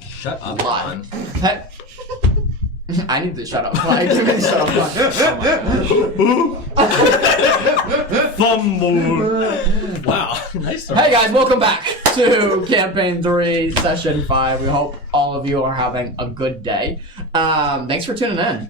Shut up, Live. John. I need to shut up. I need to shut up. Fumble. Wow. Nice start. Hey guys, welcome back to Campaign 3, Session 5. We hope all of you are having a good day. Thanks for tuning in.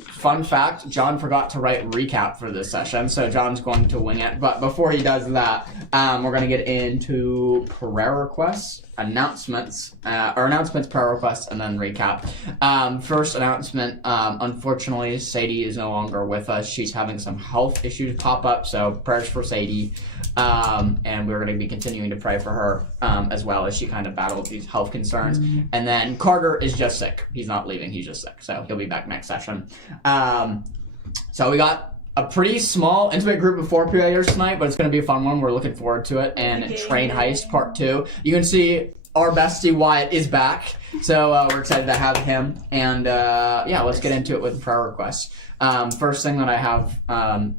Fun fact, John forgot to write recap for this session, so John's going to wing it. But before he does that, we're going to get into prayer requests, announcements, prayer requests, and then recap. First announcement, unfortunately, Sadie is no longer with us. She's having some health issues pop up, so prayers for Sadie. And we're going to be continuing to pray for her as well as she kind of battles these health concerns. Mm-hmm. And then Carter is just sick. He's not leaving, he's just sick. So he'll be back next session. So we got a pretty small, intimate group of 4 players tonight, but it's going to be a fun one. We're looking forward to it. And Train Heist Part 2. You can see our bestie Wyatt is back. So we're excited to have him. And yeah, let's get into it with prayer requests. First thing that I have,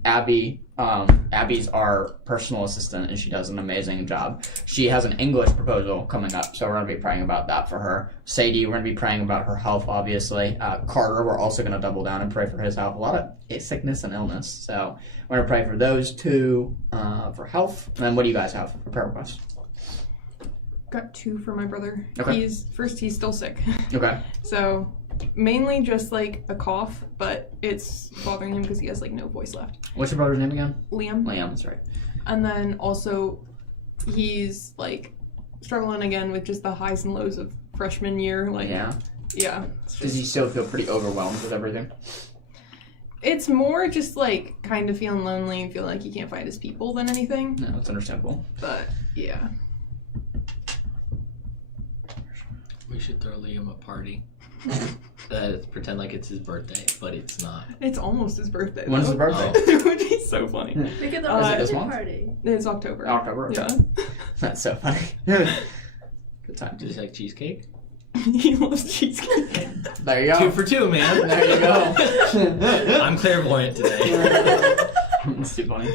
Abby. Abby's our personal assistant, and she does an amazing job. She has an English proposal coming up, so we're going to be praying about that for her. Sadie, we're going to be praying about her health, obviously. Carter, we're also going to double down and pray for his health. A lot of sickness and illness, so we're going to pray for those two for health. And then what do you guys have for prayer requests? Got 2 for my brother. Okay. He's still sick. Okay. So mainly just like a cough, but it's bothering him because he has like no voice left. What's your brother's name again? Liam. Liam, that's right. And then also he's like struggling again with just the highs and lows of freshman year. Like yeah. Does he still feel pretty overwhelmed with everything? It's more just like kind of feeling lonely and feeling like he can't find his people than anything. No, that's understandable. But yeah. We should throw Liam a party. Pretend like it's his birthday, but it's not. It's almost his birthday. When's his birthday? It would be so funny. We could throw this a month? party. It's October. October, okay. Yeah. That's so funny. Good time. Does he like cheesecake? He loves cheesecake. There you go. 2 for 2, man. There you go. I'm clairvoyant today. That's too funny.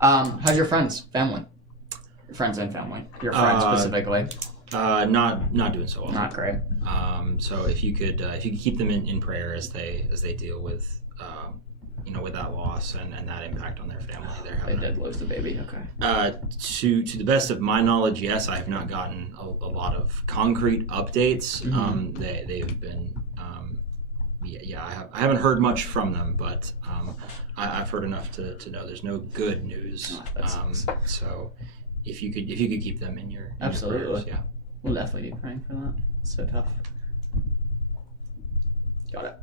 How's your friends, family? Friends and family. Your friends specifically. Not doing so well. Not great. So if you could keep them in prayer as they deal with with that loss and that impact on their family. They did lose the baby. Okay. To the best of my knowledge, yes, I have not gotten a lot of concrete updates. Mm-hmm. They've been I haven't heard much from them, but I've heard enough to know there's no good news. So if you could keep them in your absolutely prayers, yeah. We'll definitely be praying for that. It's so tough. Got it.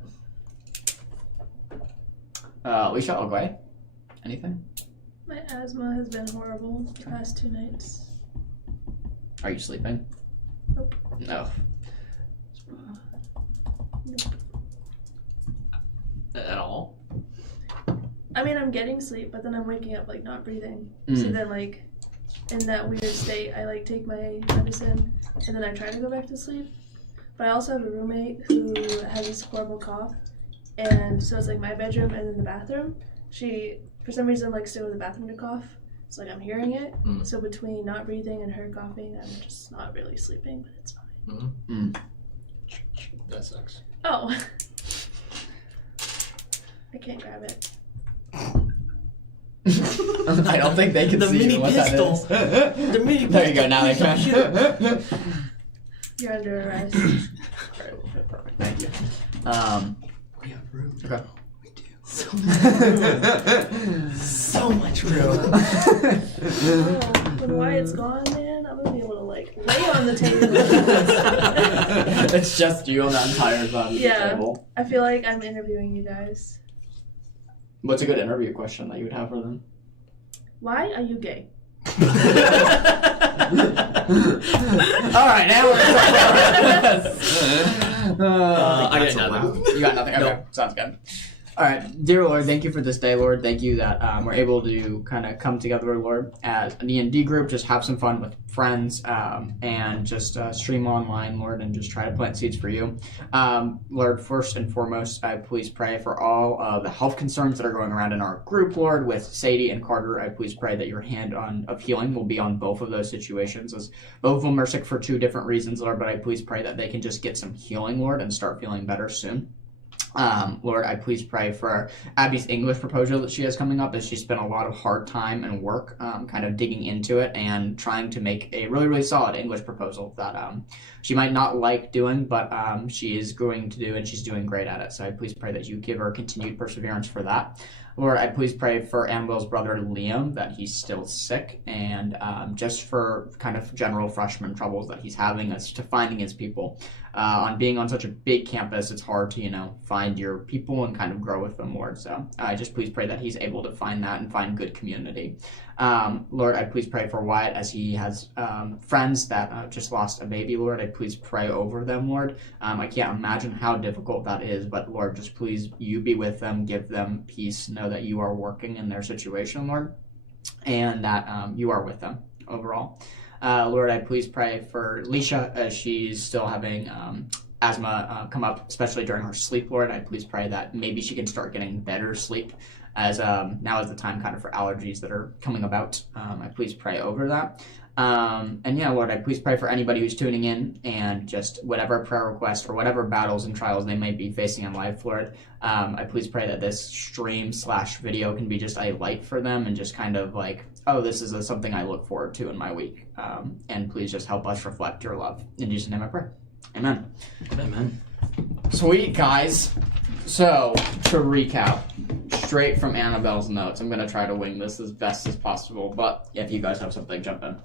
Alicia, Ogway? Anything? My asthma has been horrible the past 2 nights. Are you sleeping? Nope. No. Nope. At all? I mean, I'm getting sleep, but then I'm waking up like not breathing. Mm. So then like in that weird state, I like take my medicine and then I try to go back to sleep. But I also have a roommate who has this horrible cough, and so it's like my bedroom and then the bathroom. She, for some reason, likes to go to the bathroom to cough. It's like I'm hearing it. Mm. So between not breathing and her coughing, I'm just not really sleeping, but it's fine. Mm-hmm. That sucks. Oh. I can't grab it. I don't think they can the see mini what pistol. That is. The mini There you go, now they can. You're under arrest. Alright, perfect. Thank you. We have room. Okay. We do. So much room. When Wyatt's gone, man, I'm gonna be able to like lay on the table. It's just you on that entire side of the table. I feel like I'm interviewing you guys. What's a good interview question that you would have for them? Why are you gay? Alright, now we're I got nothing. Nope. Okay, sounds good. All right, dear Lord, thank you for this day, Lord. Thank you that we're able to kind of come together, Lord, as a D&D group, just have some fun with friends, and just stream online, Lord, and just try to plant seeds for you. Lord, first and foremost, I please pray for all of the health concerns that are going around in our group, Lord, with Sadie and Carter. I please pray that your hand of healing will be on both of those situations, as both of them are sick for 2 different reasons, Lord, but I please pray that they can just get some healing, Lord, and start feeling better soon. Lord, I please pray for Abby's English proposal that she has coming up, as she spent a lot of hard time and work kind of digging into it and trying to make a really, really solid English proposal that she might not like doing, but she is going to do, and she's doing great at it. So I please pray that you give her continued perseverance for that. Lord, I please pray for Annabelle's brother Liam, that he's still sick, and just for kind of general freshman troubles that he's having as to finding his people. On being on such a big campus, it's hard to, find your people and kind of grow with them, Lord. So I just please pray that he's able to find that and find good community. Lord, I please pray for Wyatt, as he has friends that just lost a baby, Lord. I please pray over them, Lord. I can't imagine how difficult that is, but Lord, just please, you be with them, give them peace, know that you are working in their situation, Lord, and that you are with them overall. Lord, I please pray for Leisha, as she's still having asthma come up, especially during her sleep, Lord. I please pray that maybe she can start getting better sleep, as now is the time kind of for allergies that are coming about. I please pray over that. And yeah, Lord, I please pray for anybody who's tuning in, and just whatever prayer request or whatever battles and trials they might be facing in life, Lord. I please pray that this stream/video can be just a light for them, and just kind of like, oh, this is something I look forward to in my week. And please just help us reflect your love. In Jesus' name I pray. Amen. Amen. Sweet, guys. So, to recap, straight from Annabelle's notes, I'm going to try to wing this as best as possible, but if you guys have something, jump in.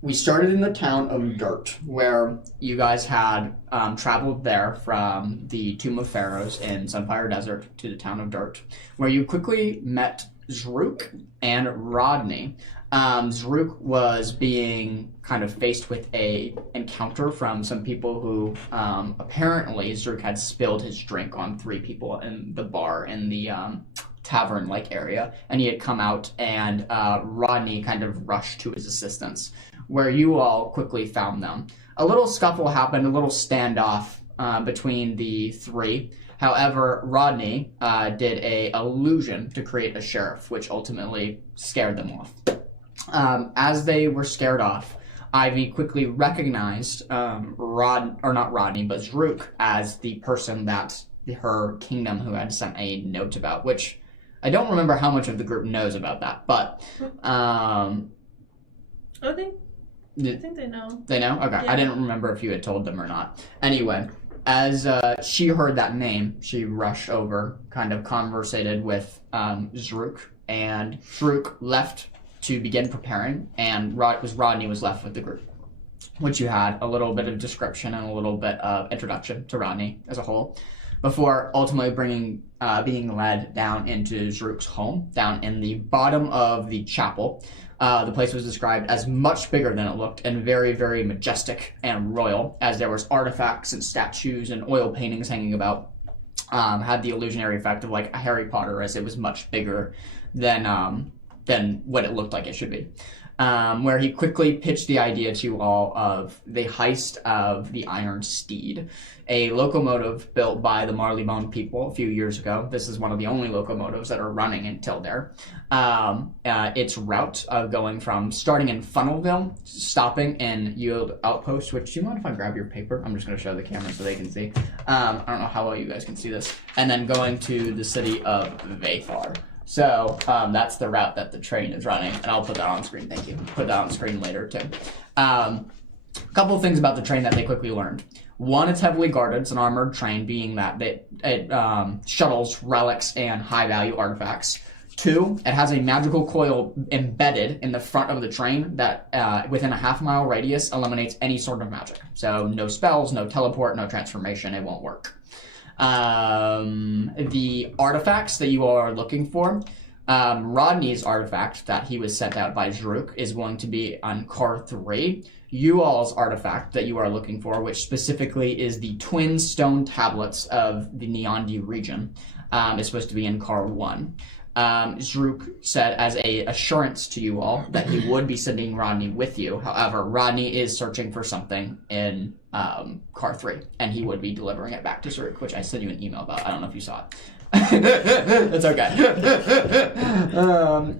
We started in the town of Dirt, where you guys had traveled there from the Tomb of Pharaohs in Sunfire Desert to the town of Dirt, where you quickly met Zrook and Rodney. Zrook was being kind of faced with a encounter from some people who apparently Zrook had spilled his drink on 3 people in the bar in the tavern-like area, and he had come out, and Rodney kind of rushed to his assistance, where you all quickly found them. A little scuffle happened, a little standoff between the 3. However, Rodney did a illusion to create a sheriff, which ultimately scared them off. As they were scared off, Ivy quickly recognized not Rodney, but Zrook as the person that her kingdom who had sent a note about, which I don't remember how much of the group knows about that, but I think they know. They know? Okay. Yeah. I didn't remember if you had told them or not. Anyway, as she heard that name, she rushed over, kind of conversated with Zrook, and Zrook left to begin preparing, and Rodney was left with the group, which you had a little bit of description and a little bit of introduction to Rodney as a whole, before ultimately being led down into Zrook's home, down in the bottom of the chapel. The place was described as much bigger than it looked, and very, very majestic and royal, as there was artifacts and statues and oil paintings hanging about. Had the illusionary effect of like a Harry Potter, as it was much bigger than what it looked like it should be. Where he quickly pitched the idea to you all of the heist of the Iron Steed, a locomotive built by the Marleybone people a few years ago. This is one of the only locomotives that are running in Tildare. Its route of going from starting in Funnelville, stopping in Yield Outpost, which, do you mind if I grab your paper? I'm just going to show the camera so they can see. I don't know how well you guys can see this. And then going to the city of Vathar. So that's the route that the train is running, and I'll put that on screen. Thank you. Put that on screen later too. A couple of things about the train that they quickly learned. One, it's heavily guarded. It's an armored train, being that it shuttles relics and high-value artifacts. 2, it has a magical coil embedded in the front of the train that within a half-mile radius eliminates any sort of magic. So no spells, no teleport, no transformation. It won't work. The artifacts that you all are looking for, Rodney's artifact that he was sent out by Zrook is going to be on car 3. You all's artifact that you are looking for, which specifically is the twin stone tablets of the Neondi region, is supposed to be in car 1. Zrook said as a assurance to you all that he would be sending Rodney with you. However, Rodney is searching for something in car 3, and he would be delivering it back to Zrook, which I sent you an email about. I don't know if you saw it. It's okay.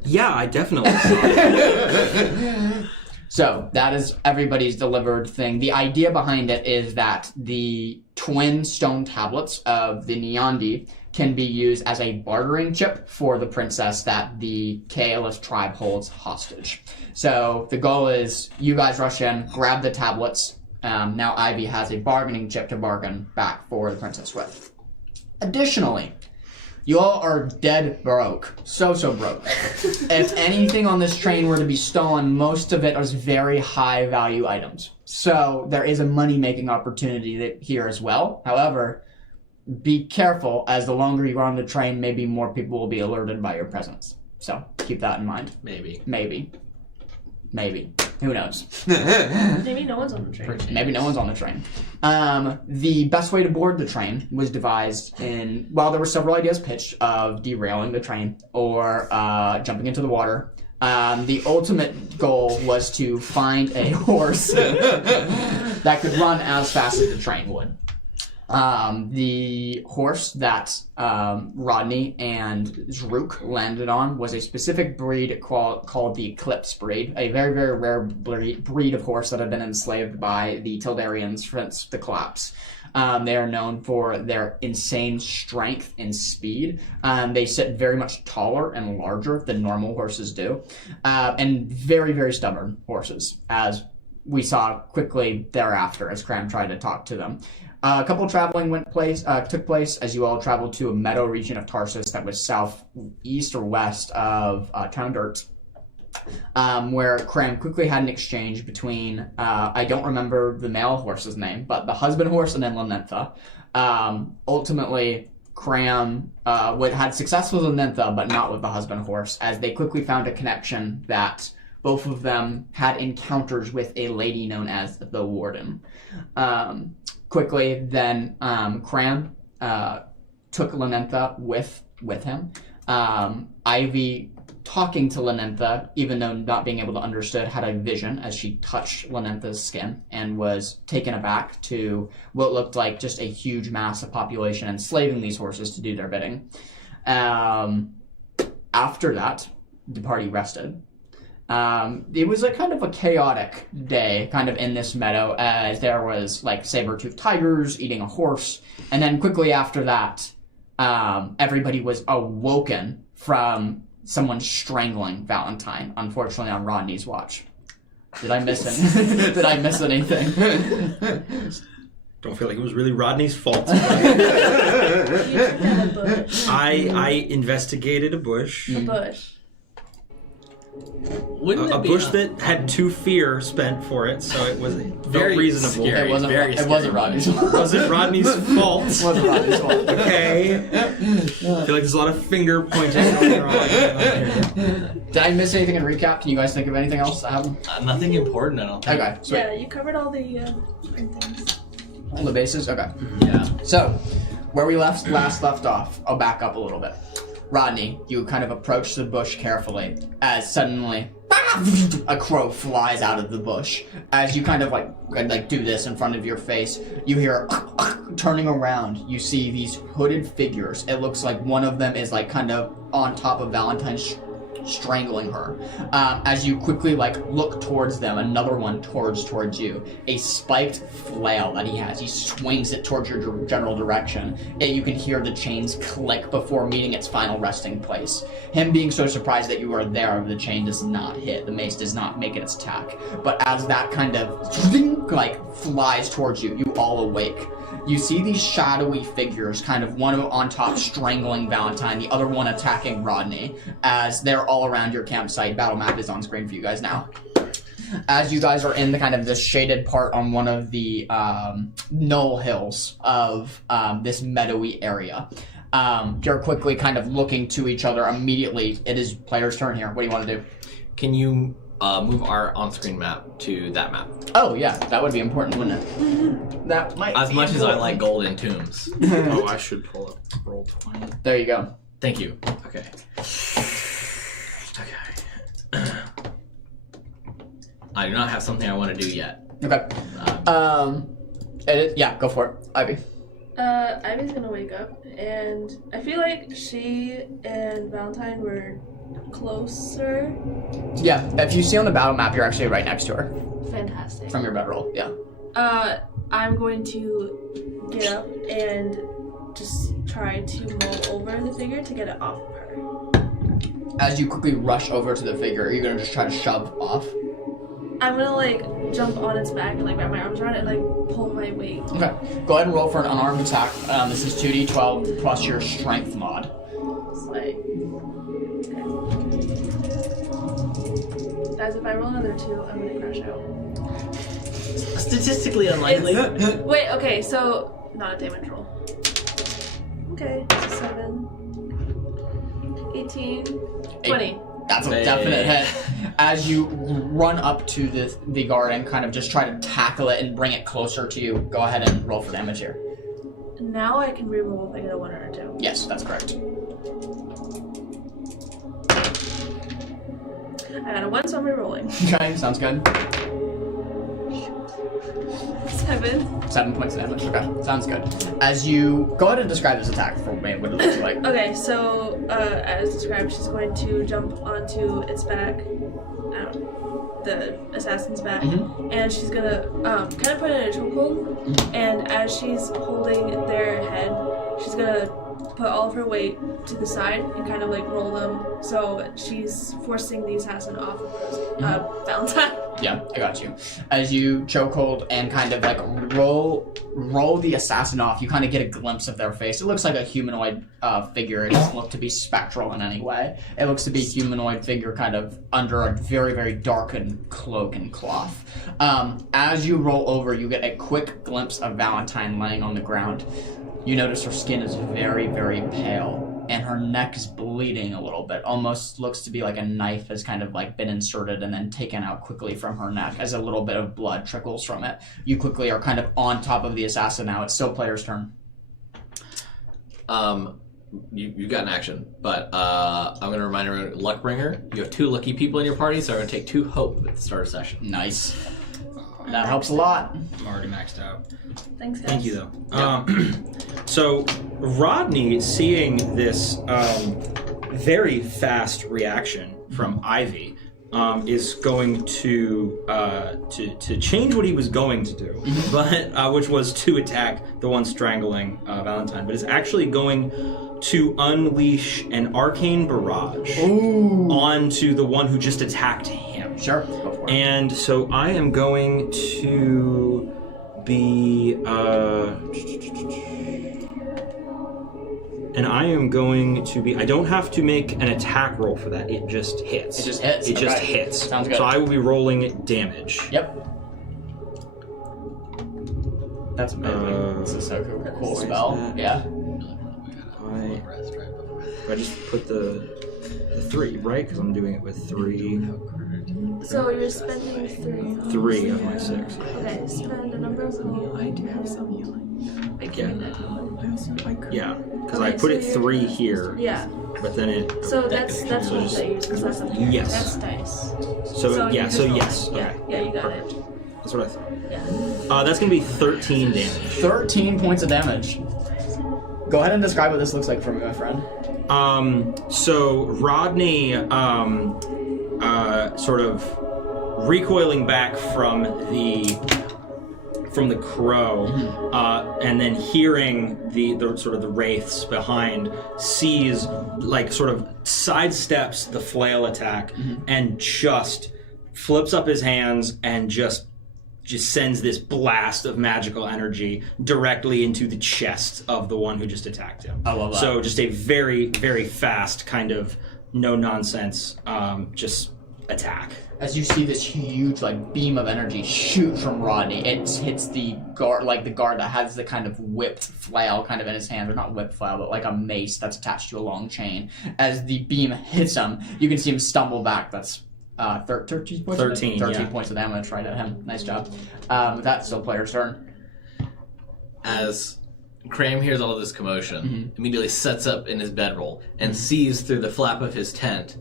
Yeah, I definitely saw it. So that is everybody's delivered thing. The idea behind it is that the twin stone tablets of the Neandi can be used as a bartering chip for the princess that the Kaelith tribe holds hostage. So the goal is you guys rush in, grab the tablets. Now Ivy has a bargaining chip to bargain back for the princess with. Additionally, you all are dead broke. So broke. If anything on this train were to be stolen, most of it is very high value items. So there is a money-making opportunity here as well. However, be careful, as the longer you are on the train, maybe more people will be alerted by your presence. So keep that in mind. Maybe. Who knows? Maybe no one's on the train. Maybe no one's on the train. The best way to board the train was devised in, well, there were several ideas pitched of derailing the train or jumping into the water. The ultimate goal was to find a horse that could run as fast as the train would. The horse that Rodney and Zrook landed on was a specific breed called the Eclipse breed, a very, very rare breed of horse that had been enslaved by the Tildarians since the collapse. They are known for their insane strength and speed. They sit very much taller and larger than normal horses do, and very, very stubborn horses, as we saw quickly thereafter as Cram tried to talk to them. A couple traveling took place as you all traveled to a meadow region of Tarsus that was southeast or west of Town Dirt, where Cram quickly had an exchange between, I don't remember the male horse's name, but the husband horse and then Lanentha. Ultimately, Cram had success with Lanentha, but not with the husband horse, as they quickly found a connection that both of them had encounters with a lady known as the Warden. Quickly, then Cram took Lanentha with him. Ivy, talking to Lanentha, even though not being able to understand, had a vision as she touched Lanentha's skin and was taken aback to what looked like just a huge mass of population enslaving these horses to do their bidding. After that, the party rested. It was a kind of a chaotic day kind of in this meadow, as there was like saber-toothed tigers eating a horse, and then quickly after that everybody was awoken from someone strangling Valentine, unfortunately on Rodney's watch. Did I miss anything? Don't feel like it was really Rodney's fault. You took down a bush. I investigated a bush. A bush. Wouldn't A it be bush that had 2 fear spent for it, so it was Very very reasonable. scary. It wasn't Rodney's fault. Was it Rodney's fault? It wasn't Rodney's fault. Okay. I feel like there's a lot of finger pointing going on here. Did I miss anything in recap? Can you guys think of anything else that happened? nothing important, I don't think. Okay, sweet. Yeah, you covered all the important things. All the bases? Okay. Yeah. So, where we last left off, I'll back up a little bit. Rodney, you kind of approach the bush carefully, as suddenly a crow flies out of the bush. As you kind of like do this in front of your face, you hear turning around. You see these hooded figures. It looks like one of them is like kind of on top of Valentine, strangling her. As you quickly look towards them, another one towards you. A spiked flail that he has. He swings it towards your general direction, and you can hear the chains click before meeting its final resting place. Him being so surprised that you are there, the chain does not hit. The mace does not make its attack. But as that kind of flies towards you, you all awake. You see these shadowy figures, kind of one on top strangling Valentine, the other one attacking Rodney, as they're all around your campsite. Battle map is on screen for you guys now. As you guys are in the kind of this shaded part on one of the knoll hills of this meadowy area, you're quickly kind of looking to each other immediately. It is player's turn here. What do you want to do? Can you move our on-screen map to that map. Oh yeah, that would be important, wouldn't it? That might. As be much as I important. like golden tombs. Oh, I should pull up roll 20. There you go. Thank you. Okay. I do not have something I want to do yet. Okay. Yeah, go for it, Ivy. Ivy's gonna wake up, and I feel like she and Valentine were closer. Yeah, if you see on the battle map, you're actually right next to her Fantastic. from your bedroll. Yeah. I'm going to get up and just try to mull over the figure to get it off of her. As you quickly rush over to the figure, you're gonna just try to shove off. I'm gonna like jump on its back and like wrap my arms around it and like pull my weight. Okay. Go ahead and roll for an unarmed attack. This is 2d12 plus your strength mod. It's like, okay. Guys, if I roll another 2, I'm gonna crash out. Statistically unlikely. Wait, okay, so not a damage roll. Okay, 7, 18, 20. That's a definite hit. As you run up to the guard and kind of just try to tackle it and bring it closer to you, go ahead and roll for damage here. Now I can reroll if I get a 1 or a 2. Yes, that's correct. I got a 1, so I'm rerolling. Okay, sounds good. 7. 7 points of damage. Okay, sounds good. As you go ahead and describe this attack for me, what it looks like. Okay, so as described, she's going to jump onto its back, the assassin's back, and she's gonna kind of put it in a chokehold. And as she's holding their head, she's gonna put all of her weight to the side and kind of like roll them, so she's forcing the assassin off of Valentine. Yeah, I got you. As you chokehold and kind of like roll the assassin off, you kind of get a glimpse of their face. It looks like a humanoid figure. It doesn't look to be spectral in any way. It looks to be a humanoid figure kind of under a very, very darkened cloak and cloth. As you roll over, you get a quick glimpse of Valentine laying on the ground. You notice her skin is very, very pale, and her neck is bleeding a little bit. Almost looks to be like a knife has kind of like been inserted and then taken out quickly from her neck as a little bit of blood trickles from it. You quickly are kind of on top of the assassin now. It's still player's turn. You got an action, but I'm going to remind everyone, Luckbringer, you have 2 lucky people in your party, so I'm going to take 2 hope at the start of session. Nice. That helps a lot. I'm already maxed out. Thanks, guys. Thank you, though. So, Rodney, seeing this very fast reaction from Ivy, is going to change what he was going to do, but which was to attack the one strangling Valentine, but is actually going to unleash an arcane barrage onto the one who just attacked him. Sure, go for it. And so I am going to be I don't have to make an attack roll for that. It just hits. It just hits. It just Okay. hits. Sounds good. So I will be rolling damage. Yep. That's amazing. This is so cool spell. Yeah. I just put the 3, right? Because I'm doing it with 3 So you're spending 3. of my 6. Okay, spend a number of I do have some healing. Yeah, because I Okay, put so it you're 3 gonna- here, Yeah. but then it. So that's so what just- I use because that's up here. Yes. That's dice. So you yeah, just so roll yes. it. Okay. Yeah, you got Perfect. it. That's what I thought. Yeah. That's gonna be 13 damage. 13 points of damage. Go ahead and describe what this looks like for me, my friend. So Rodney, sort of recoiling back from the crow, and then hearing the sort of the wraiths behind, sees, like, sort of sidesteps the flail attack and just flips up his hands and just sends this blast of magical energy directly into the chest of the one who just attacked him. I love that. So just a very, very fast kind of no-nonsense just attack. As you see this huge beam of energy shoot from Rodney, it hits the guard, the guard that has the kind of whipped flail kind of in his hand, or not whipped flail, but like a mace that's attached to a long chain. As the beam hits him, you can see him stumble back. That's 13 points. 13, 13 yeah. points of damage right at him. Nice job. With that, still player's turn. As Cram hears all this commotion, immediately sets up in his bedroll and sees through the flap of his tent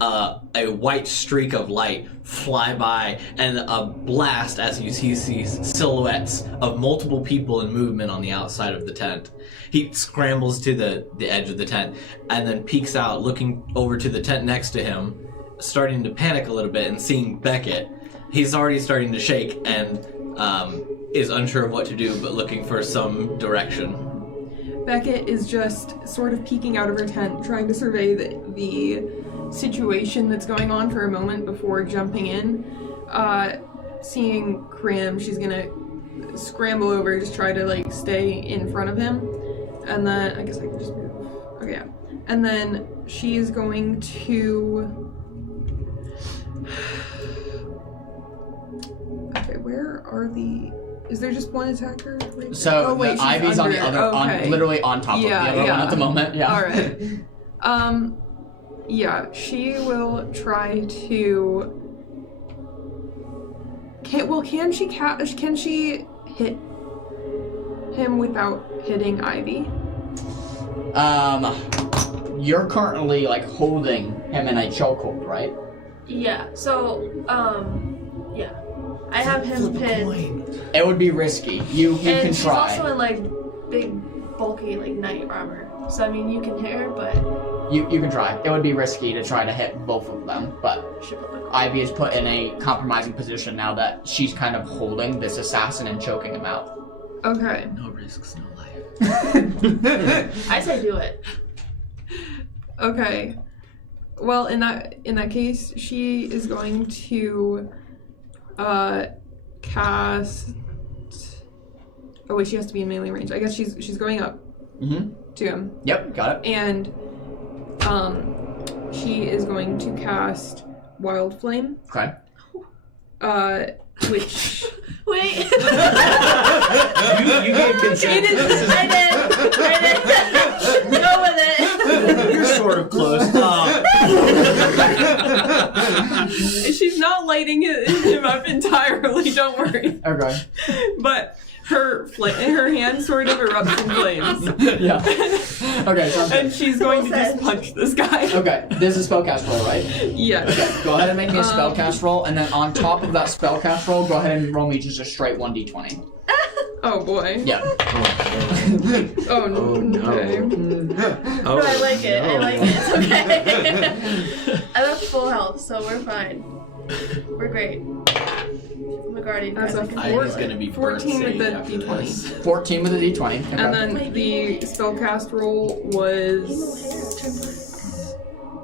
a white streak of light fly by and a blast as he sees silhouettes of multiple people in movement on the outside of the tent. He scrambles to the edge of the tent and then peeks out, looking over to the tent next to him, starting to panic a little bit and seeing Beckett. He's already starting to shake and is unsure of what to do, but looking for some direction. Beckett is just sort of peeking out of her tent, trying to survey the situation that's going on for a moment before jumping in. Seeing Cram, she's gonna scramble over, just try to like stay in front of him, and then I guess I can just move. Okay, yeah. And then she's going to. Okay, where are the? Is there just one attacker? Right So oh, wait, the Ivy's on the other, okay. literally on top of the other one at the moment. Yeah. All right. Yeah, she will try to. Can she hit him without hitting Ivy? You're currently like holding him in a chokehold, right? Yeah. So, yeah. I have him pinned. It would be risky. You And can she's try. also in like big, bulky like knight armor. So I mean, you can hit her, but You can try. It would be risky to try to hit both of them, but Ivy is put in a compromising position now that she's kind of holding this assassin and choking him out. Okay. No risks, no life. I say do it. Okay. Well, in that case, she is going to cast. Oh wait, she has to be in melee range. I guess she's going up to him. Yep, got it. And she is going to cast Wild Flame. Okay. Which Wait. You gave consent. I did. Go with it. You're sort of close. she's not lighting him up entirely. Don't worry. Okay. But her hand sort of erupts in flames. Yeah. Okay, sounds And good. she's going to just punch this guy. Okay, this is a spellcast roll, right? Yes. Okay, go ahead and make me a spellcast roll, and then on top of that spellcast roll, go ahead and roll me just a straight 1d20. Oh boy. Yeah. Oh no. Okay. No, I like it. I like it. It's okay. I have full health, so we're fine. We're great. I'm a guardian. That's guys, a I can I handle is it. going to be 14 with the after D20. this. 14 with a d20. Okay. And then the spellcast roll was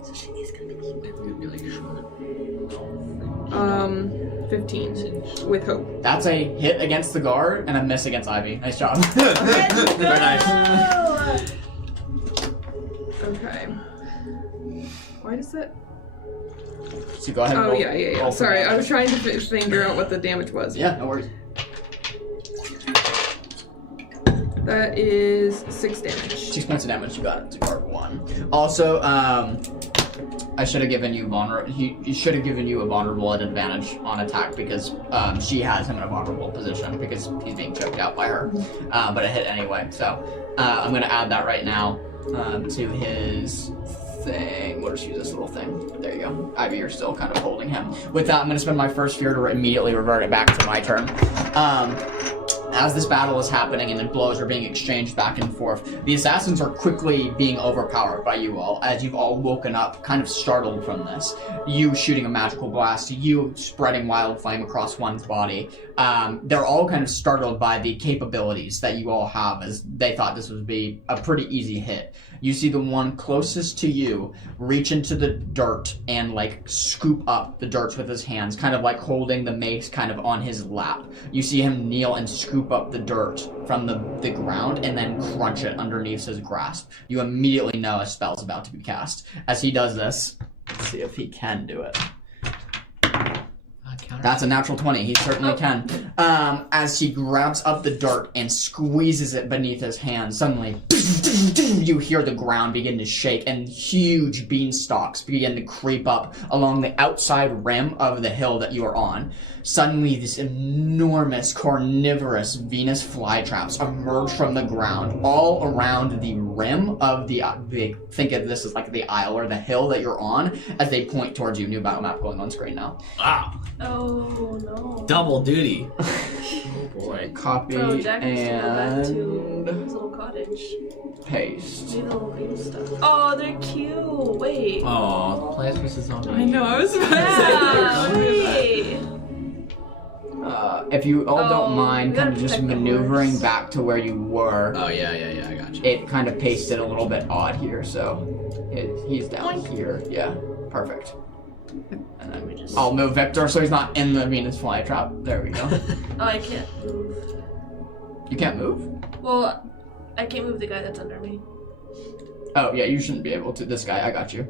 So she is gonna be. It'd be like short. 15 with hope. That's a hit against the guard and a miss against Ivy. Nice job. Very nice. Okay. Why does that? So go ahead and Oh roll. yeah. roll for Sorry, I damage. was trying to figure out what the damage was. Yeah, no worries. That is 6 damage. 6 points of damage. You got it to guard 1. Also, I should have given you he should have given you a vulnerable at advantage on attack because she has him in a vulnerable position because he's being choked out by her. But it hit anyway. So I'm gonna add that right now to his thing. We'll just use this little thing. There you go. Ivy, you're still kind of holding him. With that, I'm gonna spend my first fear to immediately revert it back to my turn. As this battle is happening and the blows are being exchanged back and forth, the assassins are quickly being overpowered by you all, as you've all woken up, kind of startled from this. You shooting a magical blast, you spreading wild flame across one's body. They're all kind of startled by the capabilities that you all have, as they thought this would be a pretty easy hit. You see the one closest to you reach into the dirt and like scoop up the dirt with his hands, kind of like holding the mace kind of on his lap. You see him kneel and scoop up the dirt from the ground and then crunch it underneath his grasp. You immediately know a spell's about to be cast. As he does this, let's see if he can do it. That's a natural 20. He certainly can. As he grabs up the dart and squeezes it beneath his hand, suddenly you hear the ground begin to shake and huge beanstalks begin to creep up along the outside rim of the hill that you are on. Suddenly, this enormous carnivorous Venus flytraps emerge from the ground all around the rim of the think of this as like the aisle or the hill that you're on as they point towards you. New battle map going on screen now. Wow. Oh no. Double duty. Oh boy. Copy Bro, Jack needs to go back to and his little cottage. paste. See the little green stuff. Oh, they're cute. Wait. Aw, plasma is on I know, I was about Yeah, to say. wait. If you all don't mind we gotta kind of just protect the maneuvering horse. back to where you were, Oh, yeah, I got you. it kind of pasted a little bit odd here, so he's down here. Yeah, perfect. And then We just. I'll move Victor so he's not in the Venus flytrap. There we go. Oh, I can't move. You can't move? Well, I can't move the guy that's under me. Oh, yeah, you shouldn't be able to. This guy, I got you.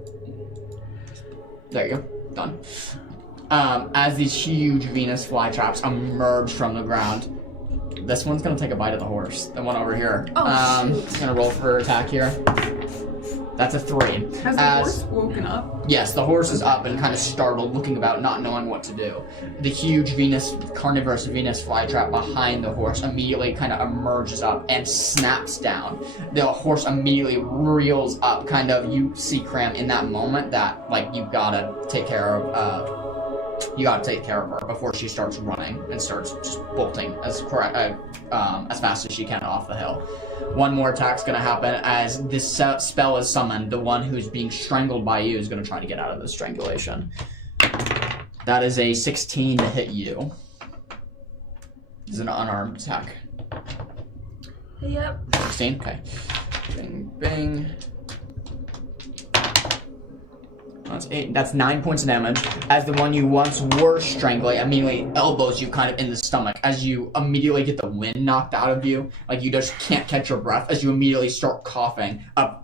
There you go. Done. As these huge Venus flytraps emerge from the ground, this one's gonna take a bite of the horse. The one over here. Oh, shoot. It's gonna roll for attack here. That's a 3. Has the horse woken up? Yes, the horse is up and kind of startled, looking about, not knowing what to do. The huge carnivorous Venus flytrap behind the horse immediately kind of emerges up and snaps down. The horse immediately reels up, kind of, you see Cram in that moment that, like, you gotta take care of her before she starts running and starts just bolting as fast as she can off the hill. One more attack's gonna happen as this spell is summoned. The one who's being strangled by you is gonna try to get out of the strangulation. That is a 16 to hit you. This is an unarmed attack. Yep. 16? Okay. Bing, bing. That's 8. That's 9 points of damage. As the one you once were strangling immediately elbows you kind of in the stomach as you immediately get the wind knocked out of you. Like you just can't catch your breath as you immediately start coughing. A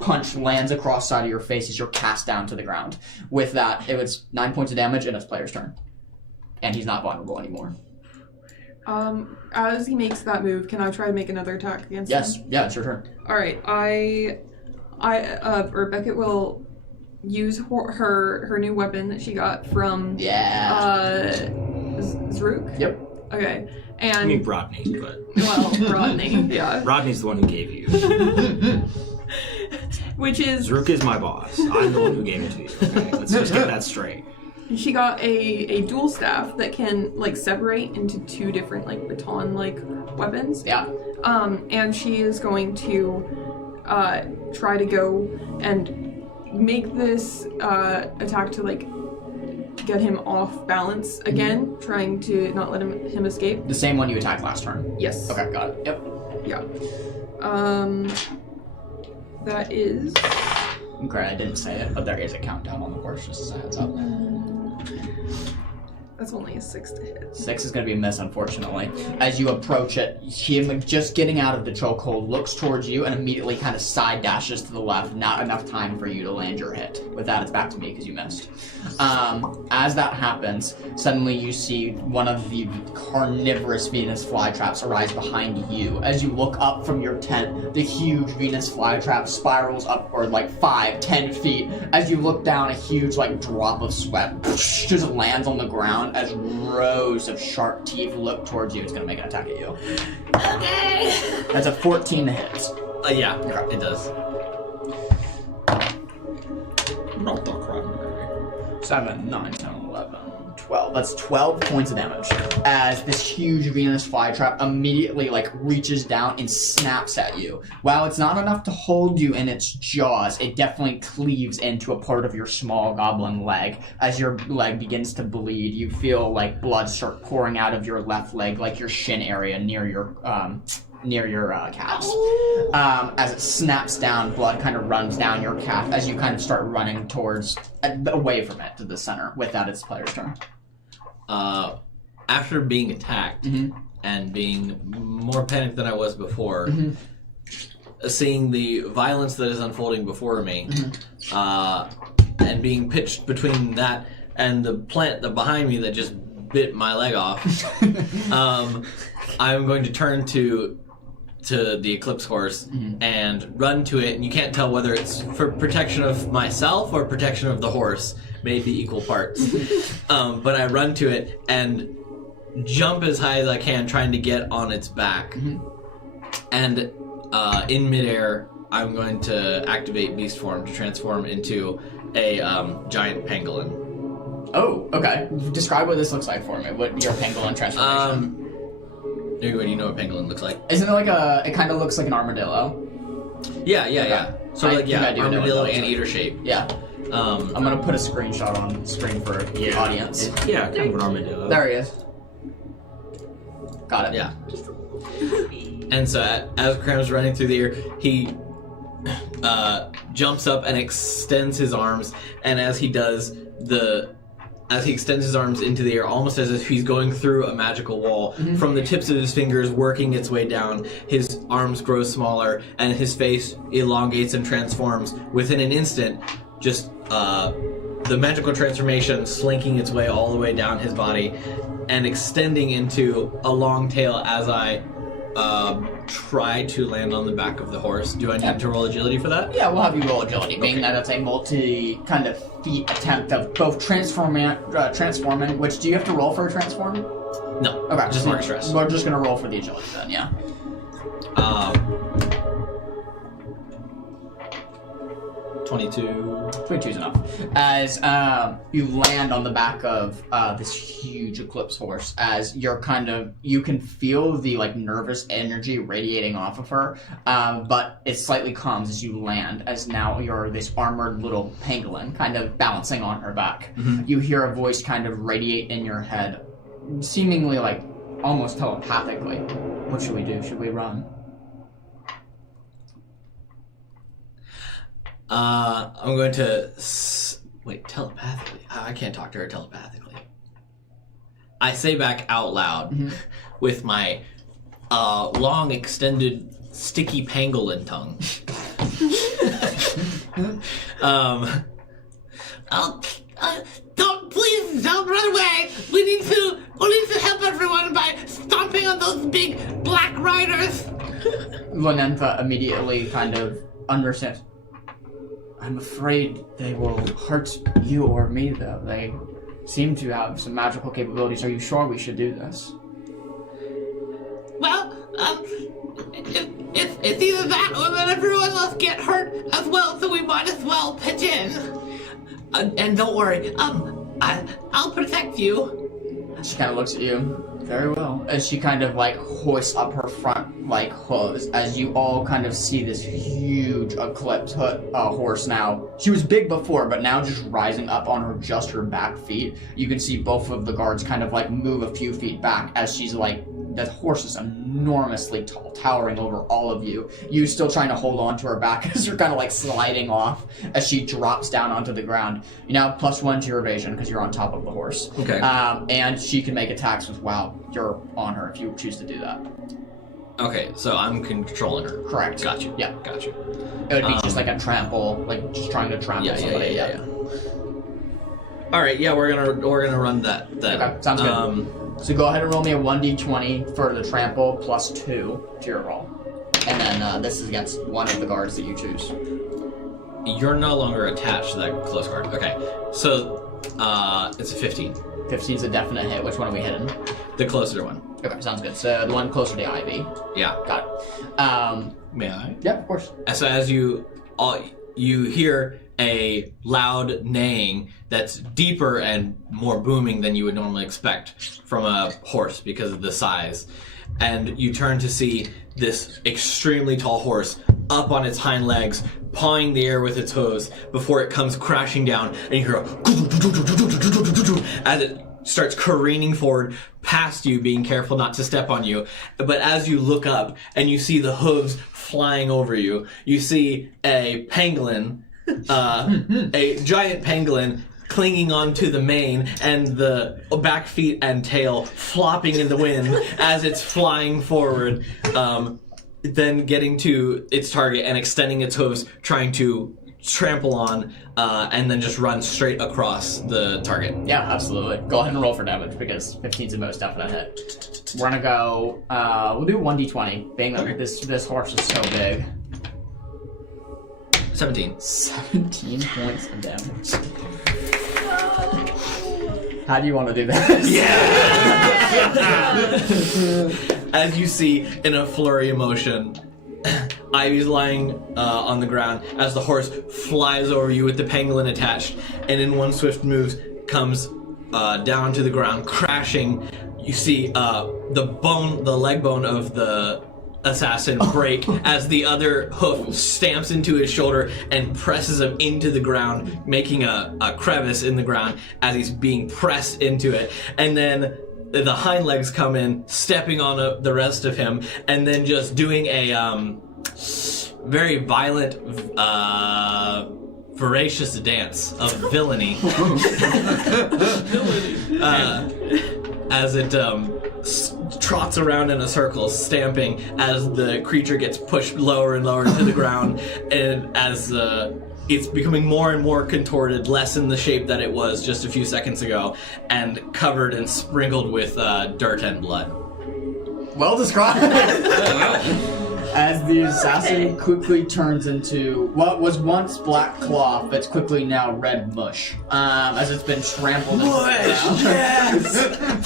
punch lands across the side of your face as you're cast down to the ground. With that, it was 9 points of damage and it's player's turn. And he's not vulnerable anymore. As he makes that move, can I try to make another attack against him? Yes. Yeah, it's your turn. Alright, Rebecca will use her new weapon that she got from Zrook. Yep. Okay, I mean and Rodney, but Rodney, yeah, Rodney's the one who gave you. which is Zrook is my boss. I'm the one who gave it to you. Okay, let's just get that straight. she got a dual staff that can like separate into 2 different like baton like weapons. Yeah. And she is going to try to go and make this attack to like get him off balance again, trying to not let him escape. The same one you attacked last turn. Yes. Okay, got it. Yep. Yeah. That is Okay, I didn't say it, but there is a countdown on the horse, just as a heads up. that's only a 6 to hit. 6 is going to be a miss, unfortunately. As you approach it, him just getting out of the chokehold looks towards you and immediately kind of side dashes to the left. Not enough time for you to land your hit. With that, it's back to me because you missed. As that happens, suddenly you see one of the carnivorous Venus flytraps arise behind you. As you look up from your tent, the huge Venus flytrap spirals upward like 5-10 feet. As you look down, a huge like drop of sweat just lands on the ground as rows of sharp teeth look towards you. It's going to make an attack at you. Okay. That's a 14 to hit. Yeah, it does. Not the crap. 7, 9, 10, 11, 12. That's 12 points of damage. As this huge Venus flytrap immediately reaches down and snaps at you. While it's not enough to hold you in its jaws, it definitely cleaves into a part of your small goblin leg. As your leg begins to bleed, you feel blood start pouring out of your left leg, your shin area near your calves. As it snaps down, blood kind of runs down your calf as you kind of start running away from it to the center. With that, it's player's turn. After being attacked and being more panicked than I was before, seeing the violence that is unfolding before me, and being pitched between that and the plant that behind me that just bit my leg off, I'm going to turn to the Eclipse Horse and run to it, and you can't tell whether it's for protection of myself or protection of the horse. Maybe equal parts. But I run to it and jump as high as I can, trying to get on its back. And in midair, I'm going to activate Beast Form to transform into a giant pangolin. Oh, okay. Describe what this looks like for me. What your pangolin transformation? Do you know what a pangolin looks like? Isn't it like it kind of looks like an armadillo? Yeah. Sort of I think I do know armadillo what that looks anteater shape. Yeah. I'm going to put a screenshot on the screen for the audience. Yeah, kind of an armadillo. There he is. Got it. Yeah. And so as Cram's running through the air, he jumps up and extends his arms, and as he extends his arms into the air, almost as if he's going through a magical wall, from the tips of his fingers working its way down, his arms grow smaller, and his face elongates and transforms within an instant, just the magical transformation slinking its way all the way down his body and extending into a long tail as I try to land on the back of the horse. Do I need to roll agility for that? Yeah, we'll have you roll agility, being that it's a multi kind of feat attempt of both transforming, which do you have to roll for a transform? No. Okay. Just mark stress. We're just going to roll for the agility then, yeah. 22. 22's enough. As you land on the back of this huge Eclipse Horse, as you can feel the nervous energy radiating off of her, but it slightly calms as you land, as now you're this armored little pangolin kind of balancing on her back. You hear a voice kind of radiate in your head, seemingly almost telepathically. What should we do? Should we run? I'm going to... Wait, telepathically? I can't talk to her telepathically. I say back out loud with my long, extended, sticky pangolin tongue. Please don't run away. We need to help everyone by stomping on those big black riders. Lanentha immediately kind of understands. I'm afraid they will hurt you or me, though. They seem to have some magical capabilities. Are you sure we should do this? Well, it's either that or that everyone else get hurt as well, so we might as well pitch in. And don't worry, I'll protect you. She kind of looks at you. Very well. As she kind of hoists up her front hooves, as you all kind of see this huge Eclipse horse now. She was big before, but now just rising up on her back feet. You can see both of the guards kind of move a few feet back as she's the horse is enormously tall, towering over all of you. You still trying to hold on to her back as you're kind of sliding off as she drops down onto the ground. You now +1 to your evasion because you're on top of the horse. Okay. And she can make attacks while you're on her if you choose to do that. Okay, so I'm controlling her. Correct. Got you. Yeah. Got you. It would be just a trample, just trying to trample somebody. Yeah. All right, yeah, we're gonna run that. Okay, sounds good. So go ahead and roll me a 1d20 for the trample +2 to your roll. And then this is against one of the guards that you choose. You're no longer attached to that close guard. Okay, so it's a 15. 15's a definite hit. Which one are we hitting? The closer one. Okay, sounds good. So the one closer to Ivy. Yeah. Got it. May I? Yeah, of course. So as you hear a loud neighing that's deeper and more booming than you would normally expect from a horse because of the size. And you turn to see this extremely tall horse up on its hind legs, pawing the air with its hooves before it comes crashing down, and you hear as it starts careening forward past you, being careful not to step on you. But as you look up and you see the hooves flying over you, you see a pangolin, a giant pangolin clinging onto the mane and the back feet and tail flopping in the wind as it's flying forward, then getting to its target and extending its hooves, trying to trample on, and then just run straight across the target. Yeah, absolutely. Go ahead and roll for damage because 15's the most definite hit. We're gonna go. We'll do 1d20. Being that this horse is so big. 17. 17 points of damage. How do you want to do this? Yeah. As you see in a flurry of motion, Ivy's lying on the ground as the horse flies over you with the pangolin attached, and in one swift move comes down to the ground, crashing. You see the leg bone of the assassin break as the other hoof stamps into his shoulder and presses him into the ground, making a crevice in the ground as he's being pressed into it. And then the hind legs come in, stepping on the rest of him, and then just doing a very violent, voracious dance of villainy. As it trots around in a circle, stamping as the creature gets pushed lower and lower to the ground, and as it's becoming more and more contorted, less in the shape that it was just a few seconds ago, and covered and sprinkled with dirt and blood. Well described. As the assassin quickly turns into what was once black cloth, that's quickly now red mush. As it's been trampled into the ground. Yes!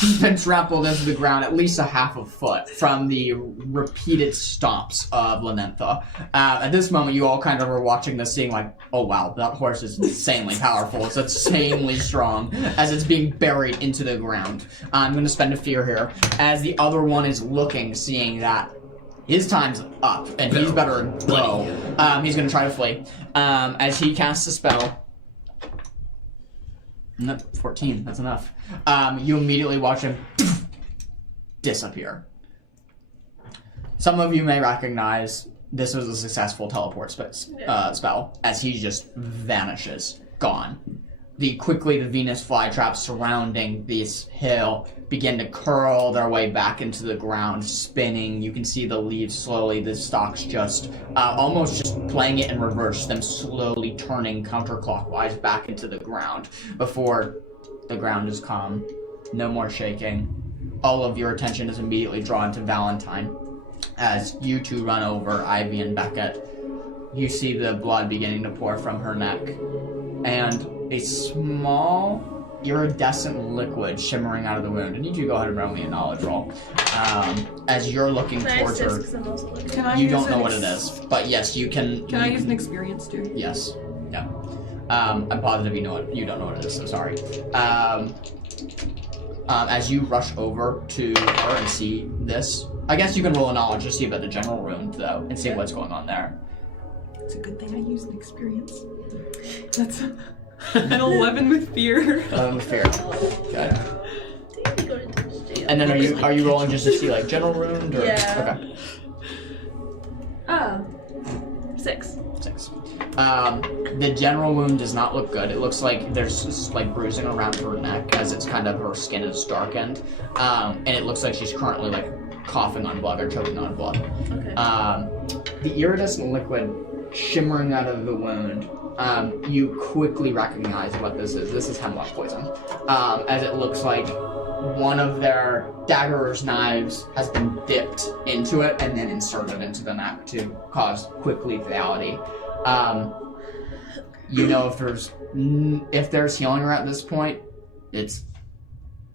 It's been trampled into the ground at least a half a foot from the repeated stomps of Lanentha. At this moment, you all kind of are watching this, seeing like, oh wow, that horse is insanely powerful. It's insanely strong. As it's being buried into the ground. I'm going to spend a fear here. As the other one is looking, seeing that his time's up, and he's better go. He's going to try to flee. As he casts a spell. Nope, 14, that's enough. You immediately watch him disappear. Some of you may recognize this was a successful teleport spell, as he just vanishes, gone. Quickly, the Venus flytraps surrounding this hill begin to curl their way back into the ground, spinning. You can see the leaves slowly, the stalks just almost just playing it in reverse, them slowly turning counterclockwise back into the ground before the ground is calm. No more shaking. All of your attention is immediately drawn to Valentine. As you two run over, Ivy and Beckett, you see the blood beginning to pour from her neck, and a small iridescent liquid shimmering out of the wound. I need you to go ahead and roll me a knowledge roll. As you're looking towards her, you don't know what it is, but yes, you can. Can I use an experience too? Yes. Yeah. I'm positive you know it. You don't know what it is, so sorry. As you rush over to her and see this, I guess you can roll a knowledge to see about the general wound though, and see what's going on there. It's a good thing I used an experience. That's an 11 with fear. 11 with fear. Okay. And then are you rolling just to see like general wound or? Yeah. Okay. 6. 6. The general wound does not look good. It looks like there's just like bruising around her neck as it's kind of her skin is darkened, and it looks like she's currently like coughing on blood or choking on blood. Okay. The iridescent liquid shimmering out of the wound. You quickly recognize what this is. This is hemlock poison, as it looks like one of their dagger's knives has been dipped into it and then inserted into the neck to cause quick lethality. You know, if there's healing around this point, it's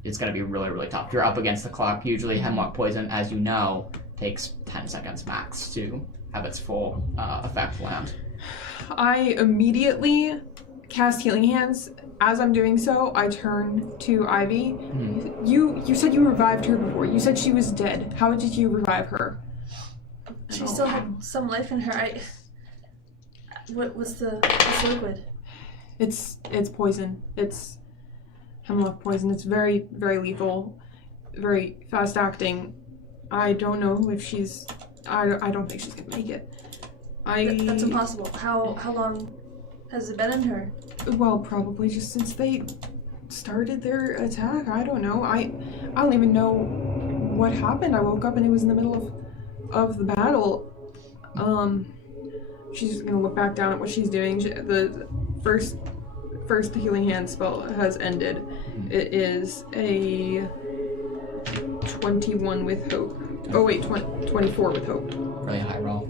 going to be really, really tough. You're up against the clock. Usually hemlock poison, as you know, takes 10 seconds max to have its full effect land. I immediately cast Healing Hands. As I'm doing so, I turn to Ivy. You said you revived her before. You said she was dead. How did you revive her? She still had some life in her. What's the liquid? It's poison. It's hemlock poison. It's very, very lethal, very fast acting. I don't know if she's. I don't think she's gonna make it. That's impossible. How long has it been in her? Well, probably just since they started their attack. I don't know. I don't even know what happened. I woke up and it was in the middle of the battle. she's gonna look back down at what she's doing. The first healing hand spell has ended. It is a 21 with hope. Oh wait, 24 with hope. Really high roll.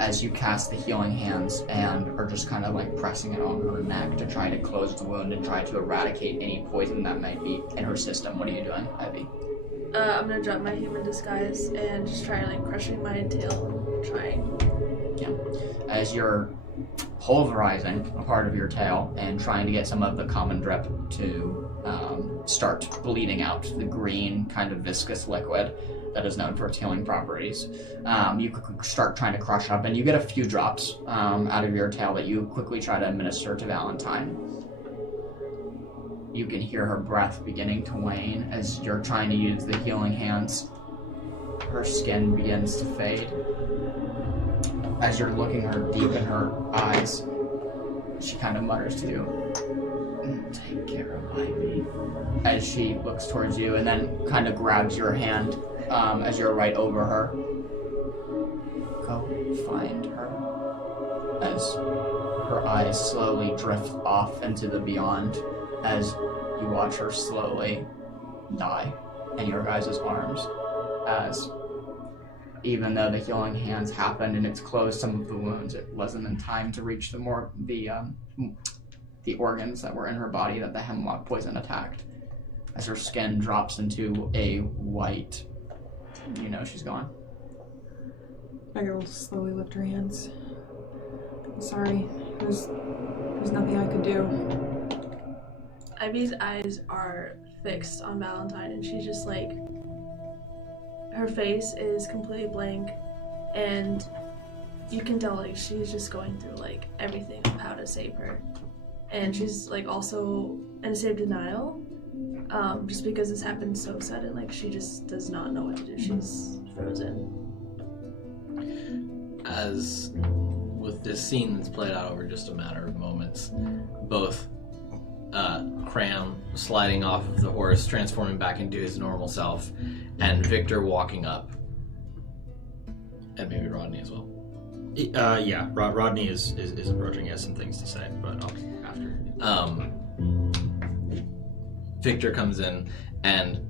As you cast the healing hands and are just kind of like pressing it on her neck to try to close the wound and try to eradicate any poison that might be in her system. What are you doing, Ivy? I'm gonna drop my human disguise and just try like crushing my tail and trying. Yeah. As you're pulverizing a part of your tail and trying to get some of the common drip to start bleeding out the green kind of viscous liquid that is known for its healing properties. You start trying to crush up, and you get a few drops out of your tail that you quickly try to administer to Valentine. You can hear her breath beginning to wane as you're trying to use the healing hands. Her skin begins to fade. As you're looking her deep in her eyes, she kind of mutters to you, "Take care of Ivy," as she looks towards you and then kind of grabs your hand as you're right over her. Go find her. As her eyes slowly drift off into the beyond, as you watch her slowly die in your guys' arms, as even though the healing hands happened and it's closed some of the wounds, it wasn't in time to reach the organs that were in her body that the hemlock poison attacked. As her skin drops into a white, you know she's gone. Beggar will slowly lift her hands. I'm sorry. There's nothing I could do. Ivy's eyes are fixed on Valentine, and she's just like, her face is completely blank, and you can tell like she's just going through like everything of how to save her, and she's like also in a state of denial, just because this happened so sudden. Like she just does not know what to do. She's frozen. As with this scene that's played out over just a matter of moments, both Cram sliding off of the horse, transforming back into his normal self, and Victor walking up, and maybe Rodney as well. Yeah, Rodney is approaching. He has some things to say, but after. Victor comes in and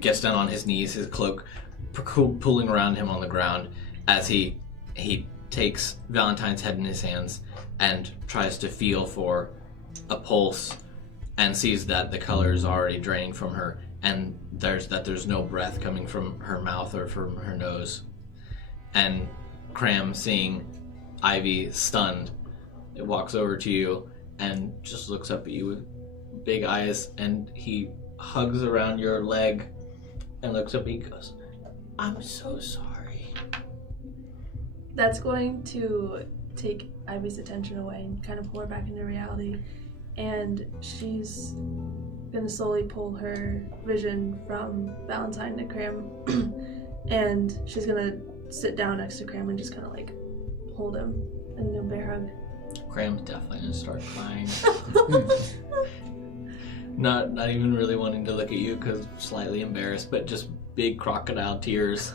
gets down on his knees, his cloak pulling around him on the ground, as he takes Valentine's head in his hands and tries to feel for a pulse, and sees that the color is already draining from her, and there's no breath coming from her mouth or from her nose. And Cram, seeing Ivy stunned, it walks over to you and just looks up at you with big eyes, and he hugs around your leg and looks up and he goes, "I'm so sorry." That's going to take Ivy's attention away and kind of pull her back into reality, and she's gonna slowly pull her vision from Valentine to Cram, and she's gonna sit down next to Cram and just kind of like hold him in a bear hug. Cram's definitely gonna start crying. Not even really wanting to look at you because slightly embarrassed, but just big crocodile tears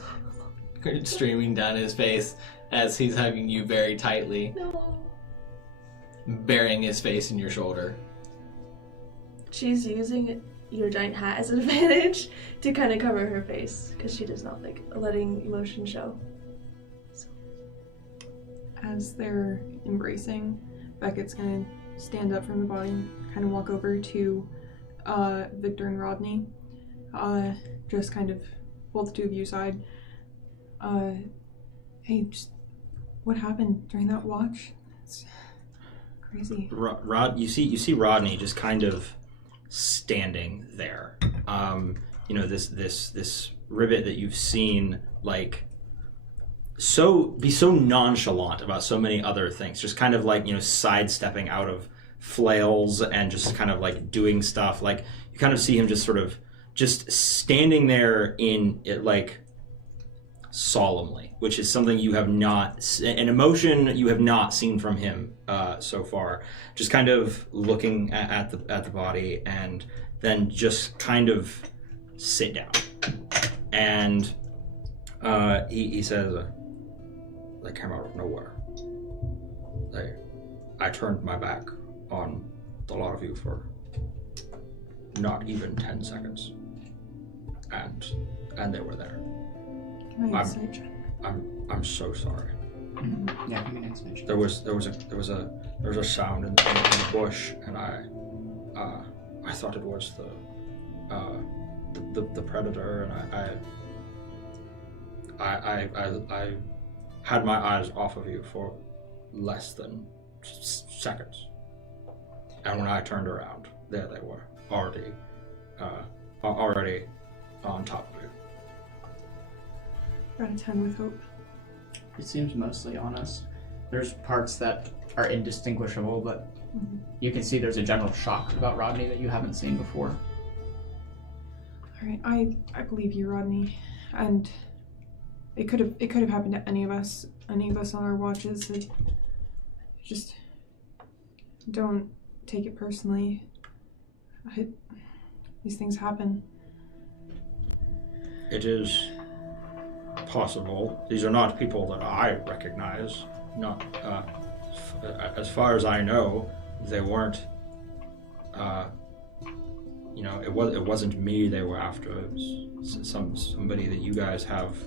streaming down his face as he's hugging you very tightly, burying his face in your shoulder. She's using your giant hat as an advantage to kind of cover her face because she does not like letting emotion show. So. As they're embracing, Beckett's gonna stand up from the body and kind of walk over to Victor and Rodney. Just kind of pull the two of you aside. Hey, just what happened during that watch? It's crazy. You see Rodney just kind of standing there. This ribbit that you've seen like be so nonchalant about so many other things, just kind of like, sidestepping out of flails and just kind of like doing stuff. Like you kind of see him just sort of just standing there in it, like solemnly, which is something you have not, an emotion you have not seen from him so far. Just kind of looking at the body, and then just kind of sit down. And he says, "That came out of nowhere. I turned my back on the lot of you for not even 10 seconds, and they were there. Can I insight check? I'm so sorry. Mm-hmm. Yeah, give me an insight check. There was a sound in the bush, and I thought it was the predator, and I had my eyes off of you for less than seconds, and when I turned around, there they were, already on top of you. Got a 10 with hope. It seems mostly honest. There's parts that are indistinguishable, but you can see there's a general shock about Rodney that you haven't seen before. All right, I believe you, Rodney, and it could have happened to any of us on our watches. Just don't take it personally. These things happen. It is possible. These are not people that I recognize. Not as far as I know, they weren't. It wasn't me they were after. It was somebody that you guys have.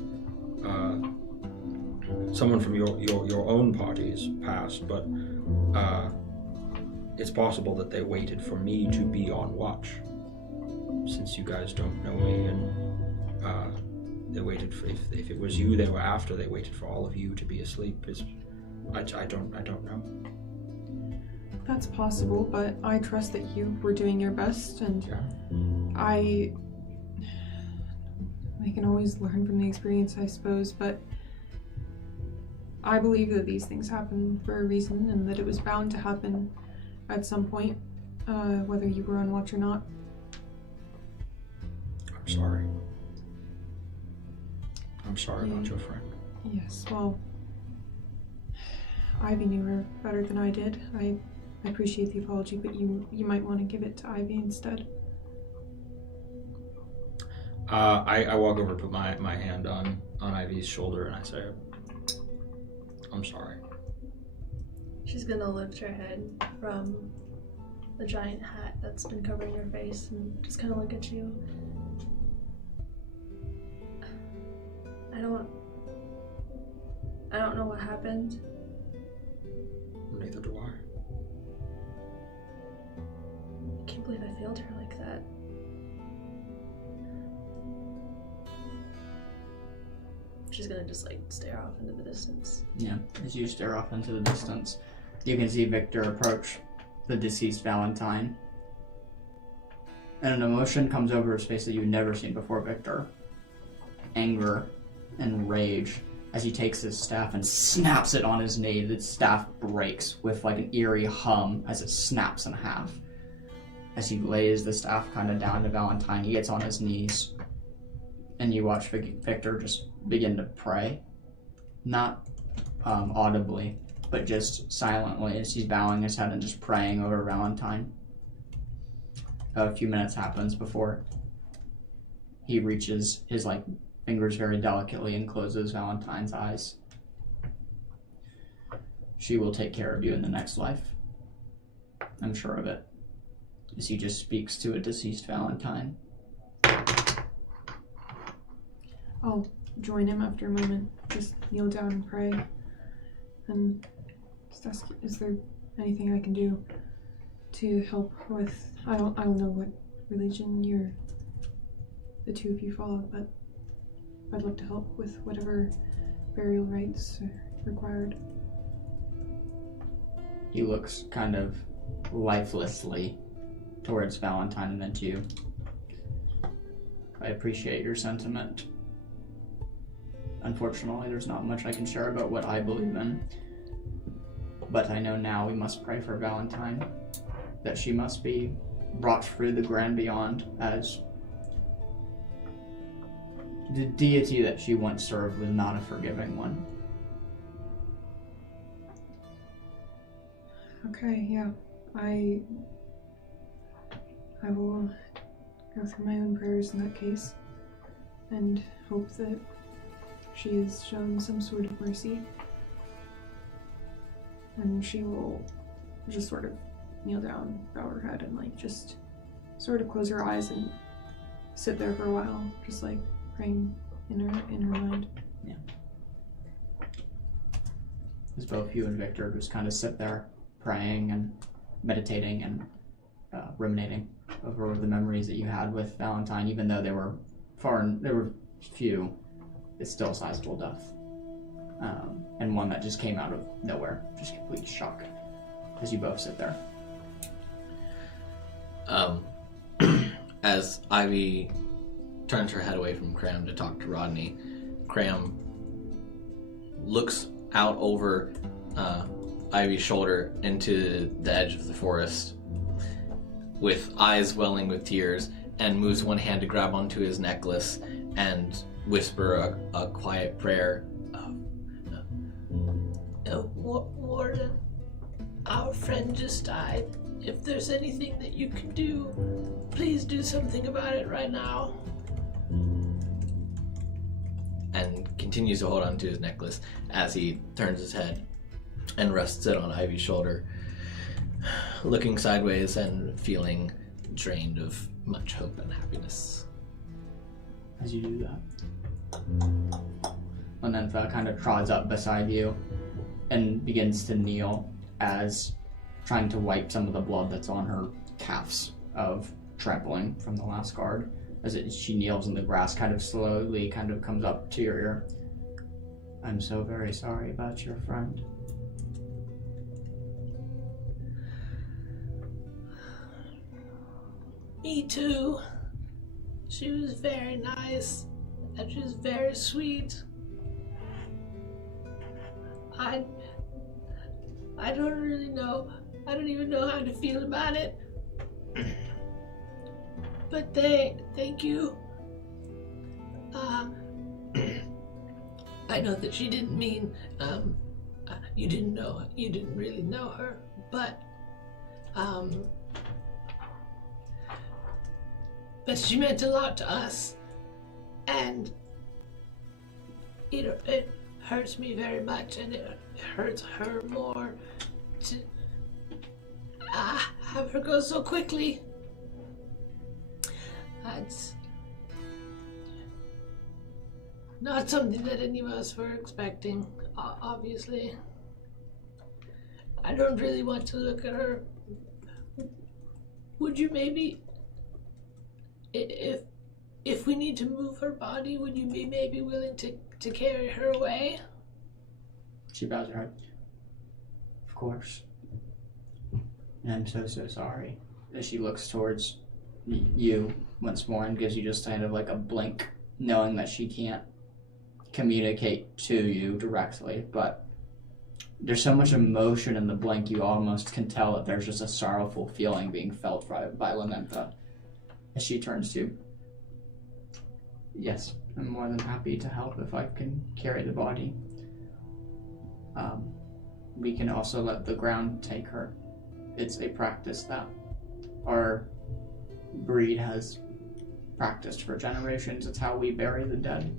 Someone from your own party's past, but it's possible that they waited for me to be on watch. Since you guys don't know me, and they waited for, if it was you they were after, they waited for all of you to be asleep. I don't know. That's possible, but I trust that you were doing your best, and Yeah. I can always learn from the experience, I suppose, but I believe that these things happen for a reason, and that it was bound to happen at some point, whether you were on watch or not. I'm sorry. I'm sorry about your friend. Yes, well, Ivy knew her better than I did. I appreciate the apology, but you might want to give it to Ivy instead. I walk over, put my hand on Ivy's shoulder, and I say, I'm sorry. She's gonna lift her head from the giant hat that's been covering her face and just kind of look at you. I don't know what happened. Neither do I. I can't believe I failed her like that. She's gonna just stare off into the distance. Yeah, as you stare off into the distance, you can see Victor approach the deceased Valentine. And an emotion comes over his face that you've never seen before, Victor. Anger and rage as he takes his staff and snaps it on his knee. The staff breaks with an eerie hum as it snaps in half. As he lays the staff kind of down to Valentine, he gets on his knees. And you watch Victor just begin to pray. Not audibly, but just silently as he's bowing his head and just praying over Valentine. A few minutes happens before he reaches his fingers very delicately and closes Valentine's eyes. She will take care of you in the next life. I'm sure of it. As he just speaks to a deceased Valentine. I'll join him after a moment. Just kneel down and pray. And just ask, is there anything I can do to help with... I don't know what religion the two of you follow, but I'd love to help with whatever burial rites are required. He looks kind of lifelessly towards Valentine and then to you. I appreciate your sentiment. Unfortunately, there's not much I can share about what I believe in. But I know now we must pray for Valentine, that she must be brought through the grand beyond, as the deity that she once served was not a forgiving one. Okay, yeah. I will go through my own prayers in that case, and hope that she is shown some sort of mercy. And she will just sort of kneel down, bow her head, and like just sort of close her eyes and sit there for a while, just like praying in her mind. Yeah. As both you and Victor just kind of sit there praying and meditating and ruminating over the memories that you had with Valentine, even though they were few, it's still a sizable death. And one that just came out of nowhere, just complete shock as you both sit there. As Ivy turns her head away from Cram to talk to Rodney, Cram looks out over Ivy's shoulder into the edge of the forest with eyes welling with tears, and moves one hand to grab onto his necklace and whisper a quiet prayer. Warden, our friend just died. If there's anything that you can do, please do something about it right now. And continues to hold onto his necklace as he turns his head and rests it on Ivy's shoulder, looking sideways and feeling drained of much hope and happiness. As you do that, Lenentha kind of trods up beside you and begins to kneel, as trying to wipe some of the blood that's on her calves of trampling from the last guard. She kneels in the grass, kind of slowly comes up to your ear. I'm so very sorry about your friend. Me too. She was very nice, and she was very sweet. I don't really know. I don't even know how to feel about it. But thank you. I know that she didn't mean, you didn't really know her, but she meant a lot to us, and it hurts me very much, and it hurts her more to have her go so quickly. That's not something that any of us were expecting, obviously. I don't really want to look at her. Would you maybe, if we need to move her body, would you be maybe willing to carry her away? She bows her head. Of course. And I'm so sorry. As she looks towards you once more and gives you just kind of like a blink, knowing that she can't communicate to you directly, but there's so much emotion in the blink, you almost can tell that there's just a sorrowful feeling being felt by Lenentha. As she turns to, yes, I'm more than happy to help if I can carry the body. We can also let the ground take her. It's a practice that our breed has practiced for generations. It's how we bury the dead.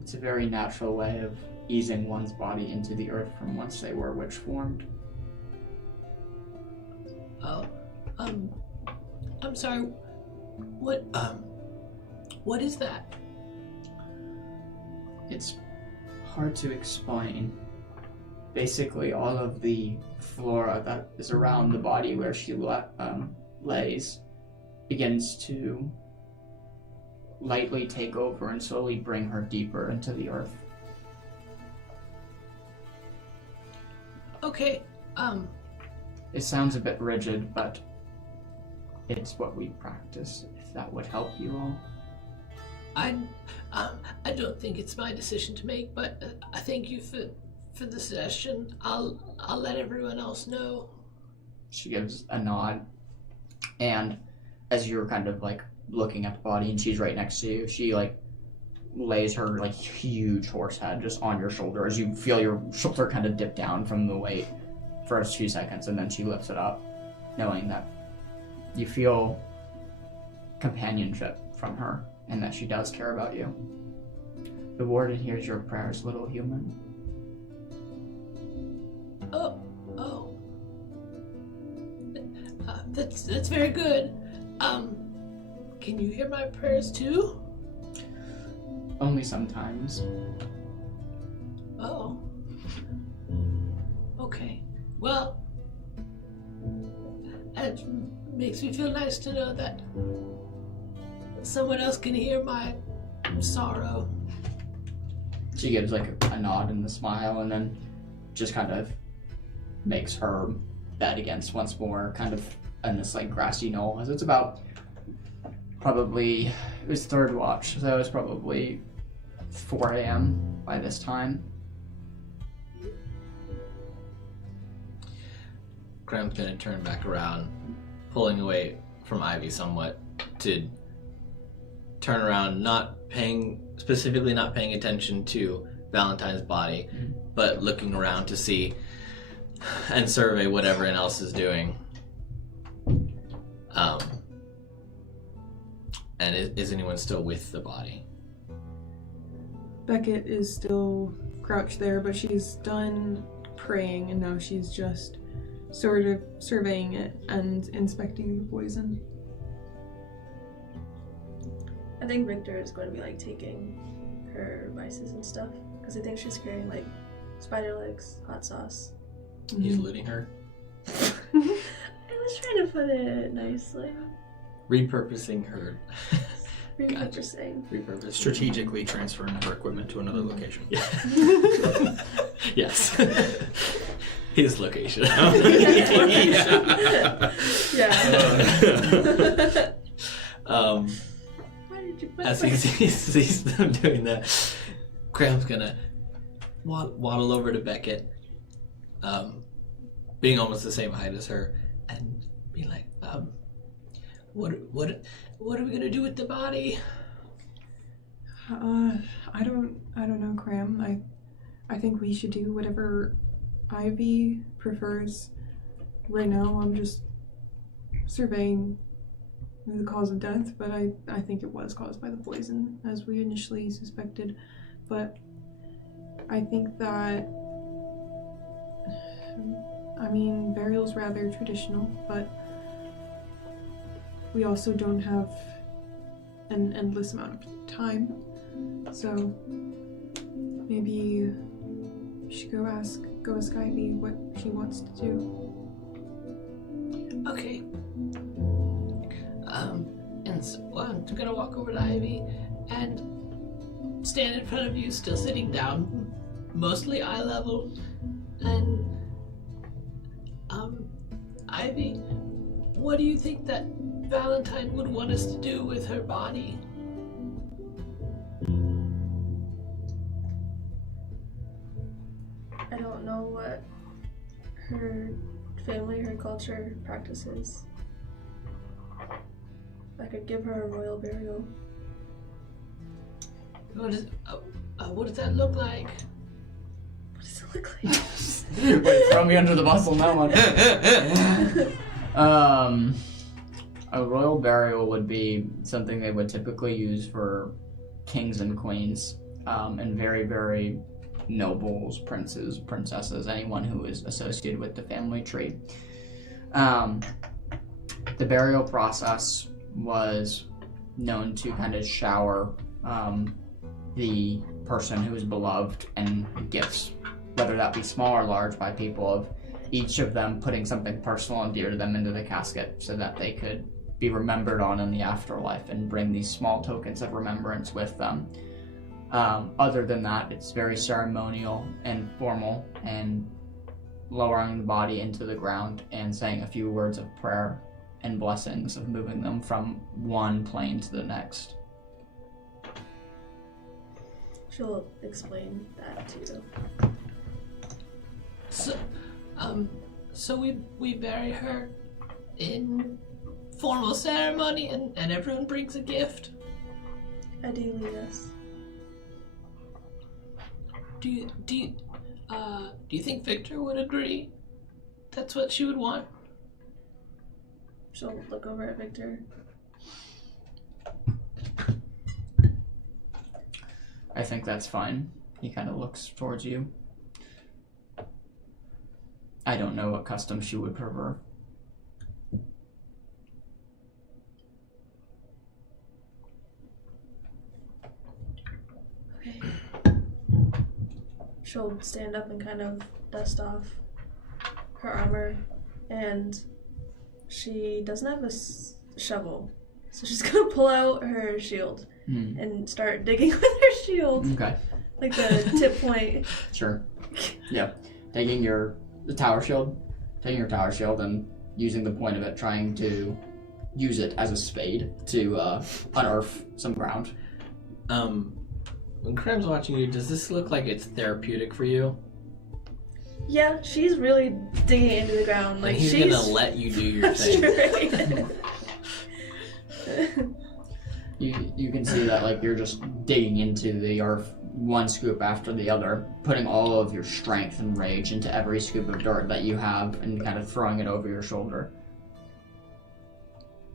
It's a very natural way of easing one's body into the earth from whence they were witch formed. Oh, I'm sorry. What is that? It's hard to explain. Basically, all of the flora that is around the body where she lays begins to lightly take over and slowly bring her deeper into the earth. Okay, It sounds a bit rigid, but it's what we practice, if that would help you all. I don't think it's my decision to make, but I thank you for the suggestion. I'll let everyone else know. She gives a nod, and as you're kind of like looking at the body and she's right next to you, she like lays her like huge horse head just on your shoulder as you feel your shoulder kind of dip down from the weight for a few seconds, and then she lifts it up, knowing that you feel companionship from her and that she does care about you. The warden hears your prayers, little human. Oh. That's very good. Can you hear my prayers too? Only sometimes. Oh. Okay. Well, it makes me feel nice to know that someone else can hear my sorrow. She gives like a nod and a smile, and then just kind of makes her bed against once more, kind of on this like grassy knoll. As it's about probably, it was third watch, so it was probably 4 a.m. by this time. Graham's gonna turn back around, pulling away from Ivy somewhat, to turn around, specifically not paying attention to Valentine's body, but looking around to see and survey what everyone else is doing. And is anyone still with the body? Beckett is still crouched there, but she's done praying, and now she's just sort of surveying it and inspecting the poison. I think Victor is going to be like taking her vices and stuff, because I think she's carrying like spider legs, hot sauce. He's looting her? I was trying to put it nicely. Repurposing her. Repurposing. Repurposing. Strategically transferring her equipment to another location. Yes. His location. Yeah. Why did you put As he sees them doing that, Graham's gonna waddle over to Beckett, being almost the same height as her, and be like, what are we gonna do with the body? I don't know, Graham. I think we should do whatever Ivy prefers. Right now, I'm just surveying the cause of death, but I think it was caused by the poison, as we initially suspected. But I think that, burial's rather traditional, but we also don't have an endless amount of time. So maybe we should go ask Ivy what she wants to do. Okay. And so I'm gonna walk over to Ivy and stand in front of you, still sitting down, mostly eye level, and Ivy, what do you think that Valentine would want us to do with her body? I don't know what her family, her culture practices. I could give her a royal burial. What does that look like? What does it look like? Wait, throw me under the bus on that one. A royal burial would be something they would typically use for kings and queens, and very, very nobles, princes, princesses, anyone who is associated with the family tree. The burial process was known to kind of shower the person who is beloved and gifts, whether that be small or large, by people of each of them putting something personal and dear to them into the casket so that they could be remembered on in the afterlife and bring these small tokens of remembrance with them. Other than that, it's very ceremonial and formal, and lowering the body into the ground and saying a few words of prayer and blessings of moving them from one plane to the next. She'll explain that to you. So we bury her in formal ceremony and everyone brings a gift? Ideally, yes. Do you think Victor would agree? That's what she would want? She'll look over at Victor. I think that's fine. He kind of looks towards you. I don't know what custom she would prefer. Okay. She'll stand up and kind of dust off her armor, and she doesn't have a shovel, so she's gonna pull out her shield and start digging with her shield. Okay. Like the tip point. Sure. Yeah. Taking your tower shield and using the point of it, trying to use it as a spade to unearth some ground. When Cram's watching you, does this look like it's therapeutic for you? Yeah, she's really digging into the ground. Like and he's she's gonna let you do your thing. You can see that like you're just digging into the earth one scoop after the other, putting all of your strength and rage into every scoop of dirt that you have and kind of throwing it over your shoulder.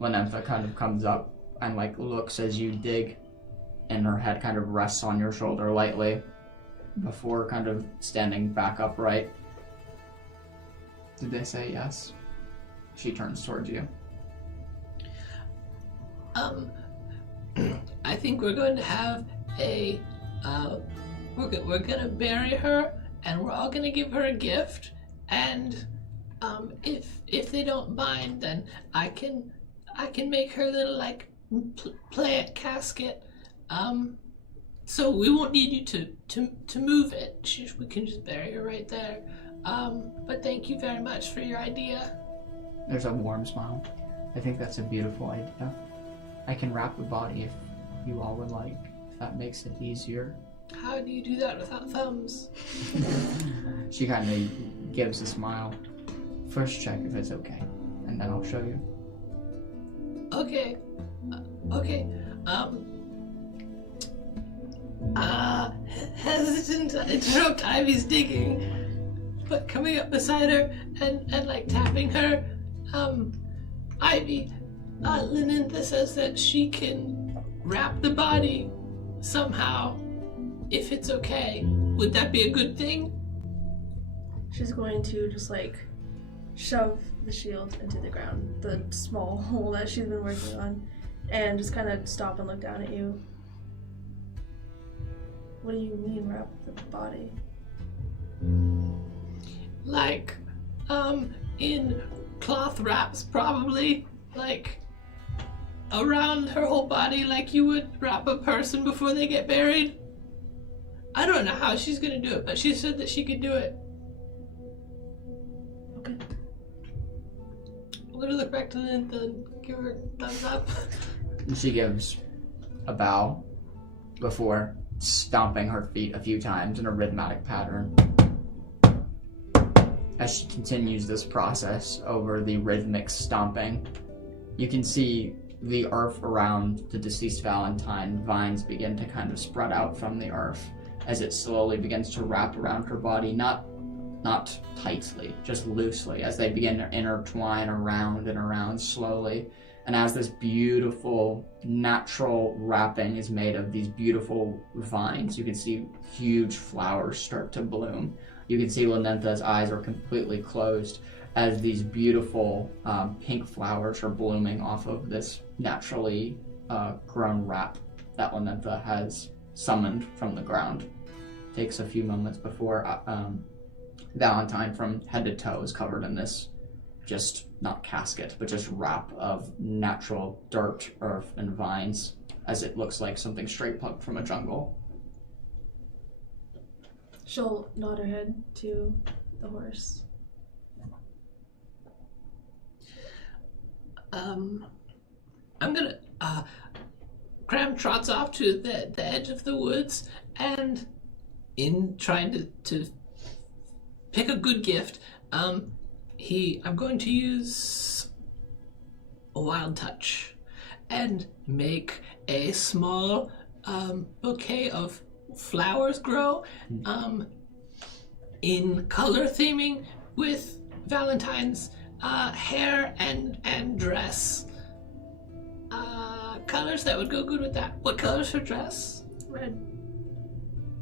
Lenentha kind of comes up and like looks as you dig, and her head kind of rests on your shoulder lightly before kind of standing back upright. Did they say yes? She turns towards you. I think we're going to have a, we're gonna bury her, and we're all gonna give her a gift, and, if they don't mind, then I can make her little, like, plant casket, so we won't need you to move it. We can just bury her right there, but thank you very much for your idea. There's a warm smile. I think that's a beautiful idea. I can wrap the body if you all would like. That makes it easier. How do you do that without thumbs? She kind of gives a smile. First check if it's okay, and then I'll show you. Okay. Okay. Hesitant to interrupt Ivy's digging, but coming up beside her and like tapping her, Ivy, Lenentha says that she can wrap the body somehow, if it's okay. Would that be a good thing? She's going to just like shove the shield into the ground, the small hole that she's been working on, and just kind of stop and look down at you. What do you mean wrap the body? Like, in cloth wraps, probably, like, around her whole body, like you would wrap a person before they get buried. I don't know how she's gonna do it, but she said that she could do it. Okay. I'm gonna look back to Lynn and give her a thumbs up. She gives a bow before stomping her feet a few times in a rhythmic pattern. As she continues this process over the rhythmic stomping, you can see the earth around the deceased Valentine. Vines begin to kind of spread out from the earth as it slowly begins to wrap around her body, not tightly, just loosely, as they begin to intertwine around and around slowly. And as this beautiful natural wrapping is made of these beautiful vines, you can see huge flowers start to bloom. You can see Lenentha's eyes are completely closed as these beautiful pink flowers are blooming off of this naturally grown wrap that Lenentha has summoned from the ground. Takes a few moments before Valentine from head to toe is covered in this, just not casket, but just wrap of natural dirt, earth, and vines, as it looks like something straight plucked from a jungle. She'll nod her head to the horse. I'm gonna, Cram trots off to the edge of the woods, and in trying to pick a good gift, I'm going to use a wild touch and make a small bouquet of flowers grow in color theming with Valentine's hair and dress. Colors that would go good with that. What color's her dress? Red.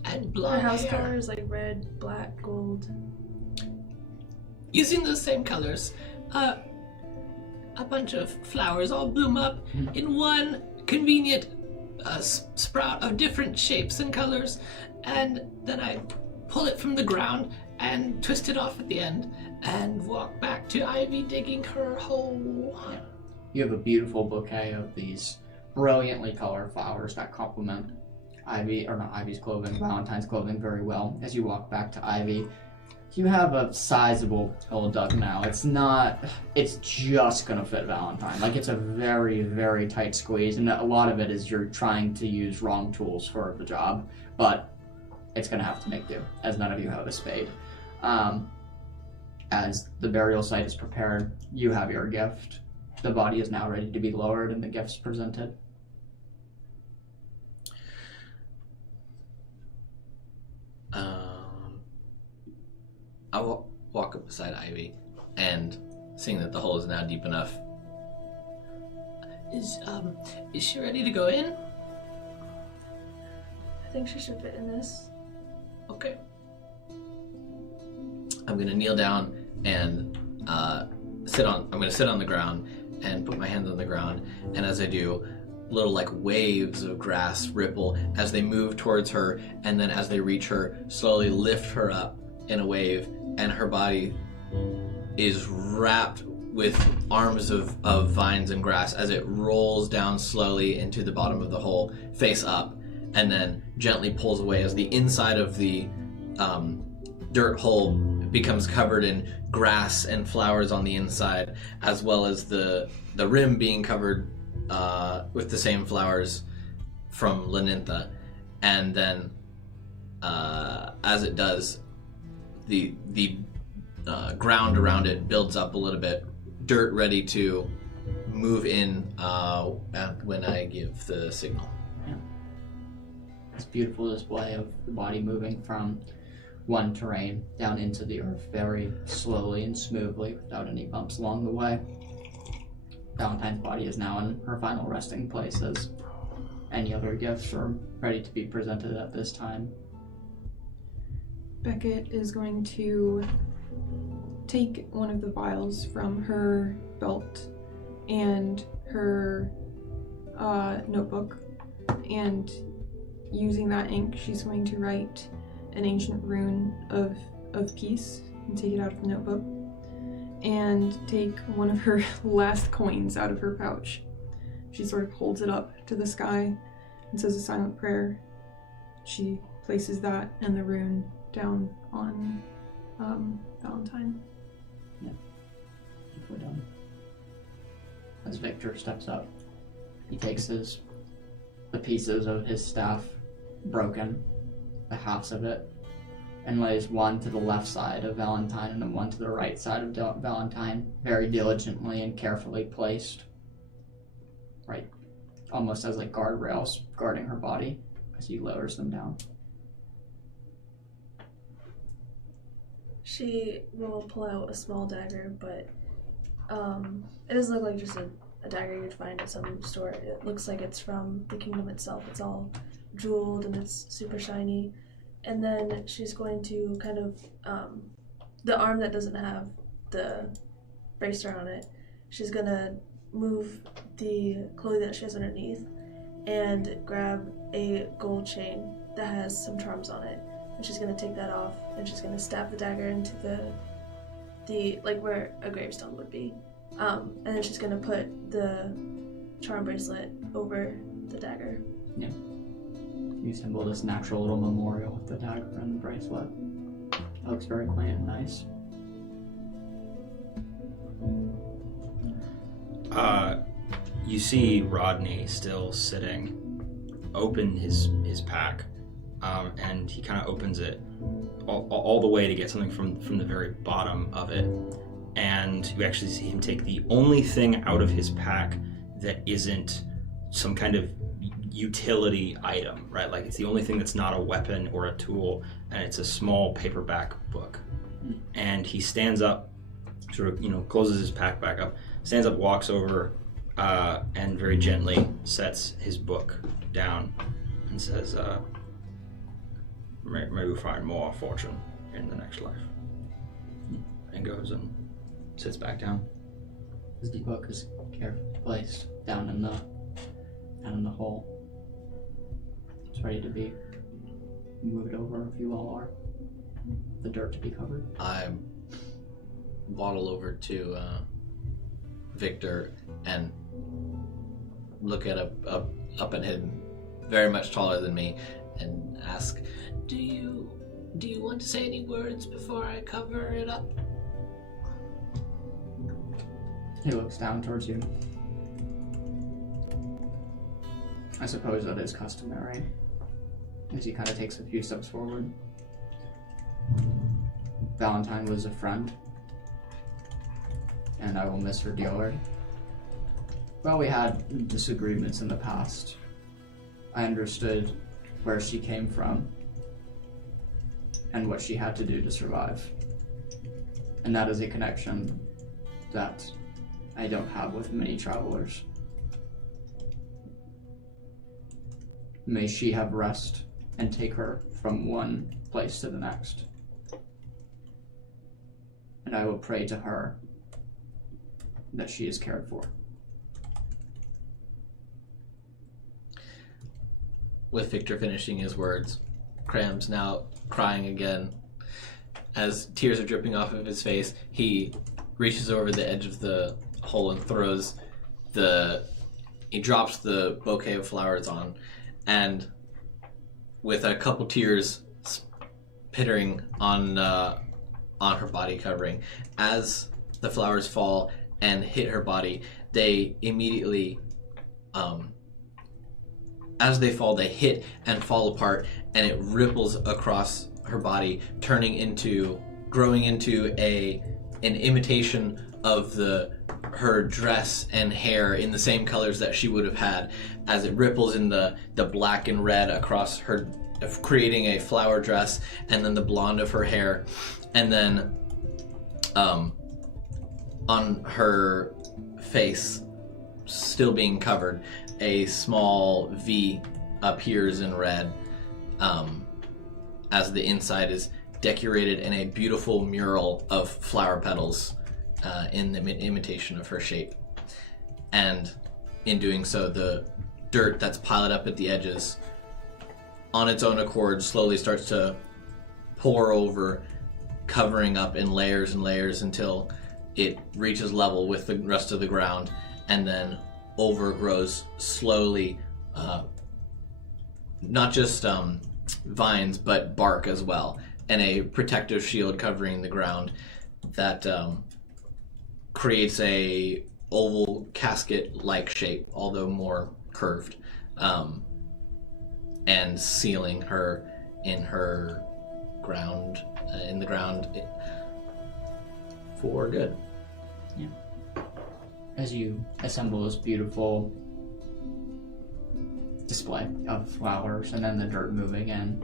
And Her blonde house hair. color is like red, black, gold. using those same colors, a bunch of flowers all bloom up in one convenient sprout of different shapes and colors, and then I pull it from the ground and twist it off at the end and walk back to Ivy digging her hole. You have a beautiful bouquet of these brilliantly colored flowers that complement Ivy's clothing, Valentine's clothing very well. As you walk back to Ivy, you have a sizable old duck now. It's just gonna fit Valentine. Like, it's a very, very tight squeeze, and a lot of it is you're trying to use wrong tools for the job, but it's gonna have to make do, as none of you have a spade. As the burial site is prepared, you have your gift. The body is now ready to be lowered and the gifts presented. I'll walk up beside Ivy, and seeing that the hole is now deep enough. Is she ready to go in? I think she should fit in this. Okay. I'm gonna kneel down and sit on the ground and put my hands on the ground, and as I do, little like waves of grass ripple as they move towards her, and then as they reach her, slowly lift her up in a wave, and her body is wrapped with arms of vines and grass as it rolls down slowly into the bottom of the hole, face up, and then gently pulls away as the inside of the dirt hole becomes covered in grass and flowers on the inside, as well as the rim being covered with the same flowers from Lenintha. And then as it does, the ground around it builds up a little bit, dirt ready to move in when I give the signal. Yeah. This beautiful display of the body moving from one terrain down into the earth very slowly and smoothly without any bumps along the way. Valentine's body is now in her final resting place, as any other gifts are ready to be presented at this time. Beckett is going to take one of the vials from her belt and her notebook, and using that ink, she's going to write an ancient rune of peace and take it out of the notebook, and take one of her last coins out of her pouch. She sort of holds it up to the sky and says a silent prayer. She places that and the rune down on Valentine. Yeah. If we're done. As Victor steps up, he takes the pieces of his staff, broken, the halves of it, and lays one to the left side of Valentine and then one to the right side of Valentine, very diligently and carefully placed, right, almost as like guardrails guarding her body as he lowers them down. She will pull out a small dagger, but it doesn't look like just a dagger you'd find at some store. It looks like it's from the kingdom itself. It's all jeweled and it's super shiny. And then she's going to kind of, the arm that doesn't have the bracer on it, she's going to move the clothing that she has underneath and grab a gold chain that has some charms on it. And she's going to take that off, and she's going to stab the dagger into the like where a gravestone would be. And then she's going to put the charm bracelet over the dagger. Yeah. You assemble this natural little memorial with the dagger and the bracelet. It looks very quaint and nice. You see Rodney still sitting, open his pack, and he kind of opens it all the way to get something from the very bottom of it, and you actually see him take the only thing out of his pack that isn't some kind of utility item, right? Like, it's the only thing that's not a weapon or a tool, and it's a small paperback book. And he stands up, sort of, closes his pack back up, stands up, walks over, and very gently sets his book down and says, may we find more fortune in the next life. and goes and sits back down. The book is carefully placed down in the hole. It's ready to be moved over if you all are. The dirt to be covered. I waddle over to Victor and look at up at him, very much taller than me, and ask, Do you want to say any words before I cover it up? He looks down towards you. I suppose that is customary. As he kind of takes a few steps forward. Valentine was a friend, and I will miss her dearly. Well, we had disagreements in the past. I understood where she came from and what she had to do to survive. And that is a connection that I don't have with many travelers. May she have rest and take her from one place to the next. And I will pray to her that she is cared for. with Victor finishing his words, Cram's now crying again. As tears are dripping off of his face, he reaches over the edge of the hole and he drops the bouquet of flowers on, and with a couple tears pittering on her body covering, as the flowers fall and hit her body, they immediately, as they fall, they hit and fall apart, and it ripples across her body, growing into an imitation of her dress and hair in the same colors that she would have had, as it ripples in the black and red across her, creating a flower dress, and then the blonde of her hair, and then on her face, still being covered, a small V appears in red, as the inside is decorated in a beautiful mural of flower petals in the imitation of her shape. And in doing so, the dirt that's piled up at the edges, on its own accord, slowly starts to pour over, covering up in layers and layers until it reaches level with the rest of the ground, and then overgrows slowly, not just vines, but bark as well, and a protective shield covering the ground that creates a oval casket-like shape, although more curved, and sealing her in her ground, in the ground for good. Yeah. As you assemble this beautiful display of flowers, and then the dirt moving in,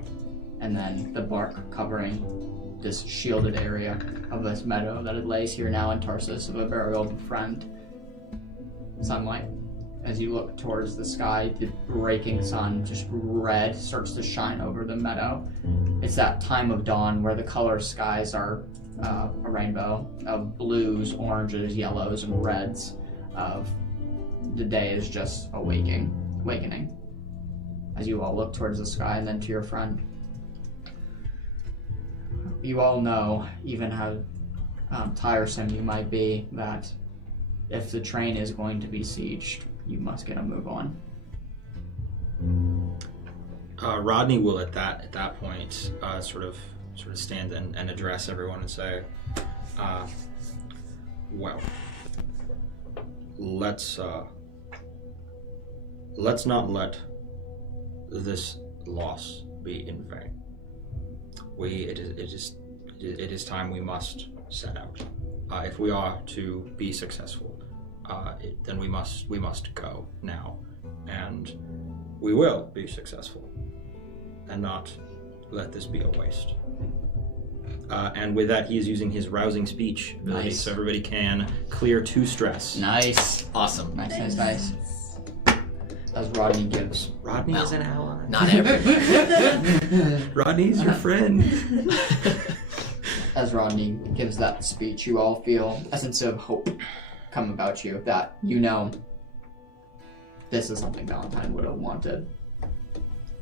and then the bark covering this shielded area of this meadow that it lays here now in Tarsus of a very old friend. Sunlight. As you look towards the sky, the breaking sun, just red, starts to shine over the meadow. It's that time of dawn where the color skies are a rainbow of blues, oranges, yellows, and reds. Of the day is just awakening. As you all look towards the sky and then to your friend. You all know, even how tiresome you might be, that if the train is going to be sieged, you must get a move on. Rodney will at that point sort of stand and address everyone and say, well, let's not let this loss be in vain. It is time we must set out. If we are to be successful, then we must go now, and we will be successful, and not let this be a waste. And with that, he is using his rousing speech ability, so everybody can clear 2 stress. Nice. Awesome. Nice. As Rodney gives. Rodney is an ally. Not every. Rodney's your friend. as Rodney gives that speech, you all feel a sense of hope come about you, that you know this is something Valentine would have wanted.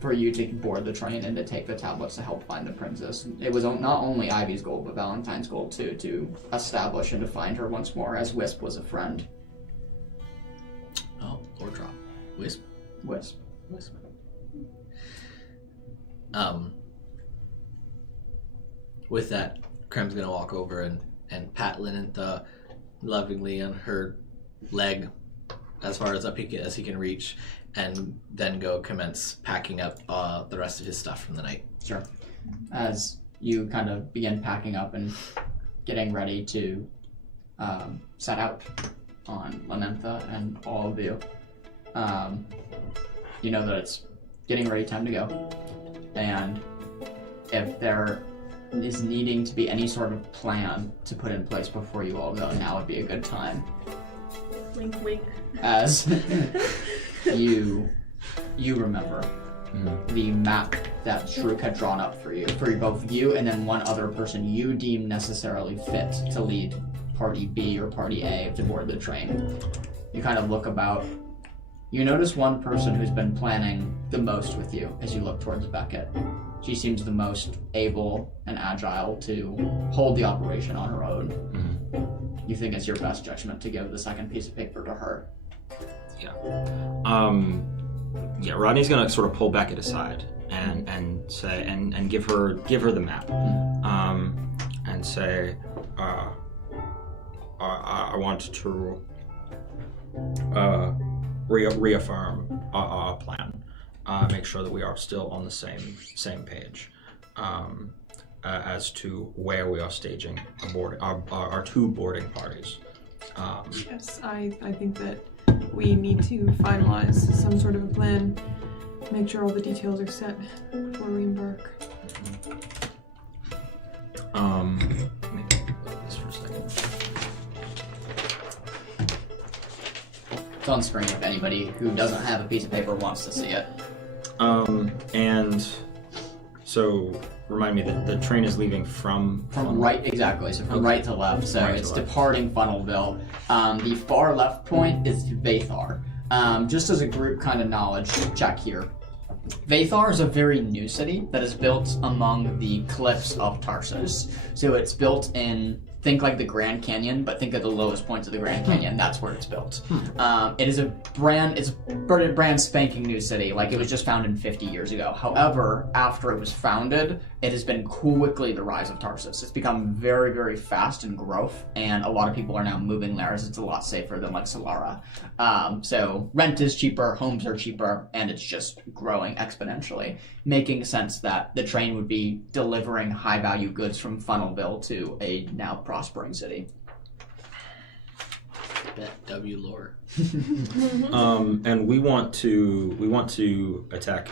For you to board the train and to take the tablets to help find the princess. It was not only Ivy's goal, but Valentine's goal too, to establish and to find her once more, as Wisp was a friend. Oh, or drop. Wisp. Wisp. With that, Krem's gonna walk over and pat Lynantha lovingly on her leg as far as up as he can reach, and then go commence packing up the rest of his stuff from the night. Sure. As you kind of begin packing up and getting ready to set out on Lynantha and all of you, you know that it's getting ready time to go. And if there is needing to be any sort of plan to put in place before you all go, now would be a good time. Wink, wink. As you remember the map that Shruk had drawn up for both you and then one other person you deem necessarily fit to lead Party B or Party A to board the train. You kind of look about. You notice one person who's been planning the most with you as you look towards Beckett. She seems the most able and agile to hold the operation on her own. You think it's your best judgment to give the second piece of paper to her. Yeah. Rodney's gonna sort of pull Beckett aside and say and give her the map. And say, I want to reaffirm our plan. Make sure that we are still on the same page as to where we are staging our two boarding parties. Yes, I think that we need to finalize some sort of a plan, make sure all the details are set before we embark. Let me look at this for a second. It's on screen if anybody who doesn't have a piece of paper wants to see it. And so remind me that the train is leaving from right, exactly. So from right to left. So Right to it's left. departing Funnelville. The far left point is Vathar. Just as a group kind of knowledge check here. Vathar is a very new city that is built among the cliffs of Tarsus. So it's built in, think like the Grand Canyon, but think of the lowest points of the Grand Canyon. That's where it's built. It is a brand spanking new city. Like it was just founded 50 years ago. However, after it was founded, it has been quickly the rise of Tarsus. It's become very, very fast in growth, and a lot of people are now moving there as it's a lot safer than like Solara. So rent is cheaper, homes are cheaper, and it's just growing exponentially, making sense that the train would be delivering high value goods from Funnelville to a now prospering city. Bet W lore. And we want to attack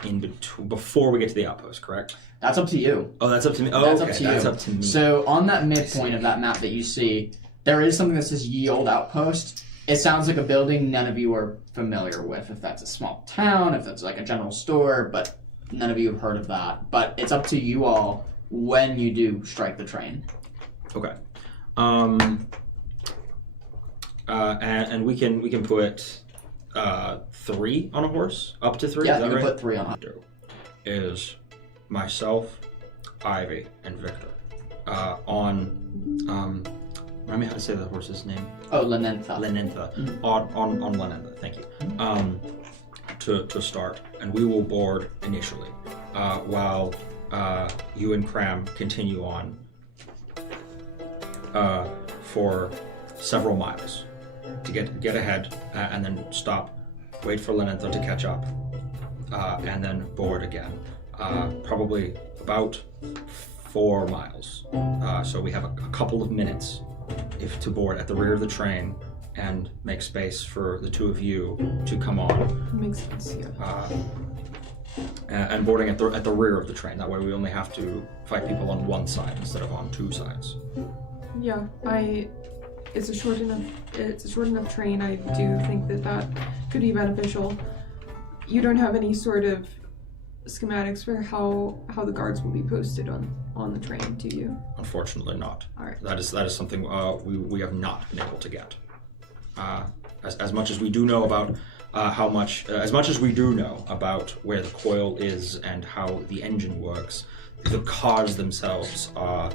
before we get to the outpost, correct? That's up to you. Oh, that's up to me. Oh, That's okay. up to you. That's up to me. So on that midpoint of that map that you see, there is something that says Ye Old Outpost. It sounds like a building none of you are familiar with, if that's a small town, if that's like a general store, but none of you have heard of that. But it's up to you all when you do strike the train. Okay. And we can put 3 on a horse, up to 3. Yeah, is that you can right? put 3 on it. Is myself, Ivy, and Victor on. Remind me how to say the horse's name. Oh, Lynantha. Lynantha. On Lynantha. Thank you. To start, and we will board initially, while you and Cram continue on for several miles to get ahead, and then stop, wait for Lynantha to catch up, and then board again. Probably about 4 miles. So we have a couple of minutes to board at the rear of the train and make space for the two of you to come on. Makes sense, yeah. And boarding at the rear of the train. That way we only have to fight people on one side instead of on 2 sides. Yeah, it's a short enough train. I do think that could be beneficial. You don't have any sort of schematics for how the guards will be posted on on the train, do you? Unfortunately not. All right. That is something we have not been able to get. As much as we do know about as much as we do know about where the coil is and how the engine works, the cars themselves are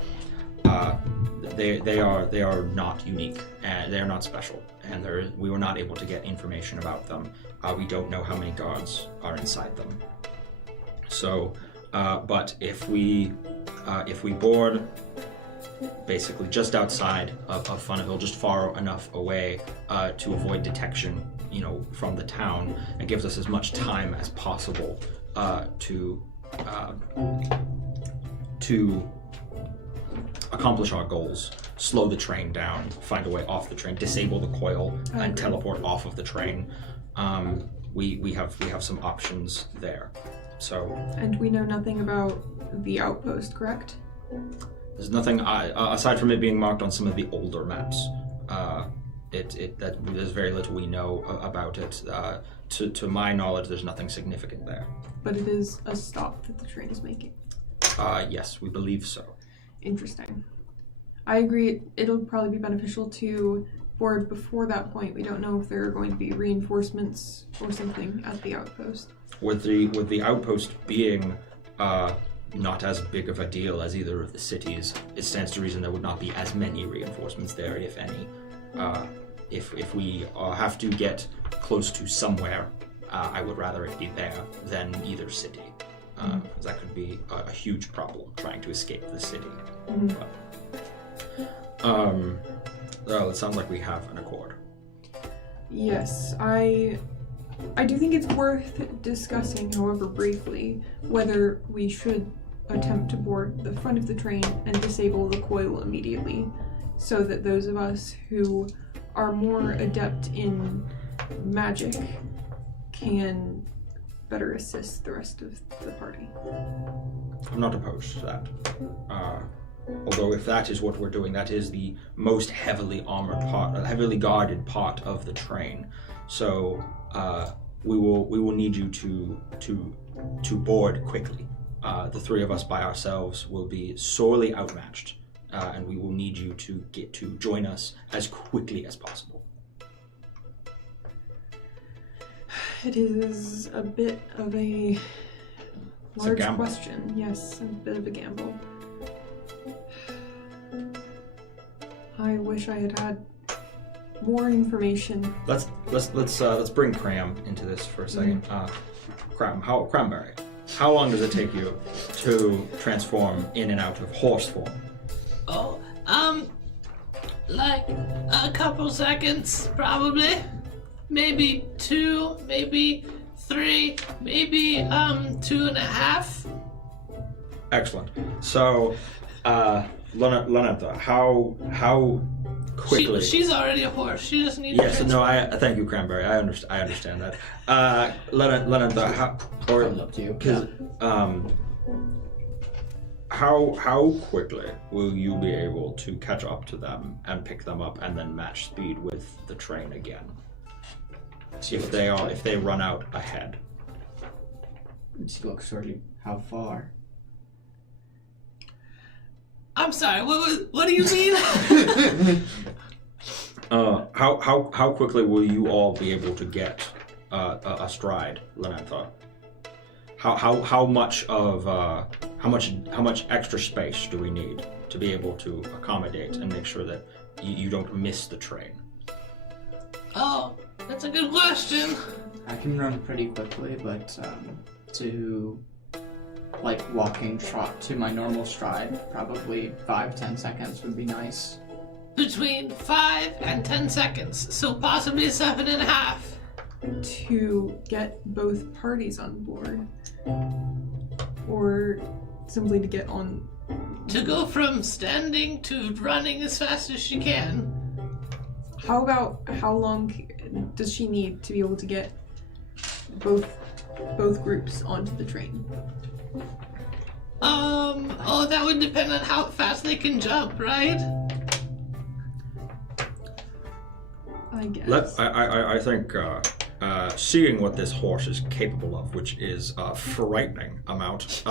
they are not unique and they are not special, and we were not able to get information about them. We don't know how many guards are inside them. So, but if we board basically just outside of Funnaville, just far enough away to avoid detection, from the town, it gives us as much time as possible to accomplish our goals, slow the train down, find a way off the train, disable the coil, and teleport off of the train. We have some options there. So. And we know nothing about the outpost, correct? There's nothing aside from it being marked on some of the older maps. There's very little we know about it. To my knowledge, there's nothing significant there. But it is a stop that the train is making. Yes, we believe so. Interesting. I agree. It'll probably be beneficial to board before that point. We don't know if there are going to be reinforcements or something at the outpost. With the outpost being not as big of a deal as either of the cities, it stands to reason there would not be as many reinforcements there, if any. If we have to get close to somewhere, I would rather it be there than either city. That could be a huge problem, trying to escape the city. Well, it sounds like we have an accord. Yes, I do think it's worth discussing, however briefly, whether we should attempt to board the front of the train and disable the coil immediately, so that those of us who are more adept in magic can better assist the rest of the party. I'm not opposed to that. Although if that is what we're doing, that is the most heavily armored part, heavily guarded part of the train. So we will need you to board quickly. The three of us by ourselves will be sorely outmatched, and we will need you to get to join us as quickly as possible. It is a bit of a large question. Yes, a bit of a gamble. I wish I had more information. Let's bring Cram into this for a second. Cranberry, how long does it take you to transform in and out of horse form? Oh, like a couple seconds, probably. Maybe 2, maybe 3, maybe 2.5. Excellent. So, Lanetha, how quickly? She's already a horse. She just needs. Yes. No. Thank you, Cranberry. I understand that. Lanetha, up to you. How quickly will you be able to catch up to them and pick them up and then match speed with the train again? If they run out ahead. Let's look sorry. How far? I'm sorry. What do you mean? How quickly will you all be able to get astride Lanetha? How much extra space do we need to be able to accommodate and make sure that you don't miss the train? Oh, that's a good question. I can run pretty quickly, but to walking trot to my normal stride, probably 5-10 seconds would be nice. Between 5 and 10 seconds, so possibly 7.5. To get both parties on board, or simply to get on. To go from standing to running as fast as she can. How about how long does she need to be able to get both groups onto the train? That would depend on how fast they can jump, right? I guess. I think seeing what this horse is capable of, which is a frightening amount,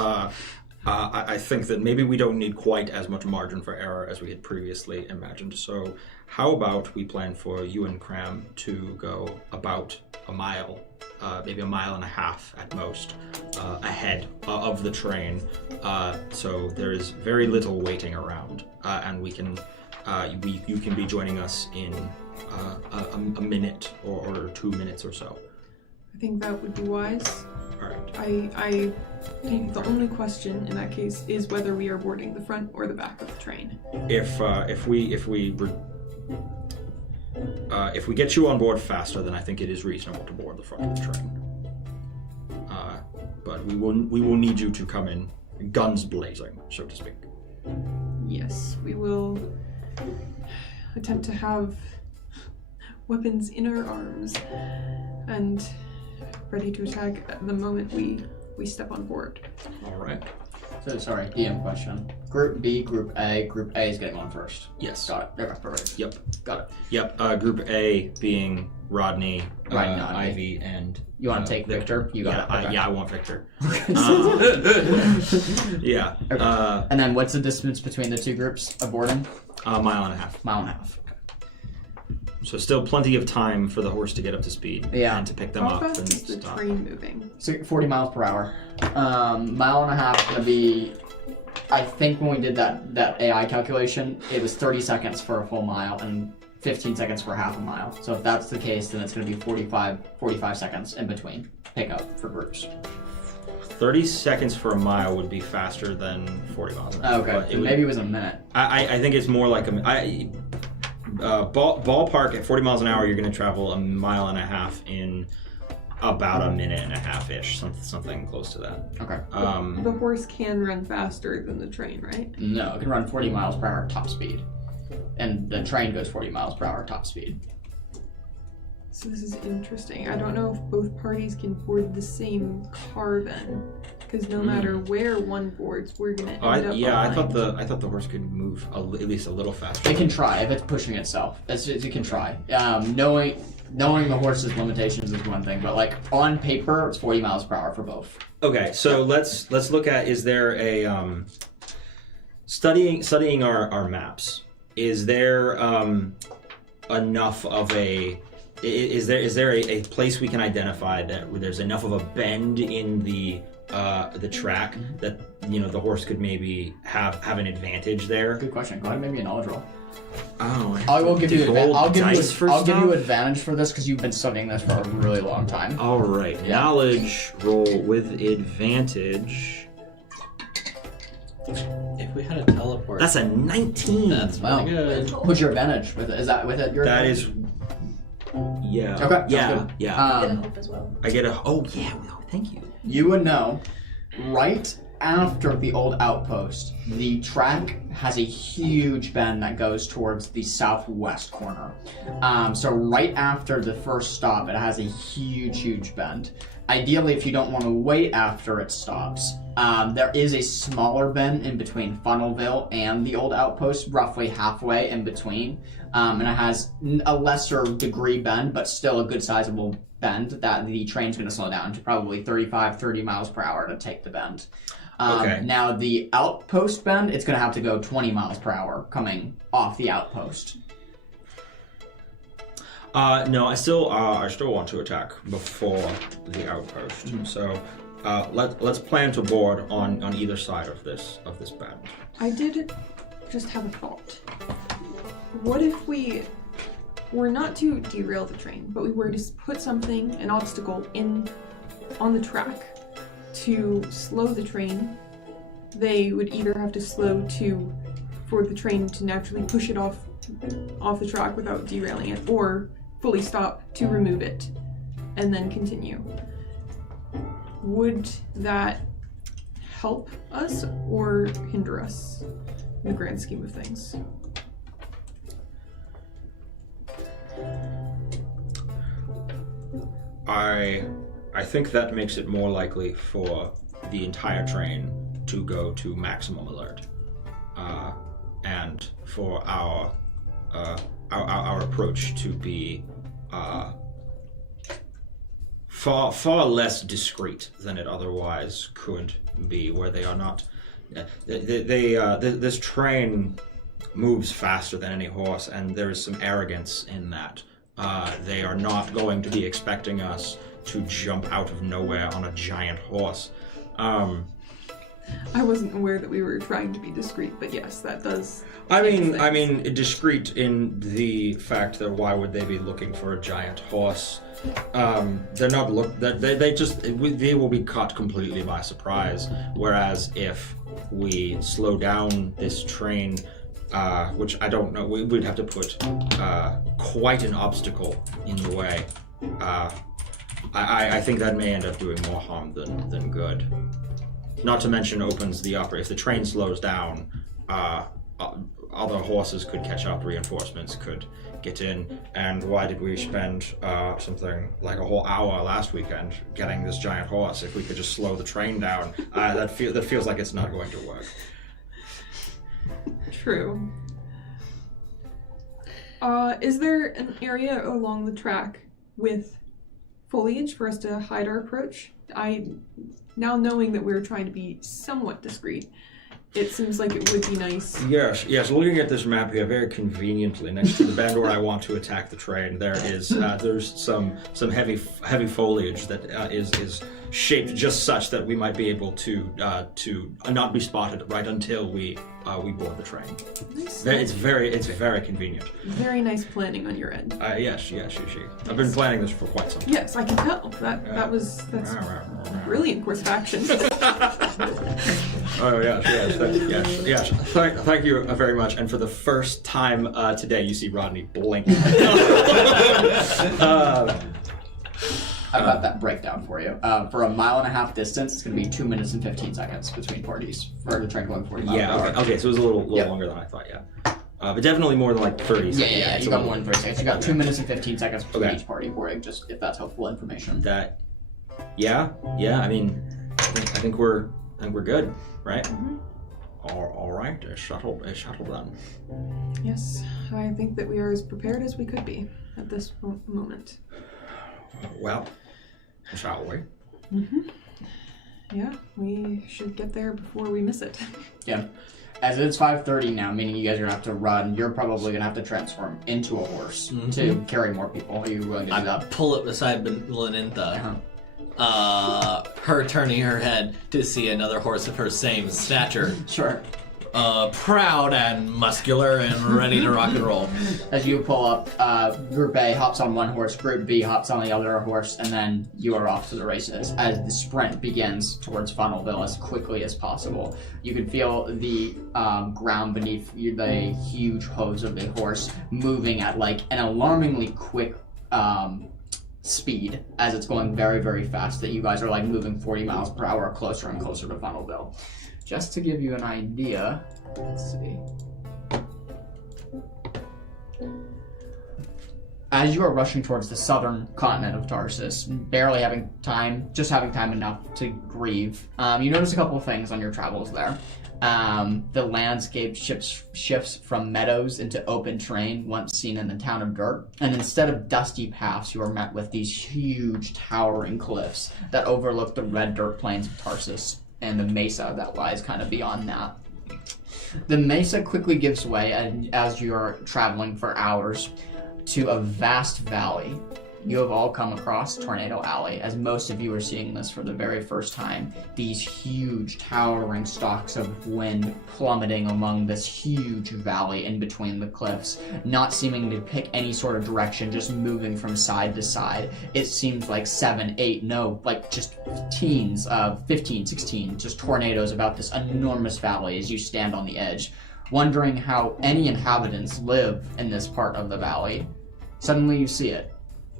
I think that maybe we don't need quite as much margin for error as we had previously imagined. So how about we plan for you and Cram to go about a mile, maybe a mile and a half at most, ahead of the train. So there is very little waiting around, and we can, you can be joining us in a minute or 2 minutes or so. I think that would be wise. All right. I think the only question in that case is whether we are boarding the front or the back of the train. If we get you on board faster, then I think it is reasonable to board the front of the train. But we will need you to come in guns blazing, so to speak. Yes, we will attempt to have weapons in our arms and ready to attack at the moment we step on board. All right. So, sorry, DM question. Group B, Group A. Group A is getting on first. Yes. Got it. Okay, perfect. Yep. Got it. Yep. Group A being Rodney, Rodney. Ivy, and... You want to take Victor? You got it. Okay. Yeah, I want Victor. Yeah. Okay. And then what's the distance between the two groups of boarding? A mile and a half. Mile and a half. So still plenty of time for the horse to get up to speed. Yeah. And to pick them How up fast and is the stop. train moving? So 40 miles per hour. Mile and a half gonna be, I think when we did that AI calculation, it was 30 seconds for a full mile and 15 seconds for half a mile. So if that's the case, then it's gonna be 45 seconds in between pickup for groups. 30 seconds for a mile would be faster than 40 miles an hour. Okay, but so maybe it was a minute. I think it's more like ballpark at 40 miles an hour, you're going to travel a mile and a half in about a minute and a half-ish, something close to that. Okay. The horse can run faster than the train, right? No, it can run 40 miles per hour top speed. And the train goes 40 miles per hour top speed. So this is interesting. I don't know if both parties can board the same car then, because no matter where one boards, we're gonna end up I thought behind. I thought the horse could move at least a little faster. It can try if it's pushing itself. It can try. Knowing the horse's limitations is one thing, but like on paper, it's 40 miles per hour for both. Okay, so let's look at, is there a studying our maps? Is there enough of a Is there a place we can identify that where there's enough of a bend in the track that the horse could maybe have an advantage there? Good question. Go ahead and make me a knowledge roll. Oh, I will give you I'll give you advantage. advantage for this because you've been studying this for a really long time. All right, Yeah. knowledge roll with advantage. If we had a teleport, That's a 19. that's Wow. really good. What's your advantage with it? Is that with it? Your That advantage? is. Yeah. Okay, sounds Yeah. good. Yeah. I get a hope as well. I get a. Oh yeah. Oh, thank you. You would know, right after the old outpost, the track has a huge bend that goes towards the southwest corner. So right after the first stop, it has a huge bend. Ideally, if you don't want to wait after it stops, there is a smaller bend in between Funnelville and the old outpost, roughly halfway in between. And it has a lesser degree bend, but still a good sizable bend that the train's going to slow down to probably 30 miles per hour to take the bend. Okay. Now the outpost bend, it's going to have to go 20 miles per hour coming off the outpost. No, I still want to attack before the outpost. So let's plan to board on either side of this bend. I did just have a thought. What if we were not to derail the train, but we were to put something, an obstacle, on the track to slow the train? They would either have to slow for the train to naturally push it off the track without derailing it, or fully stop to remove it and then continue. Would that help us or hinder us in the grand scheme of things? I think that makes it more likely for the entire train to go to maximum alert, and for our approach to be far less discreet than it otherwise could be, where they are not This train moves faster than any horse, and there is some arrogance in that. They are not going to be expecting us to jump out of nowhere on a giant horse. I wasn't aware that we were trying to be discreet, but yes, that does. I mean, discreet in the fact that why would they be looking for a giant horse? They're not they will be caught completely by surprise. Whereas if we slow down this train, which I don't know, we'd have to put quite an obstacle in the way. I think that may end up doing more harm than good. Not to mention opens the upper. If the train slows down, other horses could catch up, reinforcements could get in. And why did we spend something like a whole hour last weekend getting this giant horse? If we could just slow the train down, that feels like it's not going to work. True. Is there an area along the track with foliage for us to hide our approach? Now knowing that we're trying to be somewhat discreet, it seems like it would be nice. Yes. Looking at this map here, very conveniently next to the bend where I want to attack the train, there is there's some heavy foliage that is shaped just such that we might be able to not be spotted right until we board the train. Nice. It's very convenient. Very nice planning on your end. Yes. I've been planning this for quite some time. Yes, I can tell. That's brilliant course of action. Oh yes. Thank you very much. And for the first time today, you see Rodney blink. I've got that breakdown for you. For a 1.5 mile distance, it's going to be 2 minutes and 15 seconds between parties for the train going 40 miles per hour. Okay, so it was a little longer than I thought, yeah. But definitely more than like 30 seconds. Yeah, you got more than 30 seconds. You got 2 minutes and 15 seconds between each party boarding, just if that's helpful information. Yeah, I mean, I think we're good, right? Mm-hmm. All right, a shuttle then. Yes, I think that we are as prepared as we could be at this moment. Well, shall we? Mm-hmm. Yeah, we should get there before we miss it. Yeah. As it's 5:30 now, meaning you guys are going to have to run, you're probably going to have to transform into a horse to carry more people. Are you willing to do that? Pull up beside Lenintha. Her turning her head to see another horse of her same stature. Sure. Proud and muscular and ready to rock and roll. As you pull up, Group A hops on one horse, Group B hops on the other horse, and then you are off to the races. As the sprint begins towards Funnelville as quickly as possible, you can feel the ground beneath you, the huge hooves of the horse moving at like an alarmingly quick speed as it's going very, very fast, that you guys are like moving 40 miles per hour closer and closer to Funnelville. Just to give you an idea, let's see. As you are rushing towards the southern continent of Tarsus, barely having time, just having time enough to grieve, you notice a couple of things on your travels there. The landscape shifts from meadows into open terrain once seen in the town of Dirt, and instead of dusty paths, you are met with these huge towering cliffs that overlook the red dirt plains of Tarsus and the mesa that lies kind of beyond that. The mesa quickly gives way as you are traveling for hours to a vast valley. You have all come across Tornado Alley, as most of you are seeing this for the very first time. These huge towering stalks of wind plummeting among this huge valley in between the cliffs, not seeming to pick any sort of direction, just moving from side to side. It seems like 7, 8, no, like just teens of 15, 16, just tornadoes about this enormous valley as you stand on the edge, wondering how any inhabitants live in this part of the valley. Suddenly you see it.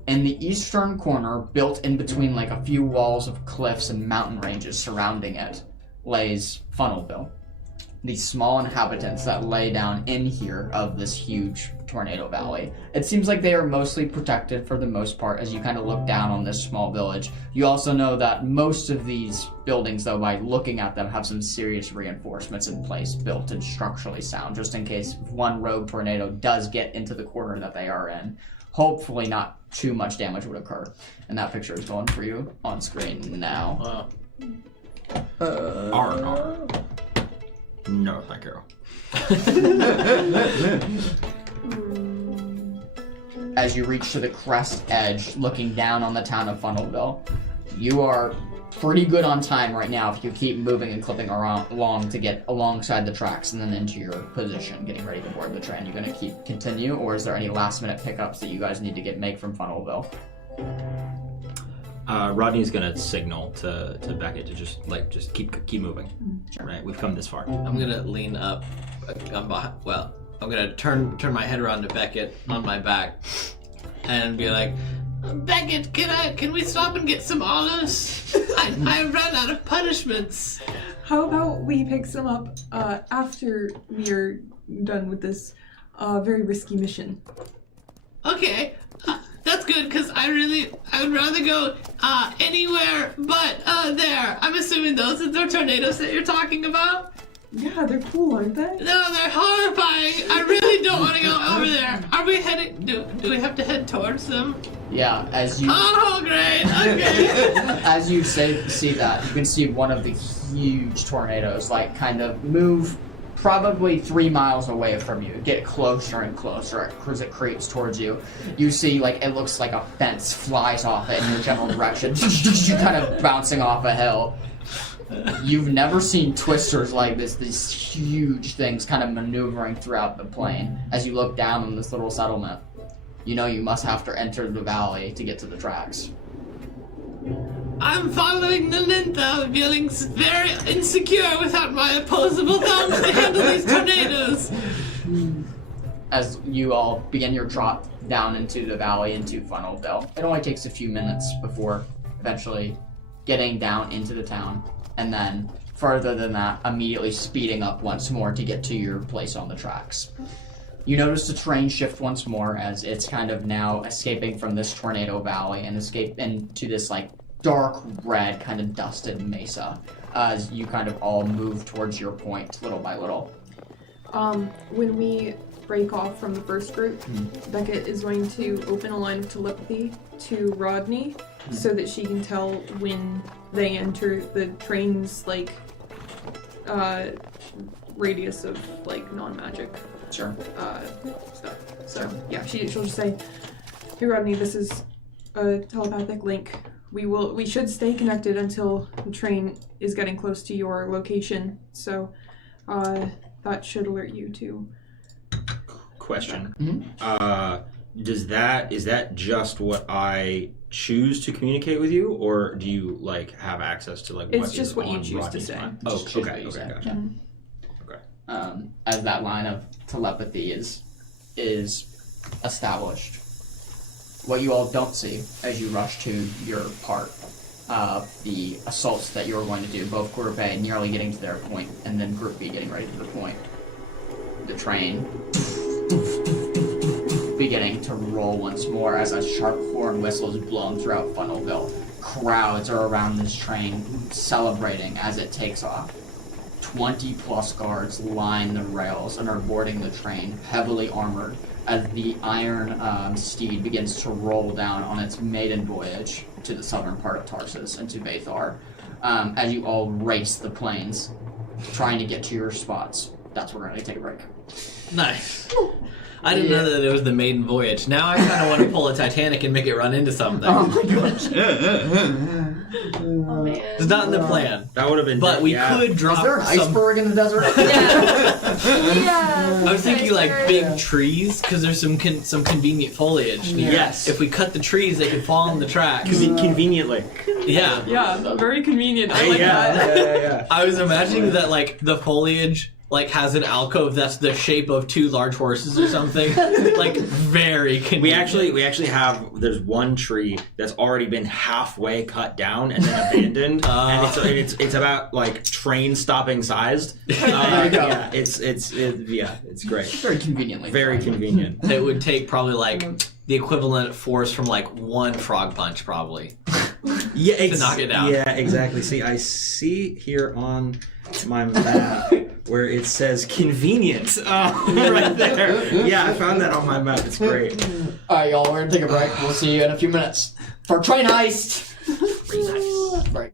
In the eastern corner, built in between like a few walls of cliffs and mountain ranges surrounding it, lays Funnelville. These small inhabitants that lay down in here of this huge tornado valley. It seems like they are mostly protected for the most part as you kind of look down on this small village. You also know that most of these buildings, though, by looking at them, have some serious reinforcements in place, built and structurally sound, just in case one rogue tornado does get into the corner that they are in. Hopefully not too much damage would occur. And that picture is going for you on screen now. Arr. No, thank you. As you reach to the crest edge, looking down on the town of Funnelville, you are pretty good on time right now if you keep moving and clipping along to get alongside the tracks and then into your position, getting ready to board the train. You gonna continue, or is there any last minute pickups that you guys need to make from Funnelville? Rodney's gonna signal to Beckett to just keep moving. Sure. Right, we've come this far. I'm gonna lean up. I'm gonna turn my head around to Beckett on my back and be like, Beckett, can we stop and get some olives? I ran out of punishments. How about we pick some up after we are done with this very risky mission? Okay, that's good because I would rather go anywhere but there. I'm assuming those are the tornadoes that you're talking about. Yeah, they're cool, aren't they? No, they're horrifying. I really don't want to go over there. Are we heading? Do we have to head towards them? Yeah, as you Oh, great. Okay. as you see that, you can see one of the huge tornadoes kind of move probably 3 miles away from you, get closer and closer as it creeps towards you. You see it looks like a fence flies off it in your general direction, kind of bouncing off a hill. You've never seen twisters like this, these huge things kind of maneuvering throughout the plain. As you look down on this little settlement, you know you must have to enter the valley to get to the tracks. I'm following the Lintha, feeling very insecure without my opposable thumbs to handle these tornadoes. As you all begin your trot down into the valley into Funnelville, it only takes a few minutes before eventually getting down into the town, and then further than that, immediately speeding up once more to get to your place on the tracks. You notice the train shift once more as it's kind of now escaping from this tornado valley and escape into this dark red kind of dusted mesa as you kind of all move towards your point little by little. When we break off from the first group, Beckett is going to open a line of telepathy to Rodney so that she can tell when they enter the train's radius of non-magic Sure. stuff. So yeah, she'll just say, "Hey Rodney, this is a telepathic link. We should stay connected until the train is getting close to your location. So that should alert you to." Question. Mm-hmm. Is that just what I choose to communicate with you, or do you have access to It's just what you on choose to Rodney's say. mind? Just Oh, choose okay, what you say. gotcha. Mhm. Okay. As that line of telepathy is established. What you all don't see as you rush to your part of the assaults that you're going to do, both Group A nearly getting to their point, and then Group B getting ready to the point. The train beginning to roll once more as a sharp horn whistle is blown throughout Funnelville. Crowds are around this train celebrating as it takes off. 20 plus guards line the rails and are boarding the train, heavily armored, as the iron steed begins to roll down on its maiden voyage to the southern part of Tarsus and to Vathar. As you all race the plains, trying to get to your spots. That's where we're going to take a break. Nice. I didn't know that it was the maiden voyage. Now I kind of want to pull a Titanic and make it run into something. Oh my gosh. Oh man. It's not in the plan. That would have been. But we yeah. could drop Is there an some... iceberg in the desert? Yeah. I was thinking big trees, because there's some convenient foliage. Yes. If we cut the trees, they could fall on the tracks. Conveniently. Yeah. Yeah, very convenient. I like yeah, that. yeah. I was imagining that the foliage has an alcove that's the shape of two large horses or something. Very convenient. We actually have, there's one tree that's already been halfway cut down and then abandoned, and it's about train stopping sized. There you go. Yeah, it's great. Very conveniently. Very convenient. It would take probably the equivalent force from one frog punch probably. Yeah, to knock it down. Yeah, exactly. See, I see here on my map where it says convenient right there. Yeah, I found that on my map. It's great. Alright, y'all, we're gonna take a break. We'll see you in a few minutes for Train Heist! Pretty nice. Break.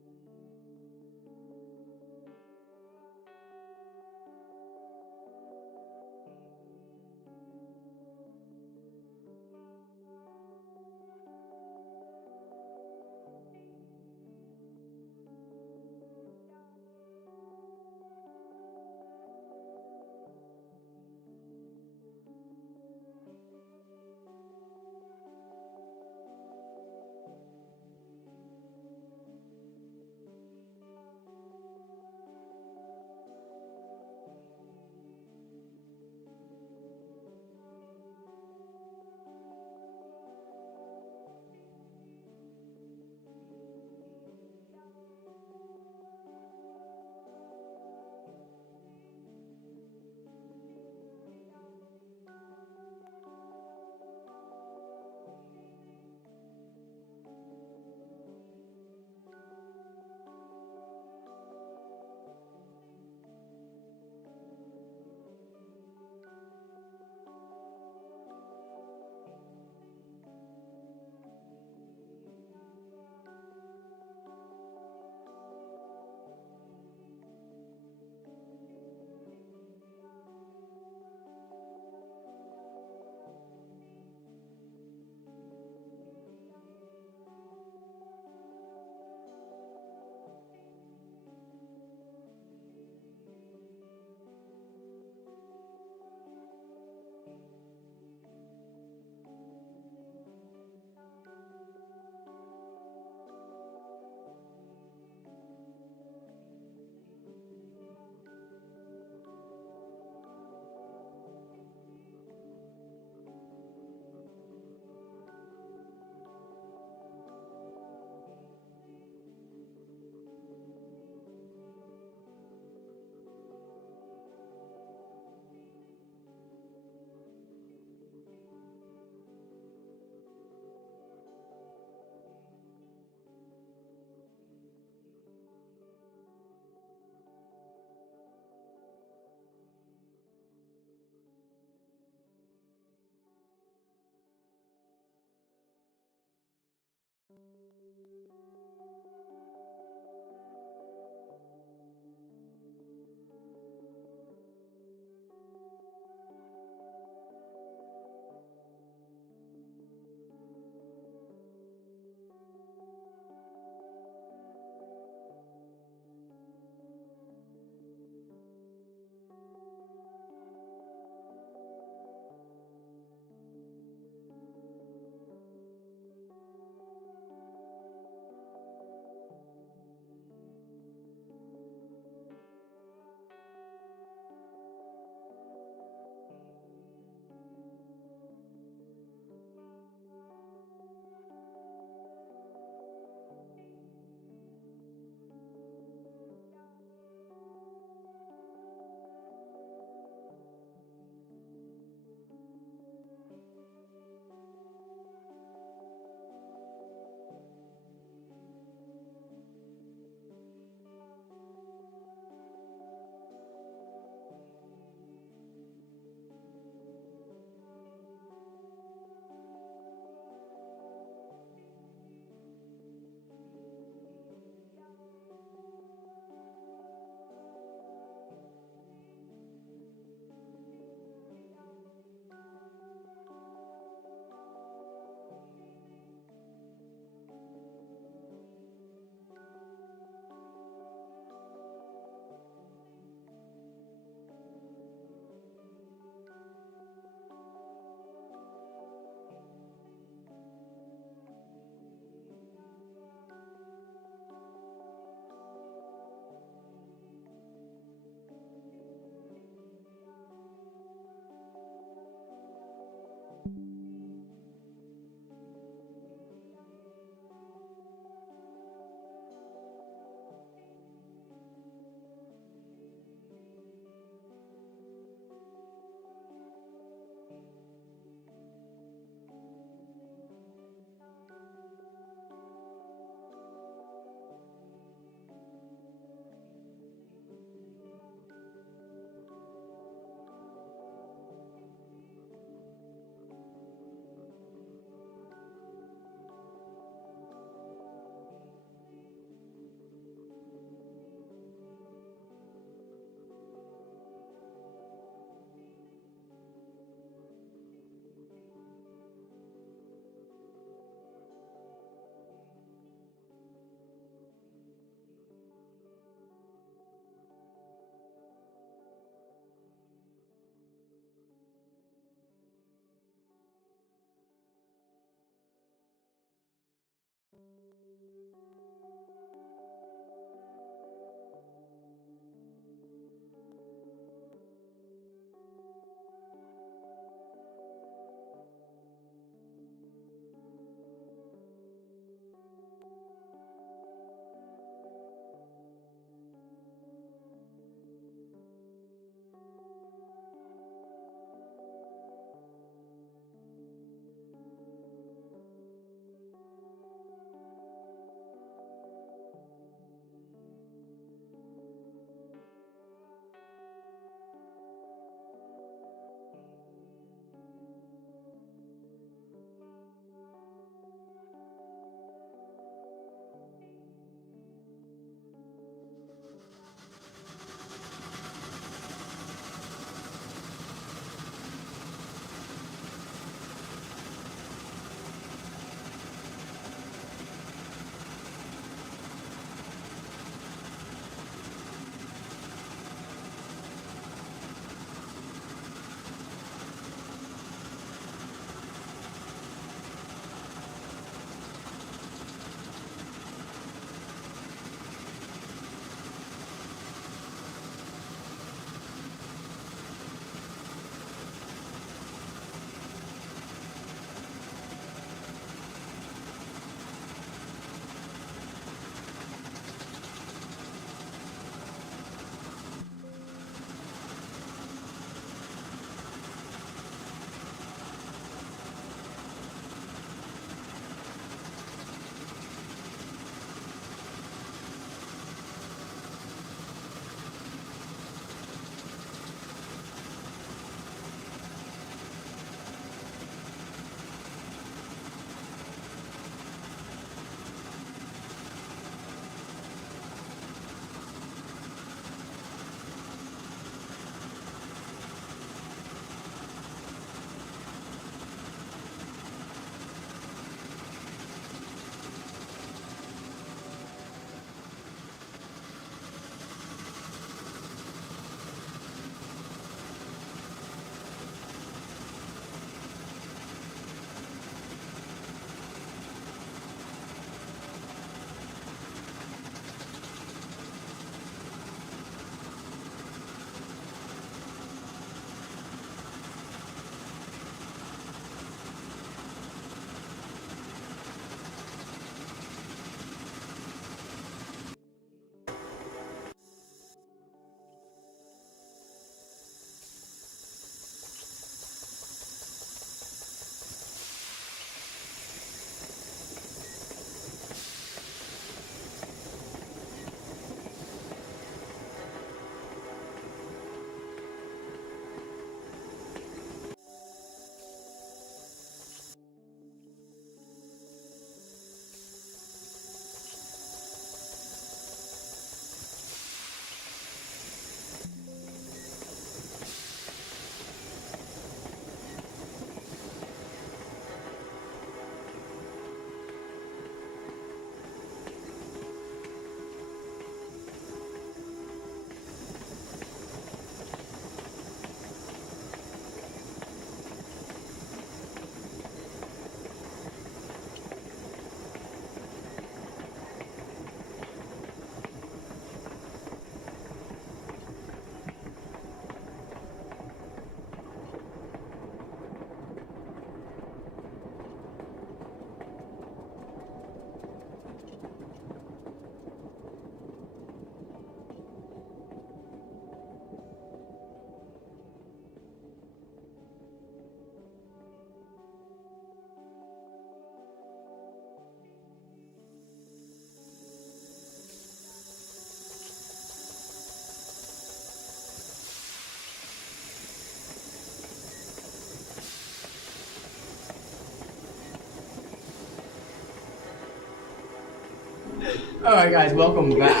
Alright guys, welcome back.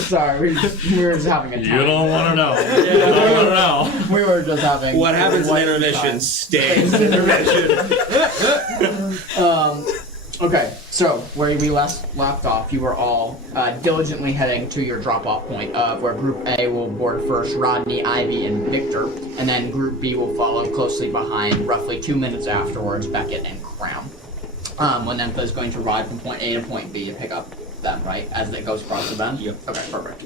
Sorry, we were just having a time. You don't want to know. You don't want to know. We were just having What happens in intermission stays in intermission. Okay, so where we left off, you were all diligently heading to your drop-off point of where Group A will board first, Rodney, Ivy, and Victor, and then Group B will follow closely behind, roughly 2 minutes afterwards, Beckett and Crown. When Nympha is going to ride from point A to point B to pick up them, right, as it goes across the bend? Yep. Okay, perfect.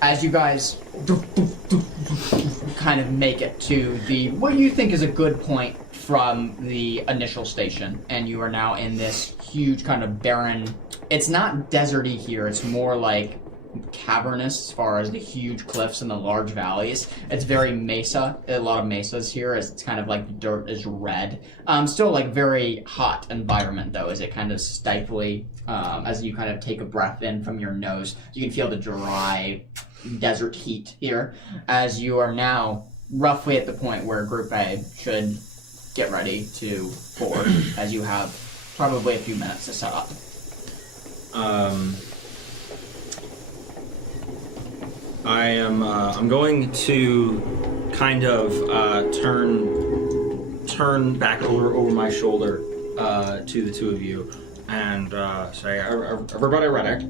As you guys kind of make it to the what you think is a good point from the initial station, and you are now in this huge kind of barren, it's not deserty here, it's more like cavernous as far as the huge cliffs and the large valleys. It's very mesa, a lot of mesas here, as it's kind of like the dirt is red. Still like very hot environment though, as it kind of stifling, as you kind of take a breath in from your nose. You can feel the dry desert heat here, as you are now roughly at the point where Group A should get ready to board, as you have probably a few minutes to set up. I'm going to kind of turn back over my shoulder to the two of you and say, everybody ready?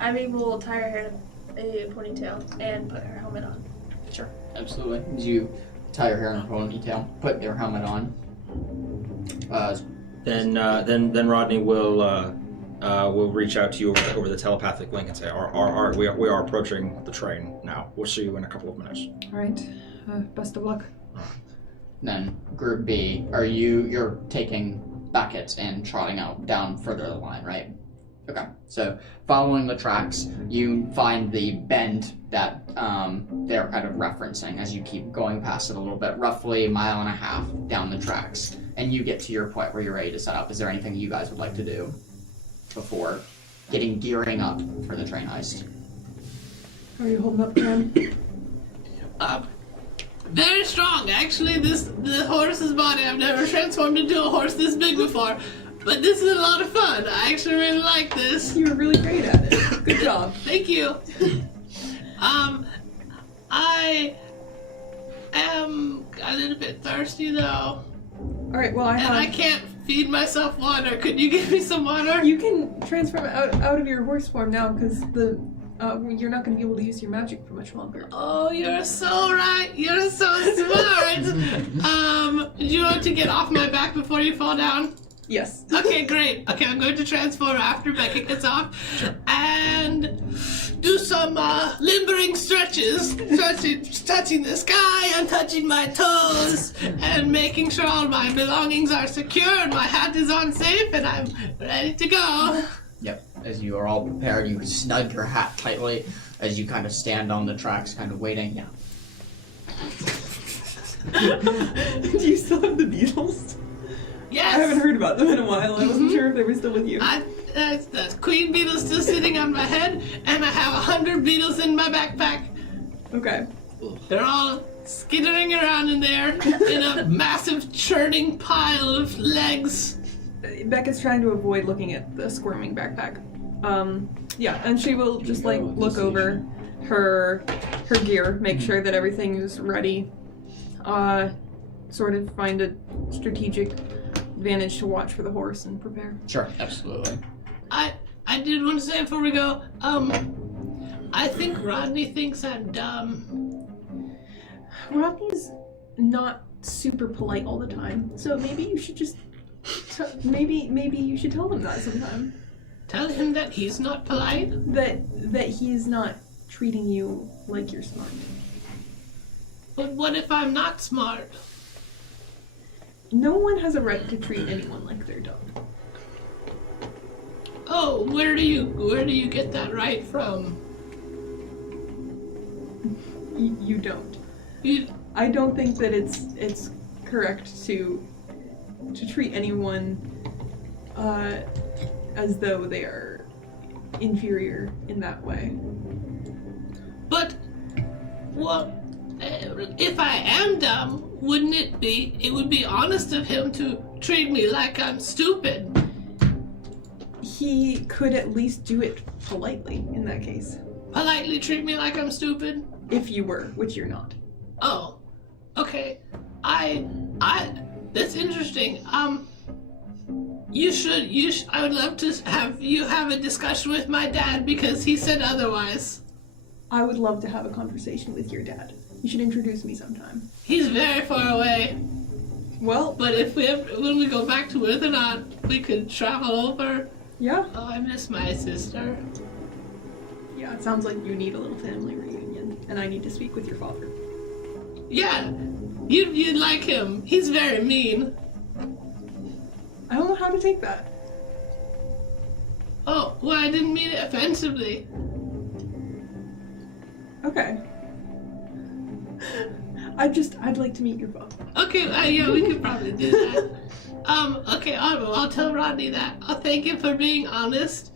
Ivy will tie her hair in a ponytail and put her helmet on. Sure, absolutely. As you tie your hair in a ponytail, put your helmet on. Then Rodney will reach out to you over the telepathic link and say, we are approaching the train now. We'll see you in a couple of minutes. All right. Best of luck. Then Group B, you're taking Beckett and trotting out down further the line, right? Okay, so following the tracks, you find the bend that they're kind of referencing as you keep going past it a little bit, roughly 1.5 miles down the tracks, and you get to your point where you're ready to set up. Is there anything you guys would like to do before gearing up for the train heist? How are you holding up, Cam? Very strong, actually. The horse's body, I've never transformed into a horse this big before. But this is a lot of fun. I actually really like this. You were really great at it. Good job. Thank you. I am a little bit thirsty though. Alright, well I can't feed myself water. Could you give me some water? You can transform out of your horse form now, because you're not going to be able to use your magic for much longer. Oh, you're so right. You're so smart. Do you want to get off my back before you fall down? Yes. Okay, great. Okay, I'm going to transform after Beckett gets off and do some limbering stretches. Touching the sky and touching my toes and making sure all my belongings are secure and my hat is on safe and I'm ready to go. Yep, as you are all prepared, you snug your hat tightly as you kind of stand on the tracks, kind of waiting. Yeah. Do you still have the beetles? Yes. I haven't heard about them in a while. I wasn't sure if they were still with you. The queen beetle's still sitting on my head, and I have 100 beetles in my backpack. Okay. They're all skittering around in there in a massive churning pile of legs. Becca's trying to avoid looking at the squirming backpack. Yeah, and she will just look over her gear, make sure that everything is ready. Sort of find a strategic advantage to watch for the horse and prepare. Sure, absolutely. I did want to say before we go, I think Rodney thinks I'm dumb. Rodney's not super polite all the time, so maybe you should just maybe you should tell him that sometime. Tell him that he's not polite? That he's not treating you like you're smart. But what if I'm not smart? No one has a right to treat anyone like they're dumb. Oh, where do you get that right from? You don't. I don't think that it's correct to treat anyone as though they are inferior in that way. But, well, if I am dumb, wouldn't it would be honest of him to treat me like I'm stupid? he could at least do it politely in that case. Politely treat me like I'm stupid? If you were, which you're not. Oh, okay. That's interesting. I would love to have you have a discussion with my dad because he said otherwise. I would love to have a conversation with your dad. You should introduce me sometime. He's very far away. Well, But when we go back to Earth or not, we could travel over. yeah. Oh, I miss my sister. Yeah, it sounds like you need a little family reunion, and I need to speak with your father. Yeah, you'd like him. He's very mean. I don't know how to take that. Oh, well, I didn't mean it offensively. Okay. I'd like to meet your father. Okay, yeah, we could probably do that. Okay, I'll tell Rodney that. I'll thank him for being honest,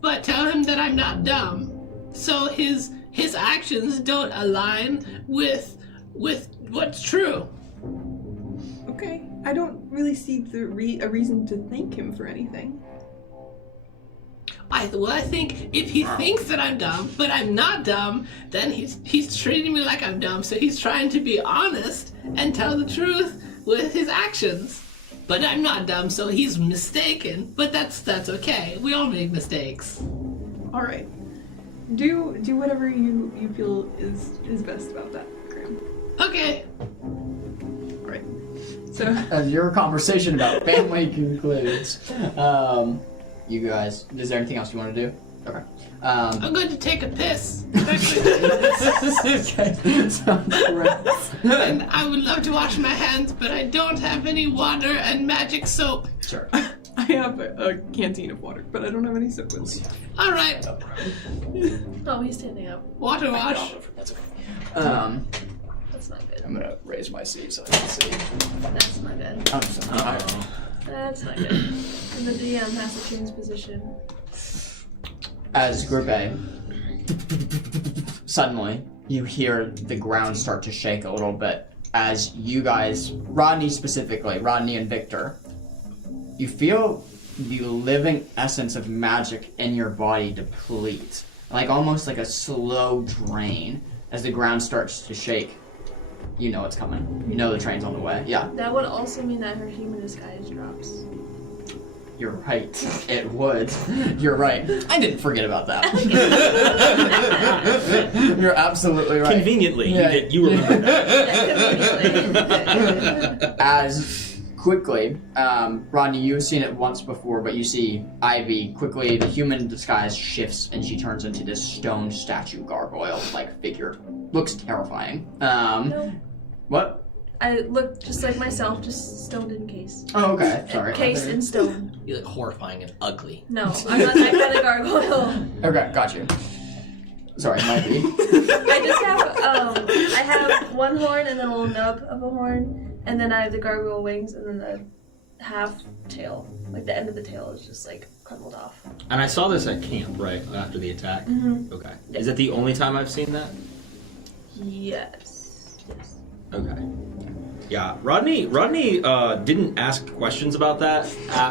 but tell him that I'm not dumb. So his actions don't align with what's true. Okay. I don't really see a reason to thank him for anything. I think if he thinks that I'm dumb, but I'm not dumb, then he's treating me like I'm dumb. So he's trying to be honest and tell the truth with his actions. But I'm not dumb, so he's mistaken. But that's okay. We all make mistakes. All right. Do whatever you feel is best about that, Graham. Okay. All right. So As your conversation about family concludes, you guys, is there anything else you want to do? Okay. I'm going to take a piss. Okay. Sounds great. And I would love to wash my hands, but I don't have any water and magic soap. Sure. I have a canteen of water, but I don't have any soap with me. All right. Oh, he's standing up. Water wash. That's okay. That's not good. I'm gonna raise my C so I can see. That's not good. I'm just higher. That's not good. And the DM has to change position. As Group A, suddenly you hear the ground start to shake a little bit as you guys, Rodney specifically, Rodney and Victor, you feel the living essence of magic in your body deplete. Like almost like a slow drain as the ground starts to shake. You know it's coming. You know the train's on the way. Yeah. That would also mean that her human disguise drops. You're right. It would. You're right. I didn't forget about that. You're absolutely right. Conveniently, Yeah. you remember that. As quickly, Rodney, you've seen it once before, but you see Ivy quickly, the human disguise shifts and she turns into this stone statue gargoyle-like figure. Looks terrifying. No. What? I look just like myself, just stoned in case. Oh, okay. Sorry. Case in stone. You look horrifying and ugly. No, I'm not that kind of gargoyle. Okay, got you. Sorry, might be. I just have, I have one horn and then a little nub of a horn, and then I have the gargoyle wings, and then the half tail. Like the end of the tail is just like crumbled off. And I saw this at camp, right, after the attack? Mm-hmm. Okay. Is it the only time I've seen that? Yes. Okay. Yeah, Rodney didn't ask questions about that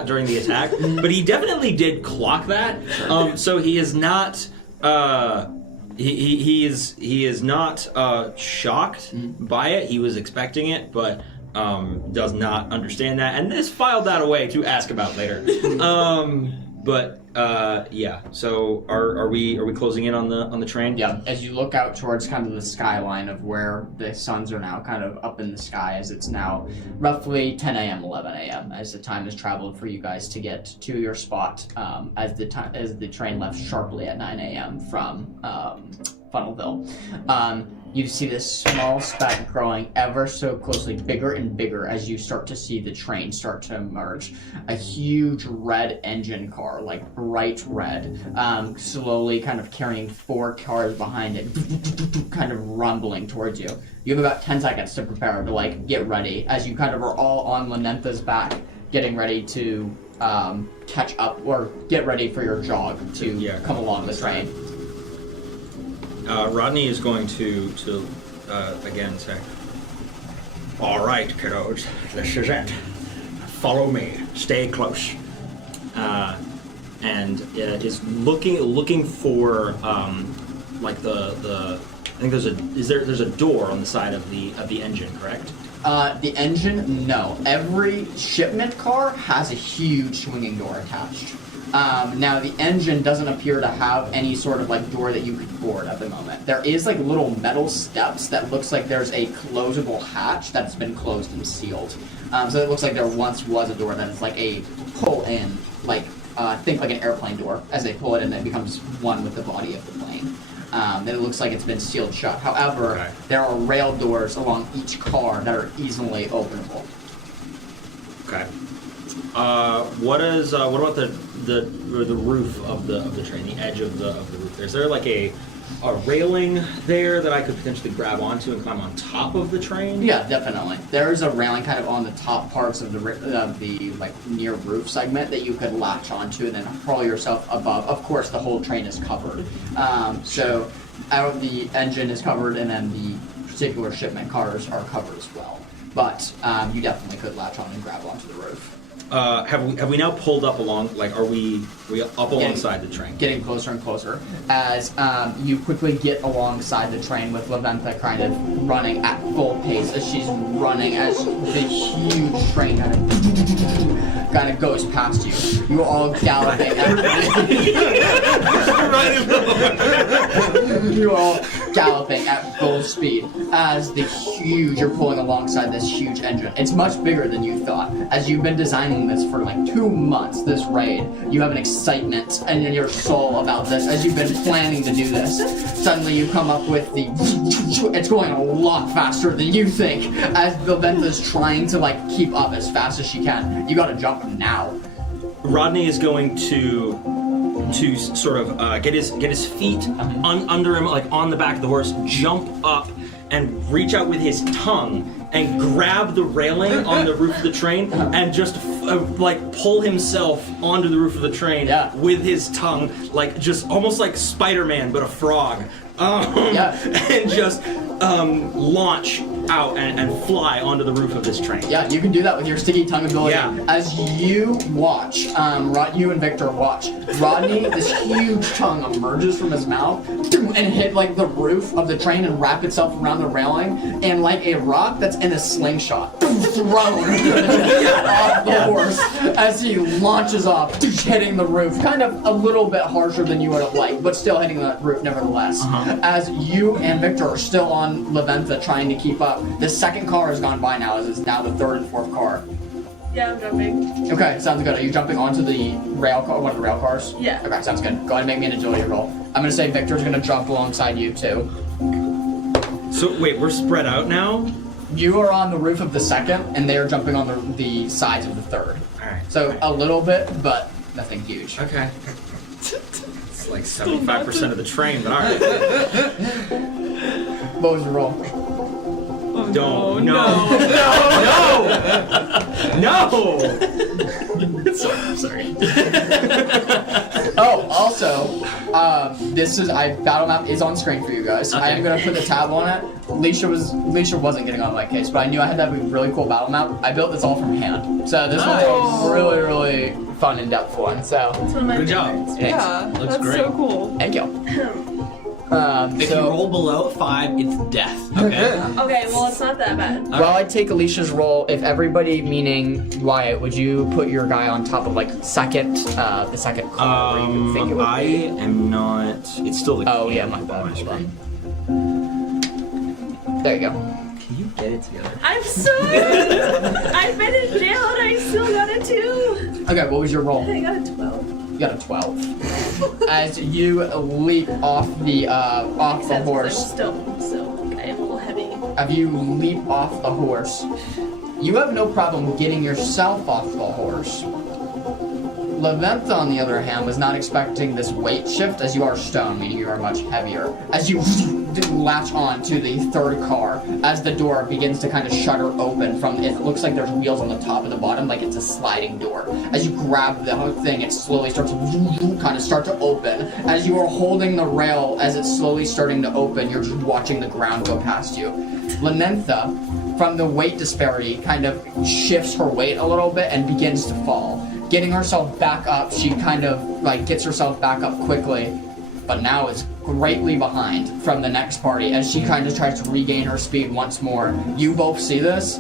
during the attack, but he definitely did clock that. So he is not he is not shocked by it. He was expecting it, but does not understand that, and this filed that away to ask about later. Yeah. So are we closing in on the train? Yeah, as you look out towards kind of the skyline of where the suns are now kind of up in the sky, as it's now roughly 10 a.m., 11 a.m., as the time has traveled for you guys to get to your spot, as the train left sharply at 9 a.m. from Funnelville. You see this small speck growing ever so closely, bigger and bigger, as you start to see the train start to emerge. A huge red engine car, like bright red, slowly kind of carrying 4 cars behind it, kind of rumbling towards you. You have about 10 seconds to prepare to, like, get ready, as you kind of are all on Lanentha's back, getting ready to catch up, or get ready for your jog to come along the train. Rodney is going to again say, "All right, kiddos, this is it. Follow me. Stay close." and is looking for like the I think there's a door on the side of the engine, correct? The engine, no. Every shipment car has a huge swinging door attached. Now the engine doesn't appear to have any sort of like door that you could board at the moment. There is like little metal steps that looks like there's a closable hatch that's been closed and sealed. So it looks like there once was a door that is like a pull in, like think like an airplane door. As they pull it in, it becomes one with the body of the plane. It looks like it's been sealed shut. However, there are rail doors along each car that are easily openable. Okay. What about the roof of the train, the edge of the roof? Is there like a railing there that I could potentially grab onto and climb on top of the train? Yeah, definitely. There is a railing kind of on the top parts of the like near roof segment that you could latch onto and then hurl yourself above. Of course, the whole train is covered. So the engine is covered, and then the particular shipment cars are covered as well. But you definitely could latch on and grab onto the roof. Have we now pulled up along? Like, are we up alongside the train? Getting closer and closer as you quickly get alongside the train with Laventa kind of running at full pace as she's running as the huge train kind of goes past you. You all galloping. You all galloping at full speed as you're pulling alongside this huge engine. It's much bigger than you thought. As you've been designing this for like 2 months, this raid, you have an excitement in your soul about this as you've been planning to do this. Suddenly you come up with it's going a lot faster than you think as Laventa's trying to like keep up as fast as she can. You gotta jump now. Rodney is going to sort of get his feet under him, like on the back of the horse, jump up and reach out with his tongue and grab the railing on the roof of the train and just like pull himself onto the roof of the train with his tongue, like just almost like Spider-Man but a frog. And just launch out and fly onto the roof of this train. Yeah, you can do that with your sticky tongue ability. Yeah. As you watch, you and Victor watch, Rodney, this huge tongue emerges from his mouth and hit like the roof of the train and wrap itself around the railing, and like a rock that's in a slingshot, thrown off the horse as he launches off, hitting the roof, kind of a little bit harsher than you would have liked, but still hitting the roof nevertheless. As you and Victor are still on Laventa trying to keep up, the second car has gone by now, as it's now the third and fourth car. Yeah, I'm jumping. Okay, sounds good. Are you jumping onto the rail car, one of the rail cars? Yeah. Okay, sounds good. Go ahead and make me an agility roll. I'm gonna say Victor's gonna jump alongside you too. So wait, we're spread out now? You are on the roof of the second, and they are jumping on the sides of the third. Alright. So a little bit, but nothing huge. Okay. It's like 75% of the train, but alright. What was your roll? Don't. No. Sorry. Oh, also, this is battle map is on screen for you guys. Okay. I am gonna put the tab on it. Leisha wasn't getting on my case, but I knew I had to have a really cool battle map. I built this all from hand, so this one's a really, really fun in-depth one. So It's one of my Good job. favorites. Yeah, Looks that's great. so cool. thank you. If you roll below 5, it's death. Okay. Okay, well, it's not that bad. While I take Alicia's roll, if everybody, meaning Wyatt, would you put your guy on top of like the second car where you would think it would I be? am not. It's still the. Oh yeah, my bad. Hold on. There you go. Can you get it together? I'm sorry! I've been in jail and I still got a 2! Okay, what was your roll? I got a 12. You got a 12. As you leap off the horse. I'm still like, I am a little heavy. As you leap off the horse, you have no problem getting yourself off the horse. Laventa, on the other hand, was not expecting this weight shift, as you are stone, meaning you are much heavier. As you latch on to the third car, as the door begins to kind of shutter open from it looks like there's wheels on the top and the bottom, like it's a sliding door. As you grab the whole thing, it slowly starts to kind of start to open. As you are holding the rail, as it's slowly starting to open, you're just watching the ground go past you. Lanentha, from the weight disparity, kind of shifts her weight a little bit and begins to fall. getting herself back up, she kind of like gets herself back up quickly, but now is greatly behind from the next party as she kind of tries to regain her speed once more. You both see this.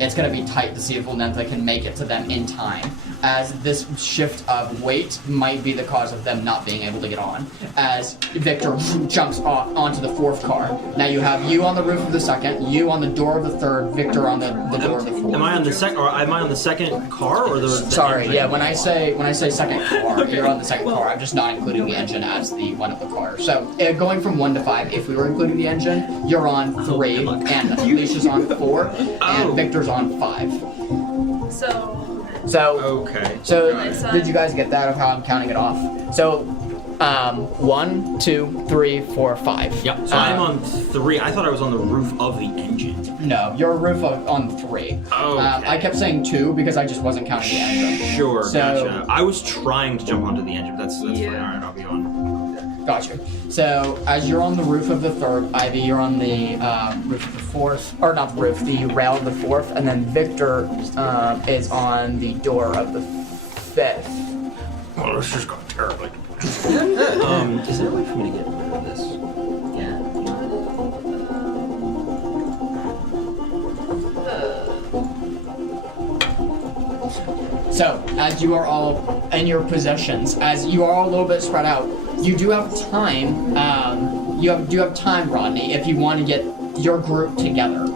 It's going to be tight to see if Lanentha can make it to them in time, as this shift of weight might be the cause of them not being able to get on. As Victor jumps off onto the 4th car. Now you have you on the roof of the 2nd, you on the door of the 3rd, Victor on the door of the 4th. Am I on the second? Or am I on the second car or the? Sorry, engine? yeah. When I say 2nd car, you're on the 2nd car. I'm just not including the engine as the one of the cars. So going from 1 to 5, if we were including the engine, you're on 3, and Alicia's on 4, and Victor's on 5. So Okay. So did you guys get that of how I'm counting it off? So 1, 2, 3, 4, 5. Yep. So I'm on 3. I thought I was on the roof of the engine. No, you're on 3. Oh. Okay. I kept saying 2 because I just wasn't counting the engine. Sure. So- Gotcha. I was trying to jump onto the engine, but that's fine. All right, I'll be on. Gotcha. So as you're on the roof of the 3rd, Ivy, you're on the roof of the 4th, or not the roof, the rail of the 4th, and then Victor is on the door of the 5th. Oh, this just got terribly. Is there a way for me to get rid of this? So, as you are all in your possessions, as you are all a little bit spread out, you do have time, do have time, Rodney, if you want to get your group together.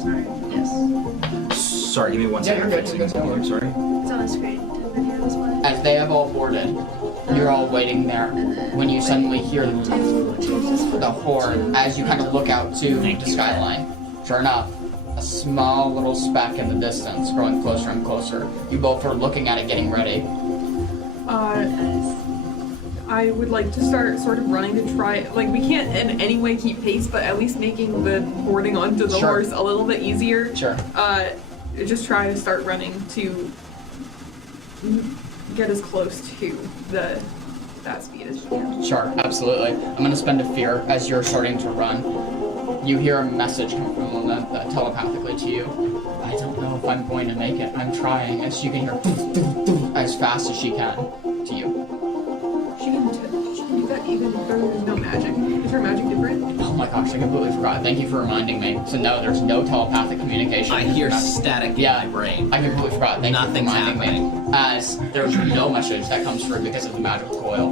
Sorry. Yes. Sorry, give me 1 second. you're good, you're good, don't worry. Sorry. It's on the screen. Did we hear this one? As they have all boarded, you're all waiting there when you suddenly hear the horn as you kind of look out to the skyline. Sure enough, a small little speck in the distance, growing closer and closer. You both are looking at it, getting ready. I would like to start sort of running to try, like, we can't in any way keep pace, but at least making the boarding onto the Sure. horse a little bit easier. Sure. Just try to start running to get as close to that speed as you can. Sure, absolutely. I'm going to spend a fear as you're starting to run. You hear a message come from Lanentha telepathically to you. I don't know if I'm going to make it. I'm trying. As you can hear as fast as she can to you. She can do that even though there's no magic. Is her magic different? Oh my gosh, I completely forgot. Thank you for reminding me. So no, there's no telepathic communication. I hear static in my brain. I completely forgot. Thank Nothing's you for reminding me. As there's no message that comes through because of the magical coil.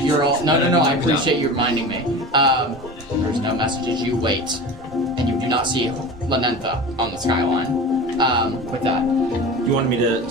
You're all no. I appreciate you reminding me. There's no messages. You wait, and you do not see Lanentha on the skyline. With that, You wanted me to?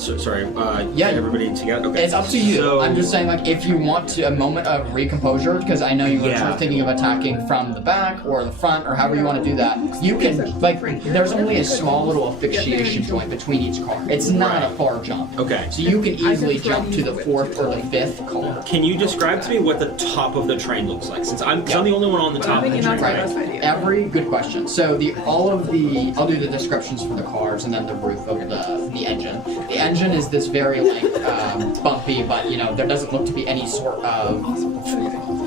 Yeah. Get everybody together. Okay. it's up to you. So, I'm just saying, like, if you want to a moment of recomposure, because I know you were Yeah. thinking of attacking from the back or the front or however you want to do that. You can, like, there's only a small little asphyxiation point between each car. It's not a far jump. Okay. So you can easily jump to the 4th or the 5th car. Can you describe to me what the top of the train looks like? Since I'm the only one on the top of the thinking train. that's my best idea. Every good question. So I'll do the descriptions for the cars and then the roof of the engine. The engine is this very bumpy, but there doesn't look to be any sort of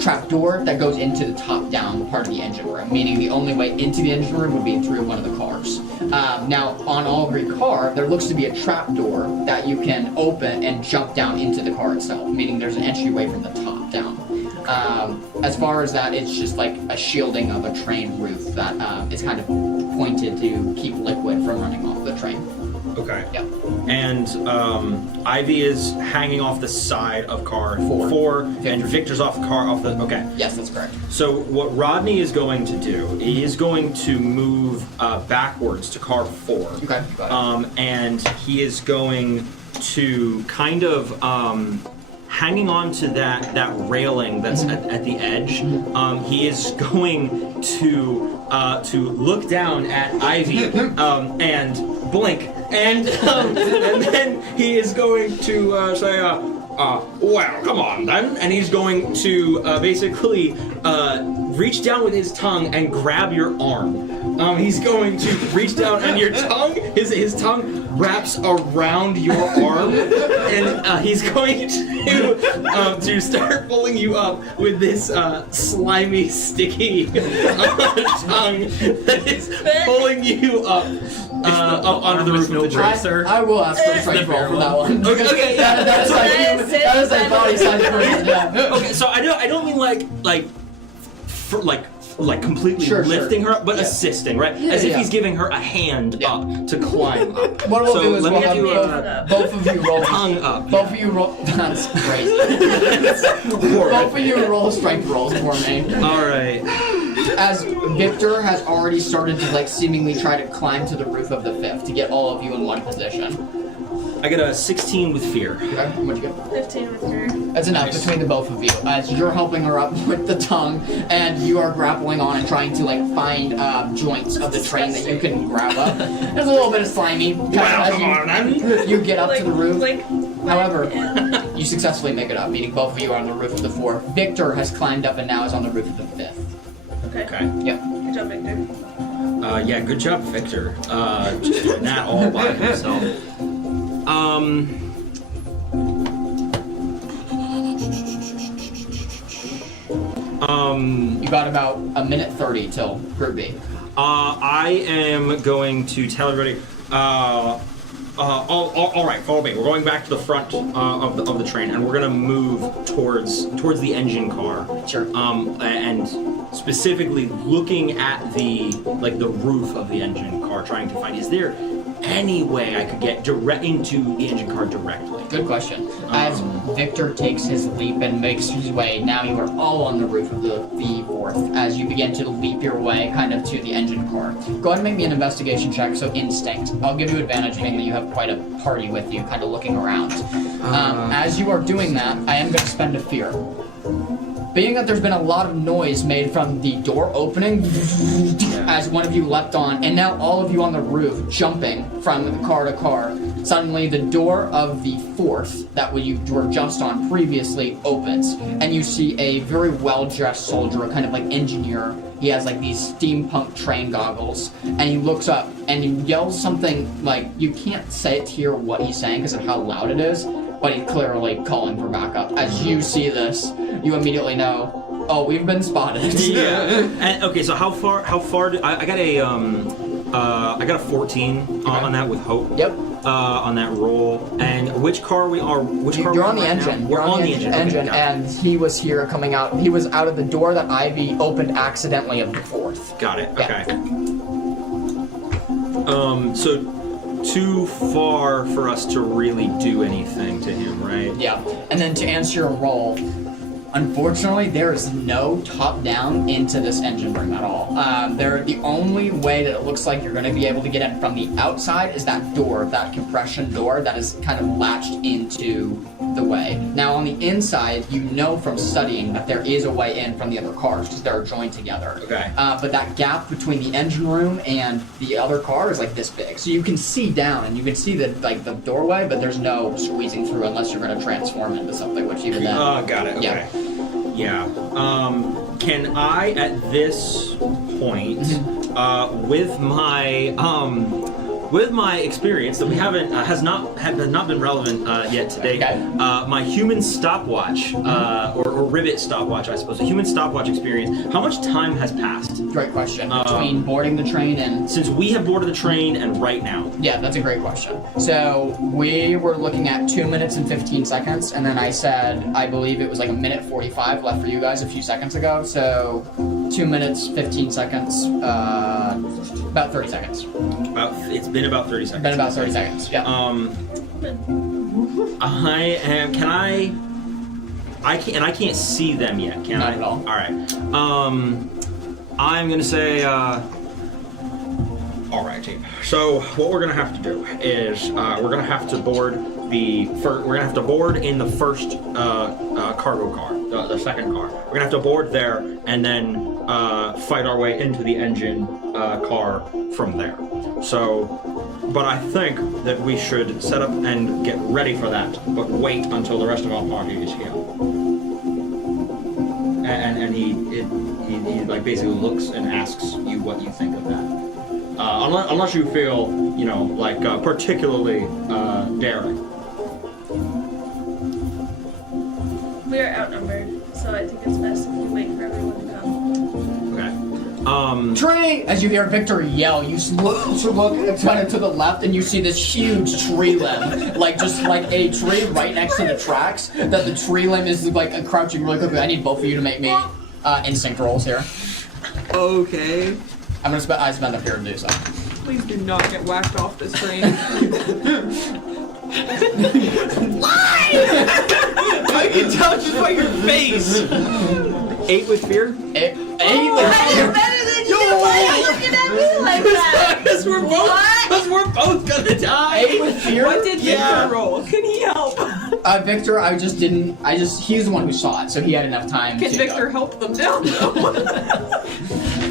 trapdoor that goes into the top-down part of the engine room. Meaning the only way into the engine room would be through one of the cars. Now on every car, there looks to be a trapdoor that you can open and jump down into the car itself. Meaning there's an entryway from the top down. As far as that, it's just like a shielding of a train roof that is kind of pointed to keep liquid from running off the train. Okay. Yep. And Ivy is hanging off the side of car 4, and Victor's off the car off the. Okay. Yes, that's correct. So what Rodney is going to do, he is going to move backwards to car 4. Okay. Got it. And he is going to kind of hanging on to that railing that's at the edge. He is going to look down at Ivy and blink, and then he is going to say, well, come on then, and he's going to basically reach down with his tongue and grab your arm. He's going to reach down and your tongue, his tongue wraps around your arm, and he's going to start pulling you up with this slimy, sticky tongue that is pulling you up onto the roof of the train. I will ask for a strength roll for that one. Okay, yeah. That is a body size person. Yeah. Okay, so I don't mean like completely lifting her up, but assisting, right? As if he's giving her a hand up to climb up. What we'll do is let we'll me have both of you roll. Tongue up. Both of you roll. That's crazy. Both of you roll strength rolls for me. All right. As Victor has already started to like seemingly try to climb to the roof of the 5th to get all of you in one position. I get a 16 with fear. Okay, what'd you get? 15 with her. That's enough between the both of you. As you're helping her up with the tongue, and you are grappling on and trying to like find joints of the train that you can grab up. There's a little bit of slimy. You get up to the roof. However, you successfully make it up, meaning both of you are on the roof of the 4th. Victor has climbed up and now is on the roof of the 5th. Okay. Yep. Good job, Victor. Yeah, good job, Victor. Not all by himself. You got about a minute 30 till Group B. I am going to tell everybody. All right, follow me. We're going back to the front of the train, and we're gonna move towards the engine car. Sure. And specifically looking at the roof of the engine car, trying to find, is there any way I could get direct into the engine car directly? Good question. As Victor takes his leap and makes his way, now you are all on the roof of the 4th as you begin to leap your way kind of to the engine car. Go ahead and make me an investigation check, so instinct. I'll give you advantage, mainly you have quite a party with you, kind of looking around. As you are doing that, I am going to spend a fear. Being that there's been a lot of noise made from the door opening as one of you leapt on, and now all of you on the roof jumping from car to car, suddenly the door of the 4th that you were just on previously opens, and you see a very well-dressed soldier, a kind of like engineer. He has like these steampunk train goggles, and he looks up and he yells something like, you can't hear what he's saying because of how loud it is, but he's clearly calling for backup. As you see this, you immediately know, oh, we've been spotted. Yeah. And okay, so how far do I got a 14 on that with hope. Yep. On that roll. And which car we are? You're on the engine. We're on the engine. Okay, and he was here coming out. He was out of the door that Ivy opened accidentally of the 4th. Got it. Yeah. Okay. So too far for us to really do anything to him, right? Yeah. And then to answer your roll, unfortunately, there is no top down into this engine room at all. The only way that it looks like you're going to be able to get in from the outside is that door, that compression door that is kind of latched into the way. Now, on the inside, you know from studying that there is a way in from the other cars because they're joined together. Okay. But that gap between the engine room and the other car is like this big, so you can see down and you can see the doorway, but there's no squeezing through unless you're going to transform into something, which even then. Got it. Okay. Yeah. Can I at this point, with my experience that we haven't has not been relevant yet today, my human stopwatch or rivet stopwatch, I suppose, a human stopwatch experience. How much time has passed? Great question. Between boarding the train and since we have boarded the train and right now. Yeah, that's a great question. So we were looking at 2 minutes and 15 seconds, and then I said I believe it was like a minute 45 left for you guys a few seconds ago. So 2 minutes 15 seconds, about 30 seconds. It's been about 30 seconds. Been about 30 seconds. Yeah. I can't see them yet, can I? Not at all. All right. I'm gonna say, all right, team. So what we're gonna have to do is we're gonna have to board we're gonna have to board in the first cargo car, the second car. We're gonna have to board there and then fight our way into the engine car from there. So, but I think that we should set up and get ready for that, but wait until the rest of our party is here. and he like basically looks and asks you what you think of that. Unless you feel, like particularly daring. We are outnumbered, so I think it's best if we wait for everyone to come. Okay. Tree! As you hear Victor yell, you look kind of to the left and you see this huge tree limb. Just like a tree right next to the tracks. That the tree limb is like crouching really quickly. I need both of you to make me instinct rolls here. Okay. I spend up here to do so. Please do not get whacked off this train. I can tell just by your face. 8 with fear? 8 with Better than you! Why are you looking at me like that? Because we're both gonna die. 8 with fear? What did Victor roll? Can he help? Victor, he's the one who saw it, so he had enough time Can to Victor help them down though?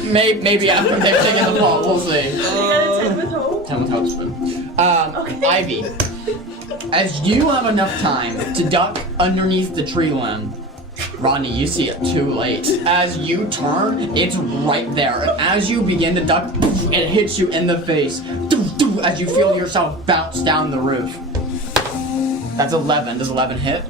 Maybe after they've taken the fall, we'll see. You gotta 10 with hope. 10 with hope's good. Okay. Ivy, as you have enough time to duck underneath the tree limb, Rodney, you see it too late. As you turn, it's right there. And as you begin to duck, it hits you in the face. As you feel yourself bounce down the roof. That's 11. Does 11 hit?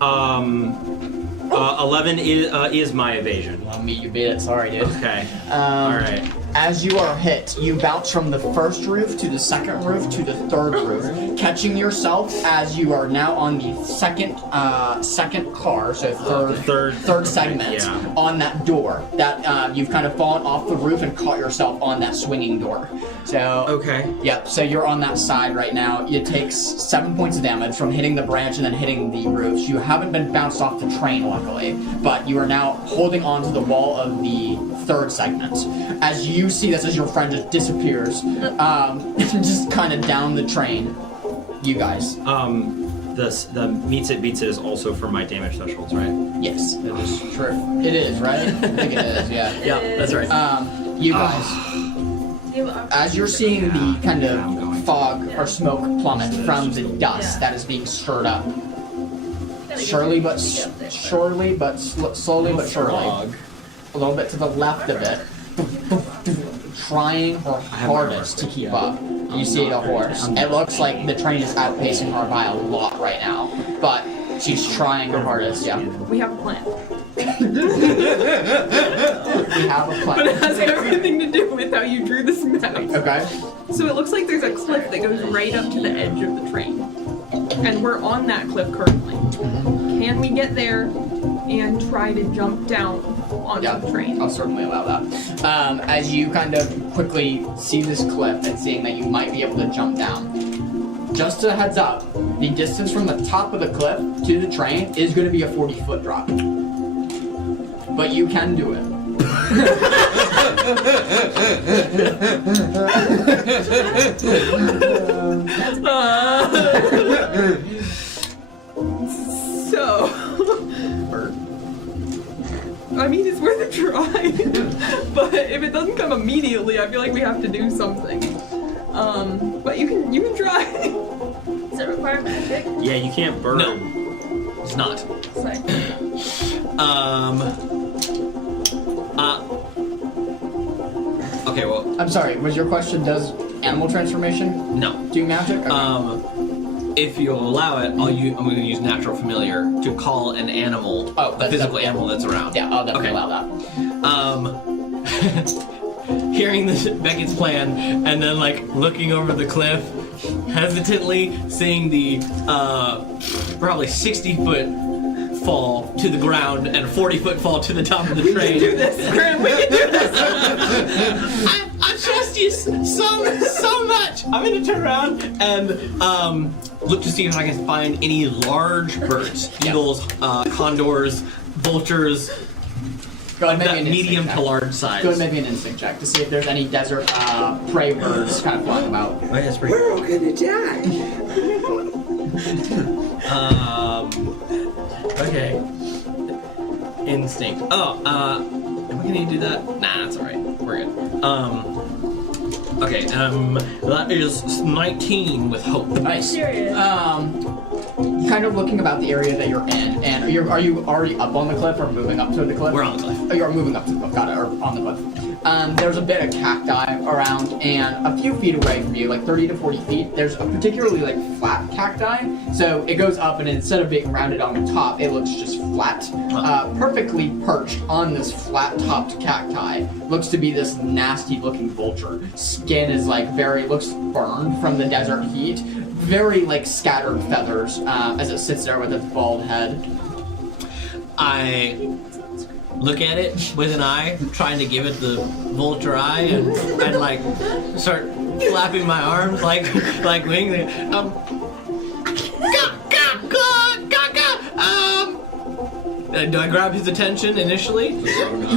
11 is my evasion. Well, me, you beat it. Sorry, dude. Okay. All right. As you are hit, you bounce from the first roof to the second roof to the third roof, catching yourself as you are now on the second car, so third segment on that door. That you've kind of fallen off the roof and caught yourself on that swinging door. So okay. Yep. So you're on that side right now. It takes 7 points of damage from hitting the branch and then hitting the roofs. You haven't been bounced off the train, luckily, but you are now holding onto the wall of the third segment. As you see this, as your friend just disappears, just kind of down the train. You guys. The meets it beats it is also for my damage thresholds, right? Yes, it is true. It is, right? I think it is. Yeah. Yeah, that's right. You guys. As you're seeing the kind of fog or smoke plummet from the dust that is being stirred up, slowly but surely, a little bit to the left of it, trying her hardest to keep up. You see the horse. It looks like the train is outpacing her by a lot right now, but she's trying her hardest. Yeah. We have a plan. We have a plan. But it has everything to do with how you drew this map. Okay. So it looks like there's a cliff that goes right up to the edge of the train. And we're on that cliff currently. Can we get there and try to jump down onto the train? I'll certainly allow that. As you kind of quickly see this cliff and seeing that you might be able to jump down, just a heads up, the distance from the top of the cliff to the train is going to be a 40-foot drop. But you can do it. So, I mean, it's worth a try. But if it doesn't come immediately, I feel like we have to do something. But you can try. Does it require magic? Yeah, you can't burn. No, it's not. Sorry. Okay, well, I'm sorry, was your question, does animal transformation no. do magic? Okay. If you'll allow it, I'm going to use natural familiar to call an animal, a physical animal that's around. Yeah, I'll definitely allow that. Hearing Beckett's plan, and then looking over the cliff, hesitantly seeing the probably 60-foot fall to the ground and a 40-foot fall to the top of the train. We can do this, Graham. We can do this. I trust you so much. I'm gonna turn around and look to see if I can find any large birds, eagles, condors, vultures. Go ahead, maybe an medium instinct to check. large size. Go ahead, maybe an instinct check to see if there's any desert prey birds kind of flying about. Oh, yeah, pretty We're all gonna die. Okay. Instinct. Oh, am I gonna do that? Nah, that's alright. We're good. Okay, that is 19 with hope. Nice. Serious. kind of looking about the area that you're in, and are you already up on the cliff or moving up to the cliff? We're on the cliff. Oh, you're moving up to the cliff, got it, or on the cliff. There's a bit of cacti around, and a few feet away from you, like 30 to 40 feet, there's a particularly like flat cacti. So it goes up, and instead of being rounded on the top, it looks just flat. Perfectly perched on this flat-topped cacti looks to be this nasty-looking vulture. Skin is like looks burned from the desert heat. Very like scattered feathers as it sits there with its bald head. I look at it with an eye, trying to give it the vulture eye, and like start flapping my arms like wings. Do I grab his attention initially?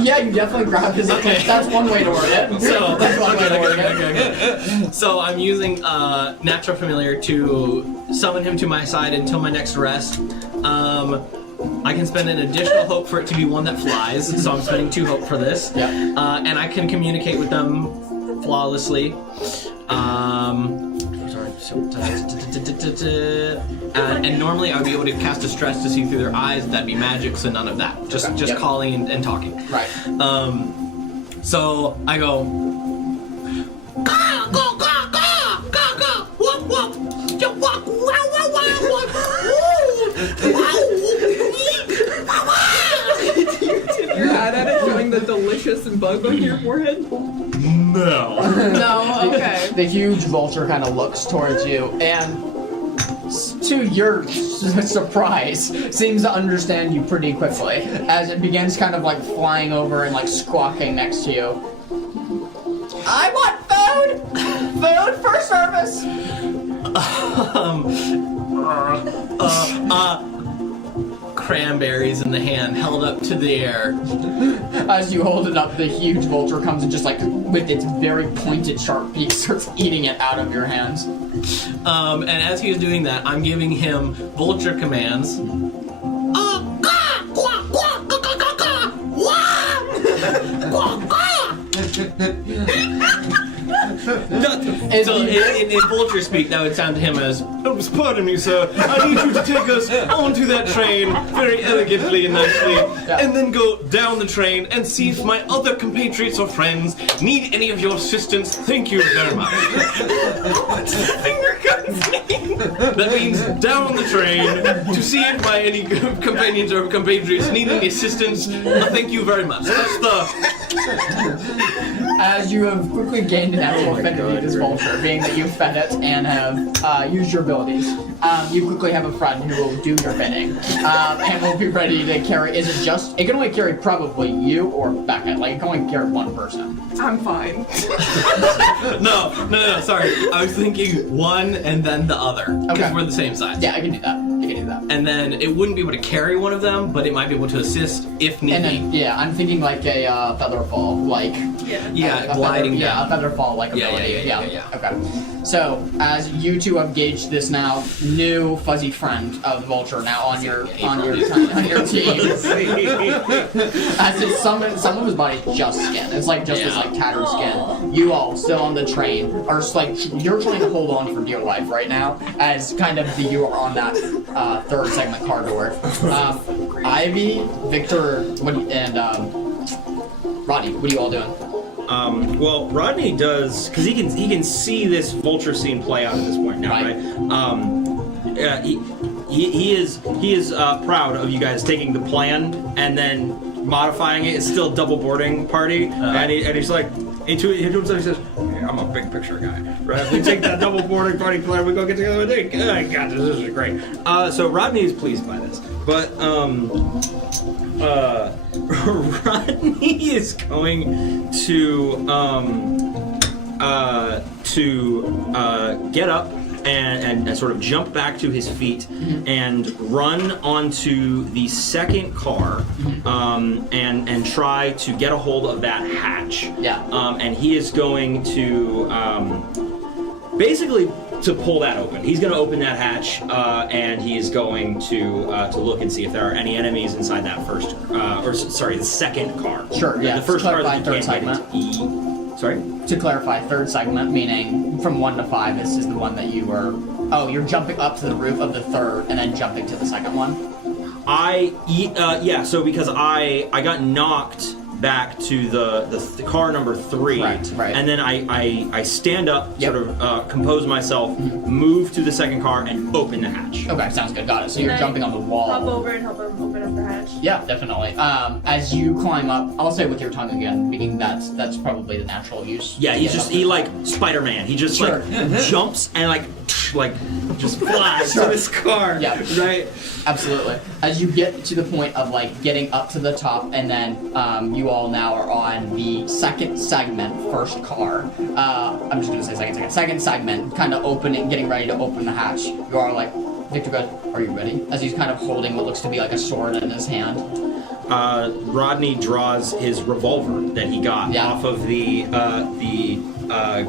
Yeah, you definitely grab his attention. That's one way to word it. So That's one way to word it. So I'm using Natural Familiar to summon him to my side until my next rest. I can spend an additional hope for it to be one that flies, so I'm spending 2 hope for this. Yep. And I can communicate with them flawlessly. And normally I would be able to cast a stress to see through their eyes. That'd be magic, so none of that. Just Yep. calling and talking. Right. So I go. Tip your hat at it, showing the delicious bug on your forehead. No. No, okay. The huge vulture kind of looks towards you, and to your surprise, seems to understand you pretty quickly as it begins kind of like flying over and like squawking next to you. I want food! Food for service! Cranberries in the hand held up to the air. As you hold it up, the huge vulture comes and just like, with its very pointed, sharp beak, starts eating it out of your hands. And as he was doing that, I'm giving him vulture commands. So in vulture speak, that would sound to him as, "Oh, pardon me, sir. I need you to take us onto that train very elegantly and nicely, and then go down the train and see if my other compatriots or friends need any of your assistance. Thank you very much." What's the finger guns mean? That means down the train to see if my any companions or compatriots need any assistance. Thank you very much. That's the. As you have quickly gained an actual affinity with this vulture, being that you've fed it and have used your abilities, you quickly have a friend who will do your bidding, and will be ready to carry. Is it just? It can only carry probably you or Becca. Like it can only carry one person. I'm fine. No, sorry. I was thinking one and then the other. Because Okay. we're the same size. Yeah, I can do that. I can do that. And then it wouldn't be able to carry one of them, but it might be able to assist if need And be. then, yeah, I'm thinking like a feather fall, like Yeah, a gliding feather, down. Yeah, a feather fall like Yeah, ability. yeah. Okay. So as you two have gauged this now new fuzzy friend of Vulture now on your team, as it's some of his body just skin. It's like just this like tattered skin. You all still on the train are just like you're trying to hold on for dear life right now as kind of you are on that third segment car door. Ivy, Victor, and Rodney, what are you all doing? Well, Rodney does because he can see this vulture scene play out at this point now, right? He is proud of you guys taking the plan and then modifying it. It's still a double boarding party, and he's like. To himself, he says, hey, "I'm a big picture guy, right? If we take that double boarding party plan, we go get together with it. I got this. This is great." So Rodney is pleased by this, but Rodney is going to get up and sort of jump back to his feet and run onto the second car and try to get a hold of that hatch. Yeah. And he is going to basically to pull that open. He's going to open that hatch and he's going to look and see if there are any enemies inside that the second car. Sure. Yeah. The first car that by you third can't segment. get into. Sorry? To clarify, third segment, meaning from 1 to 5, this is the one that you were... Oh, you're jumping up to the roof of the third and then jumping to the second one? So because I got knocked back to the car number 3, Right. and then I stand up, Yep. sort of compose myself, move to the second car, and open the hatch. Okay, sounds good. Got it. So Can you're I jumping on the wall. Hop over and help him open up the hatch. Yeah, definitely. As you climb up, I'll say with your tongue again, meaning that's probably the natural use. Yeah, to get up he there. like Spider-Man. He just Sure. like jumps and like just flies Sure. to this car. Yeah. Right. Absolutely. As you get to the point of like getting up to the top, and then you all now are on the second segment, first car. I'm just gonna say second segment, kind of opening, getting ready to open the hatch. You are like, Victor goes, "Are you ready?" As he's kind of holding what looks to be like a sword in his hand. Rodney draws his revolver that he got off of the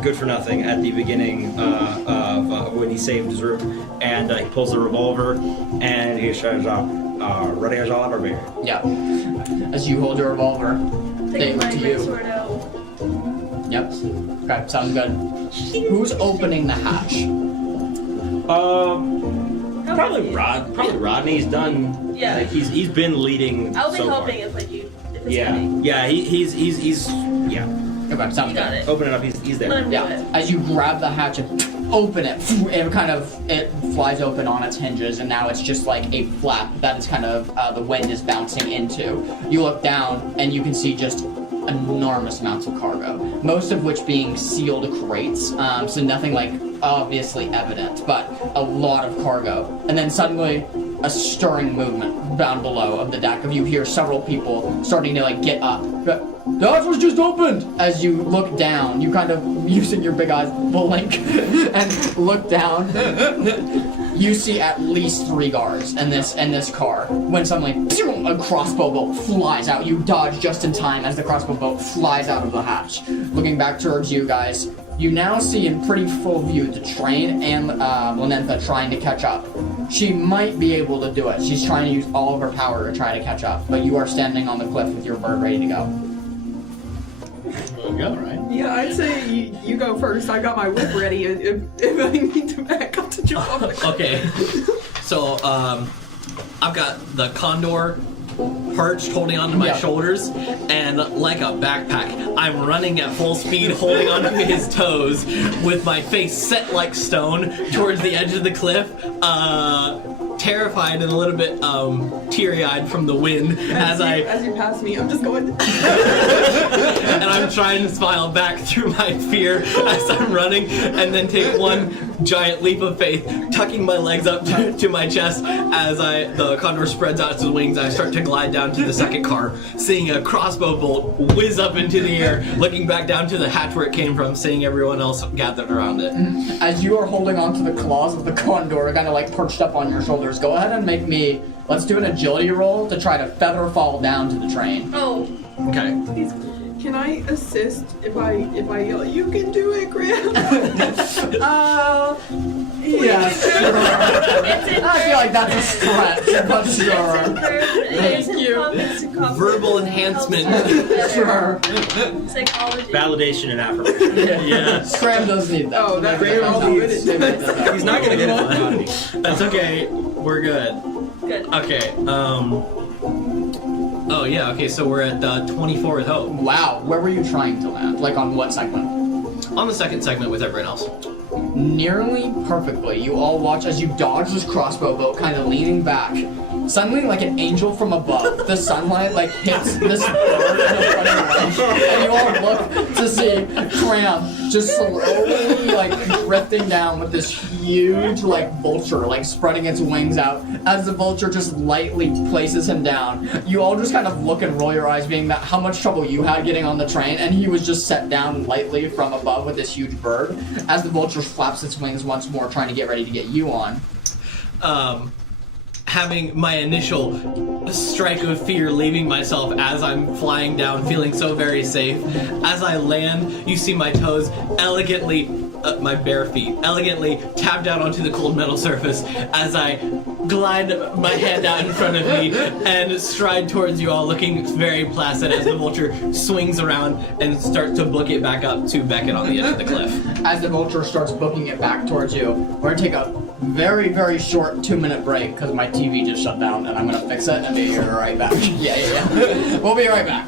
good for nothing at the beginning of when he saved his room, and he pulls the revolver and he says, "Ready as I'll ever be." Yeah. As you hold your revolver, they Taking look my to great you. sword out. Yep. Okay, sounds good. Who's opening the hatch? Probably Rodney's done. Yeah. Like he's been leading. I'll be so helping far. if it's Yeah, ready. yeah. He's yeah. Okay, sounds You got good. it. Open it up. He's there. Let him do Yeah, it. as you grab the hatch and open it, it flies open on its hinges, and now it's just like a flap that is kind of the wind is bouncing into. You look down, and you can see just enormous amounts of cargo, most of which being sealed crates, so nothing like obviously evident, but a lot of cargo. And then suddenly, a stirring movement down below of the deck. Of you hear several people starting to like get up. The hatch was just opened! As you look down, you kind of, using your big eyes, blink and look down. You see at least 3 guards in this car. When suddenly, a crossbow bolt flies out. You dodge just in time as the crossbow bolt flies out of the hatch. Looking back towards you guys, you now see in pretty full view the train and Lynetha trying to catch up. She might be able to do it. She's trying to use all of her power to try to catch up, but you are standing on the cliff with your bird ready to go. We'll go, right? Yeah, I'd say you go first. I got my whip ready if I need to back up to jump off the cliff. Okay. So, I've got the condor perched, holding onto my shoulders, and like a backpack, I'm running at full speed, holding onto his toes, with my face set like stone towards the edge of the cliff, terrified and a little bit teary-eyed from the wind as you pass me, I'm just going. and I'm trying to smile back through my fear as I'm running, and then take one giant leap of faith, tucking my legs up to my chest as the condor spreads out its wings. I start to glide down to the second car, seeing a crossbow bolt whiz up into the air, looking back down to the hatch where it came from, seeing everyone else gathered around it. As you are holding onto the claws of the condor, kind of like perched up on your shoulders, go ahead and make me. Let's do an agility roll to try to feather fall down to the train. Oh, Okay. Can I assist if I yell, "You can do it, Graham"? Yeah, sure. I feel like that's a stretch, but sure. Thank you. Verbal enhancement. Sure. Psychology. Validation and affirmation. Yeah. Scram does need that. Oh, that Graham will do it. He's not gonna get it. That's okay. We're good. Good. Okay. Oh yeah. Okay. So we're at 24 with hope. Wow, where were you trying to land? Like on what segment? On the second segment with everyone else. Nearly perfectly. You all watch as you dodge this crossbow bolt, kind of leaning back. Suddenly, like an angel from above, the sunlight like hits this bird in the front of your leg, and you all look to see Cram just slowly like drifting down with this huge like vulture like spreading its wings out. As the vulture just lightly places him down, you all just kind of look and roll your eyes, being that how much trouble you had getting on the train, and he was just set down lightly from above with this huge bird. As the vulture flaps its wings once more, trying to get ready to get you on. Having my initial strike of fear leaving myself as I'm flying down, feeling so very safe. As I land, you see my toes elegantly my bare feet elegantly tap down onto the cold metal surface as I glide my hand out in front of me and stride towards you all, looking very placid as the vulture swings around and starts to book it back up to Beckett on the edge of the cliff. As the vulture starts booking it back towards you, we're gonna take a very, very short 2-minute break because my TV just shut down, and I'm gonna fix it and be right back. Yeah. We'll be right back.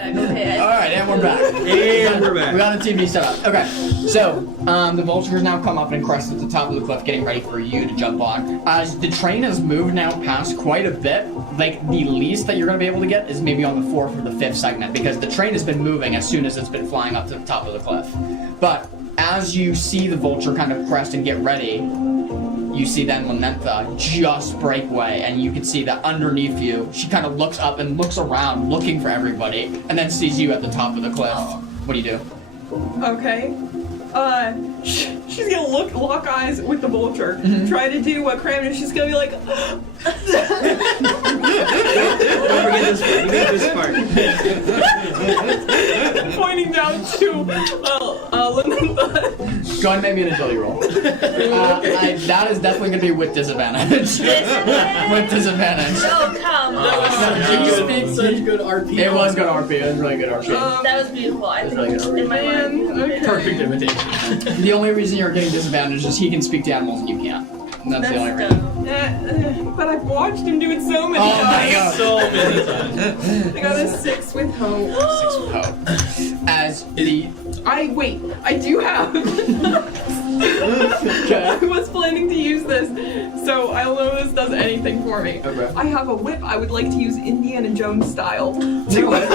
Okay. Alright, and we're back. And we're back. We got the TV set up. Okay, so the vultures now come up and crest at the top of the cliff, getting ready for you to jump on. As the train has moved now past quite a bit, like the least that you're going to be able to get is maybe on the 4th or the 5th segment, because the train has been moving as soon as it's been flying up to the top of the cliff. But as you see the vulture kind of crest and get ready, you see then Lanentha just break away, and you can see that underneath you, she kind of looks up and looks around, looking for everybody, and then sees you at the top of the cliff. What do you do? Okay. She's gonna lock eyes with the vulture. Try to do what Cram is. She's gonna be like, Don't forget this part. pointing down to Lanentha. Go ahead and make me an agility roll. That is definitely going to be with disadvantage. With disadvantage. Oh, come on. Such good RP. It was good RP. It was really good RP. That was beautiful. I think really good. in my mind. Okay. Perfect imitation. The only reason you're getting disadvantage is he can speak to animals and you can't. And that's the only reason. But I've watched him do it so many Oh my times. god. So many times. I got a 6 with hope. 6 with hope. As the... I do have. I was planning to use this, so I don't know if this does anything for me. Okay. I have a whip. I would like to use Indiana Jones style. To what?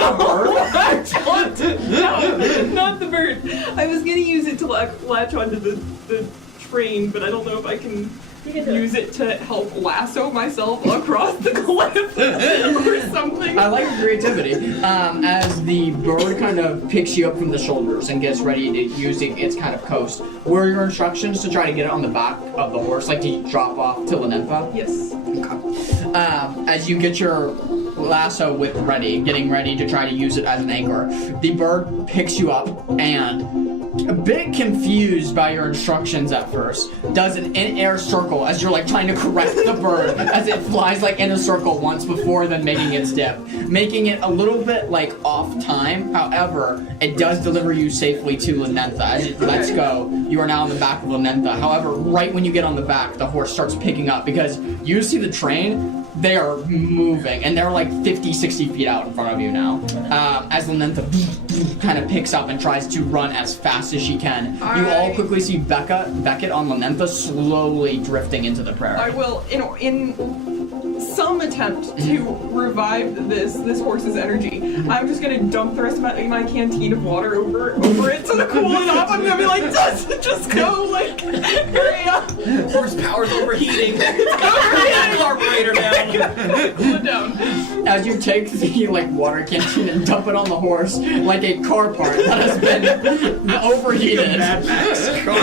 No, not the bird. I was gonna use it to latch onto the train, but I don't know if I can use it to help lasso myself across the cliff or something. I like your creativity. As the bird kind of picks you up from the shoulders and gets ready to using its kind of coast, were your instructions to try to get it on the back of the horse, like to drop off to Lenentha? Yes. As you get your lasso whip ready, getting ready to try to use it as an anchor, the bird picks you up and, a bit confused by your instructions at first, does an in-air circle as you're like trying to correct the bird as it flies like in a circle once before then making its dip, making it a little bit like off time. However, it does deliver you safely to Lenentha. As it lets go, you are now on the back of Lenentha. However, right when you get on the back, the horse starts picking up because you see the train. They are moving, and they're like 50, 60 feet out in front of you now. As Lenentha kind of picks up and tries to run as fast as she can. You all quickly see Beckett on Lenentha slowly drifting into the prairie. I will, in some attempt to revive this horse's energy, I'm just gonna dump the rest of my canteen of water over it to cool it off. I'm gonna be like, just go, like, hurry up. Horsepower's overheating. Overheating. Carburetor down. Cool it down. As you take the water canteen and dump it on the horse like a car part that has been overheated. Mad Max car.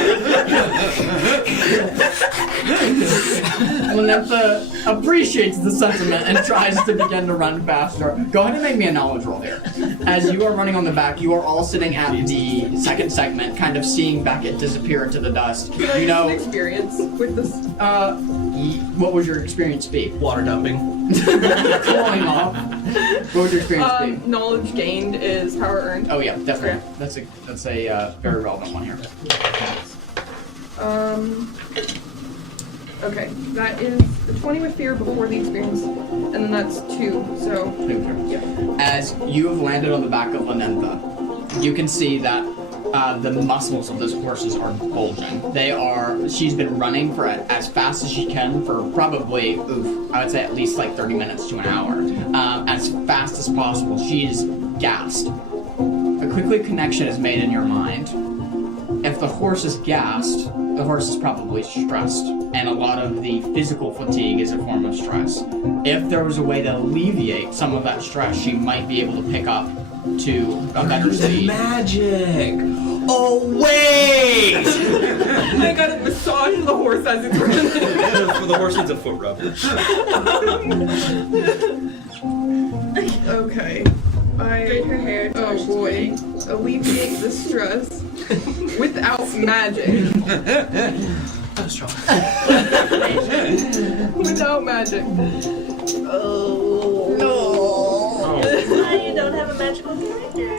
Lenentha appreciates the sentiment and tries to begin to run faster. Go ahead and make me a knowledge roll here. As you are running on the back, you are all sitting at the second segment, kind of seeing Beckett disappear into the dust. Can I You use an know, experience with this? what would your experience be? Water dumping. Cooling off. What would your experience be? Knowledge gained is power earned. Oh yeah, definitely. That's a very relevant one here. Okay, that is the 20 with fear before the experience, and then that's 2, so, yeah. As you have landed on the back of Lenentha, you can see that the muscles of those horses are bulging. She's been running for as fast as she can for probably, I would say at least like 30 minutes to an hour. As fast as possible. She is gassed. A quickly connection is made in your mind. If the horse is gassed, the horse is probably stressed, and a lot of the physical fatigue is a form of stress. If there was a way to alleviate some of that stress, she might be able to pick up to a better speed. Magic. Oh wait! I gotta massage the horse as it's running. The horse needs a foot rub. Okay. Braid her hair. Oh boy. Alleviate the stress without magic. That's strong. Without magic. Oh. No. Why you don't have a magical character?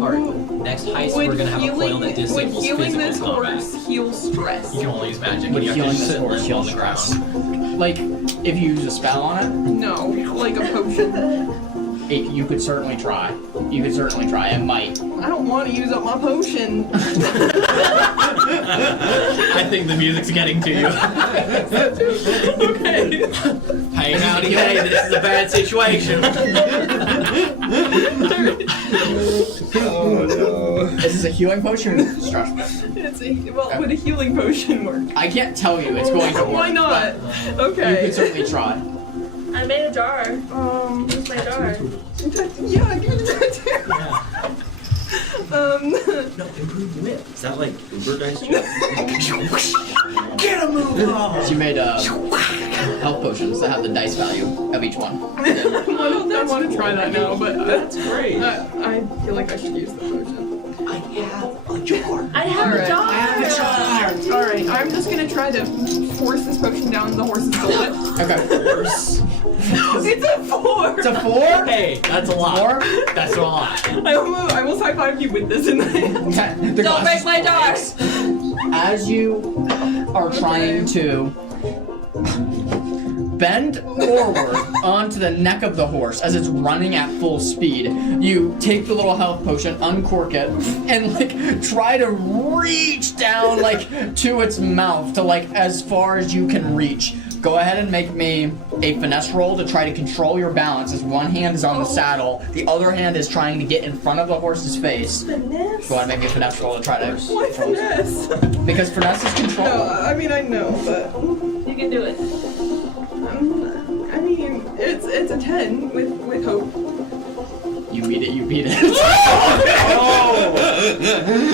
Alright, next heist we're gonna have a play on that Would disables healing this physical combat. horse heal stress? You can only use magic. Would You have healing to this sit horse limp heal on the stress? ground. Like, if you use a spell on it, No, like a potion. you could certainly try. You could certainly try. It might. I don't want to use up my potion. I think the music's getting to you. Okay. Hey, howdy, hey, this is a bad situation. Oh no. Is this a healing potion or stress potion? Would a healing potion work? I can't tell you it's going to work. Why not? You Okay. could certainly try. I made a jar. Where's my jar? Yeah, give me the No, improved whip. Is that like Uber dice? Get a move on! She made health potions that have the dice value of each one. I want to try that now, but That's great. I feel like I should use the potion. have a jar. I have a jar. I have a jar. Alright, I'm just gonna try to force this potion down the horse's gullet. Okay. It's a 4! It's a 4? Hey, that's a lot. 4? That's a lot. I almost high-fived you with this in my hand. Okay. The Don't glass break my jar. breaks. As you are trying to bend forward onto the neck of the horse as it's running at full speed, you take the little health potion, uncork it, and like try to reach down like to its mouth to like as far as you can reach. Go ahead and make me a finesse roll to try to control your balance as one hand is on the saddle, the other hand is trying to get in front of the horse's face. Finesse. Go ahead and make me a finesse roll to try to... Why finesse? Because finesse is control. No, I mean, I know, but... You can do it. I mean, it's a 10 with hope. You beat it.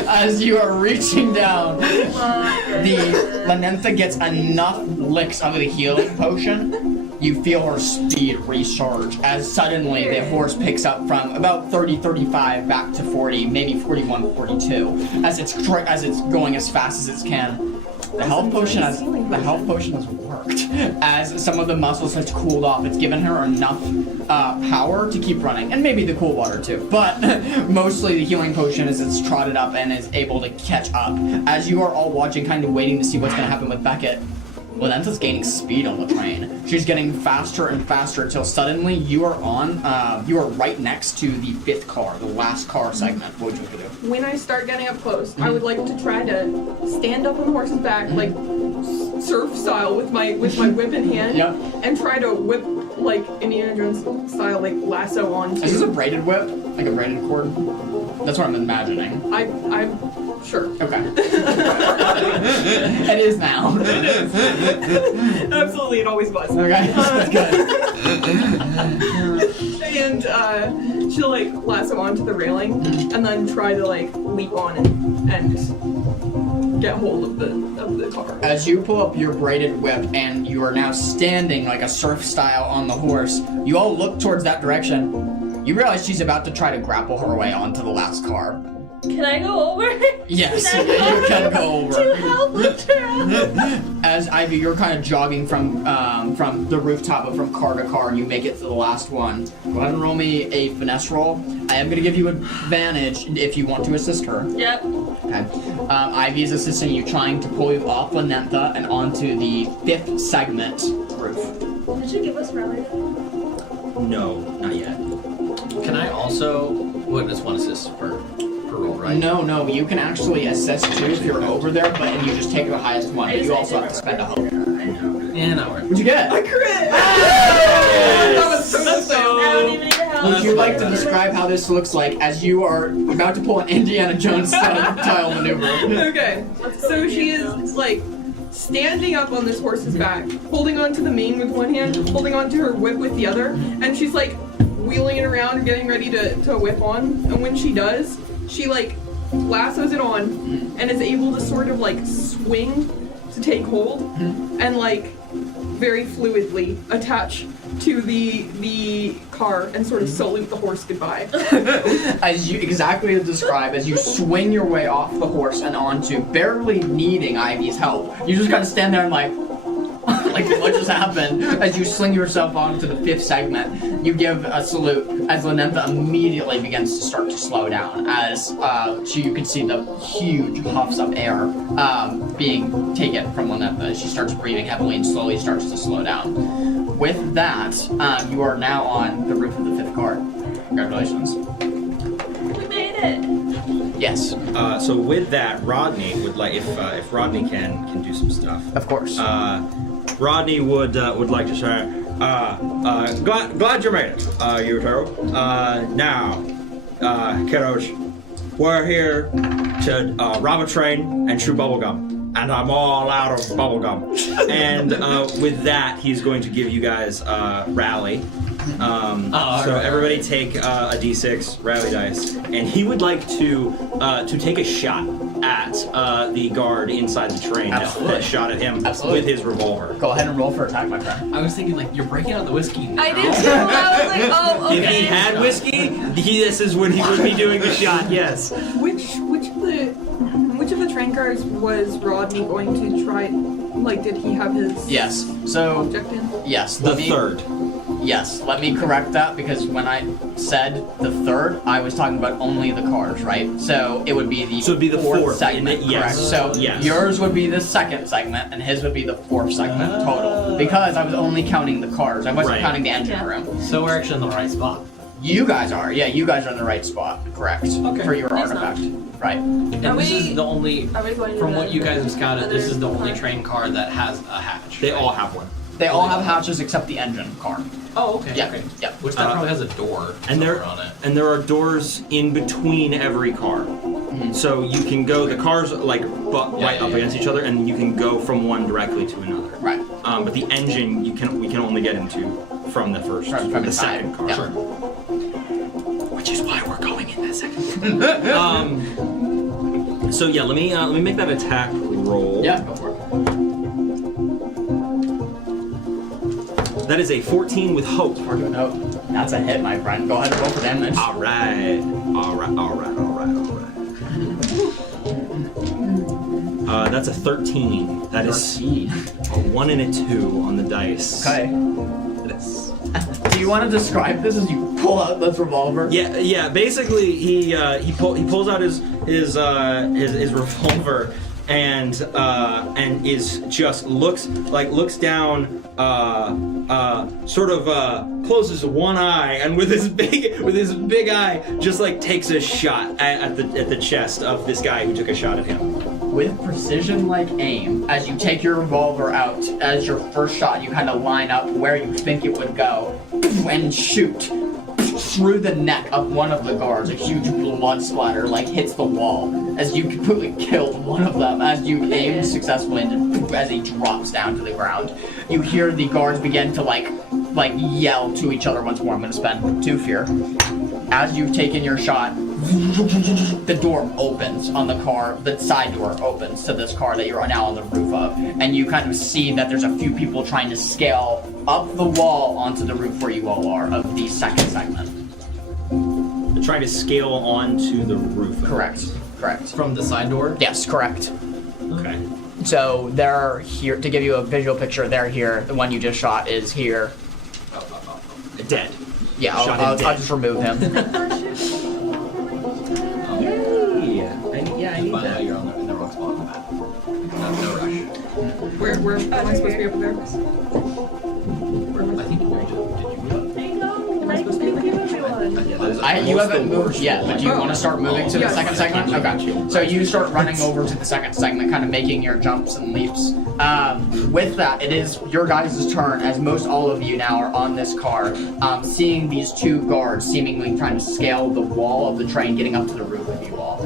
As you are reaching down, the Lanentha gets enough licks of the healing potion. You feel her speed recharge as suddenly the horse picks up from about 30, 35 back to 40, maybe 41, 42, as it's going as fast as it can. The health potion has worked. As some of the muscles have cooled off, it's given her enough power to keep running, and maybe the cool water too. But mostly the healing potion as it's trotted up and is able to catch up. As you are all watching, kind of waiting to see what's going to happen with Beckett, Lanentha's gaining speed on the train. She's getting faster and faster until suddenly you are right next to the 5th car, the last car segment. What would you do? When I start getting up close, I would like to try to stand up on the horse's back, like surf style, with my whip in hand, Yep. and try to whip like Indiana Jones style, like lasso onto. Is this a braided whip? Like a braided cord? That's what I'm imagining. I'm sure. Okay. It is now. It is. Absolutely, it always was. Okay, that's good. And she'll like lasso onto the railing, and then try to like leap on and get hold of the car. As you pull up your braided whip and you are now standing like a surf style on the horse, you all look towards that direction. You realize she's about to try to grapple her way onto the last car. Can I go over? Yes, Can you I can go over. To help lift her up. As Ivy, you're kind of jogging from the rooftop, from car to car, and you make it to the last one. Go ahead and roll me a finesse roll. I am going to give you advantage if you want to assist her. Yep. Okay. Ivy is assisting you, trying to pull you off Lanentha and onto the 5th segment roof. Did you give us rally? No, not yet. Can I also witness one assist per roll, right? No, you can actually assist too if you're over there, but and you just take the highest one. But you also have to spend a hope. Yeah, not worth it. What'd you get? I crit! That was so I don't sad. even need help. Would you like to describe how this looks like as you are about to pull an Indiana Jones style maneuver? Okay, so she is like standing up on this horse's back, holding onto the mane with one hand, holding onto her whip with the other, and she's like wheeling it around, getting ready to whip on. And when she does, she like lassos it on and is able to sort of like swing to take hold and like very fluidly attach to the car and sort of salute the horse goodbye. As you exactly describe, as you swing your way off the horse and onto, barely needing Ivy's help, you just kind of stand there and like what just happened? As you sling yourself onto the 5th segment, you give a salute as Lanentha immediately begins to start to slow down as you can see the huge huffs of air being taken from Lanentha as she starts breathing heavily and slowly starts to slow down. With that, you are now on the roof of the 5th car. Congratulations. We made it. Yes, So with that, Rodney would like if Rodney can do some stuff. of course. Rodney would like to say, glad you made it, you two. Now, kiddos, we're here to rob a train and chew bubblegum. And I'm all out of bubblegum. And with that, he's going to give you guys rally. So everybody take a d6 rally dice, and he would like to take a shot at the guard inside the train that shot at him with his revolver. Go ahead and roll for attack, my friend. I was thinking, like, you're breaking out the whiskey now. I did too. I was like, oh, okay. If he had whiskey, this is when he would be doing the shot. Yes. Which cars, was Rodney going to try? Like, did he have his Yes. So object in? yes. The third. Yes. Let me correct that because when I said the third, I was talking about only the cars, right? So it would be the So it'd be the fourth segment. yes. Correct. So Yes. yours would be the second segment, and his would be the fourth segment total. Because I was only counting the cars. I wasn't Right. counting the engine room. So we're actually in the right spot. You guys are. Yeah, you guys are in the right spot. Correct. Okay. For your He's artifact. Right. And Are this we- is the only, Are we going to from the what you guys have scouted, this is the other only car? train car that has a hatch. They right? all have one. They all have hatches except the engine car. Oh, okay. Yeah. Okay. Yeah. Which that probably has a door And there somewhere on it. and there are doors in between every car. So you can go. The cars like right up against each other, and you can go from one directly to another. Right. But the engine we can only get into from the first, From the inside. second car. Yeah. Sure. Which is why we're going in that second. So yeah, let me make that attack roll. Yeah. Go for it. That is a 14 with hope. No, that's a hit, my friend. Go ahead and roll for damage. All right. That's a 13. That is a 1 and a 2 on the dice. Okay. Do you want to describe this as you pull out this revolver? Yeah. Basically, he pulls out his revolver and is just looks down, sort of closes one eye, and with his big eye just like takes a shot at the chest of this guy who took a shot at him. With precision-like aim, as you take your revolver out, as your first shot, you kind of line up where you think it would go, and shoot through the neck of one of the guards. A huge blood splatter like hits the wall as you completely killed one of them. As you aim successfully, and as he drops down to the ground, you hear the guards begin to like yell to each other once more. I'm going to spend 2 fear. As you've taken your shot, the door opens on the car, the side door opens to this car that you're now on the roof of, and you kind of see that there's a few people trying to scale up the wall onto the roof where you all are of the second segment. They're trying to scale onto the roof. Correct. From the side door? Yes, correct. Okay. So they're here, to give you a visual picture, they're here. The one you just shot is here. Dead. Yeah, Shot I'll him dead. just remove him. Yeah, I need But that. you're in the wrong spot on the map. No rush. Where am I supposed to be over there? I think you moved it. Did you move it? I know. I think everyone. Yeah, that is You haven't moved yet, but do you want to start moving to the Yeah. second segment? Okay. So you start running over to the second segment, kind of making your jumps and leaps. With that, it is your guys' turn, as most all of you now are on this car, seeing these 2 guards seemingly trying to scale the wall of the train, getting up to the roof with you all.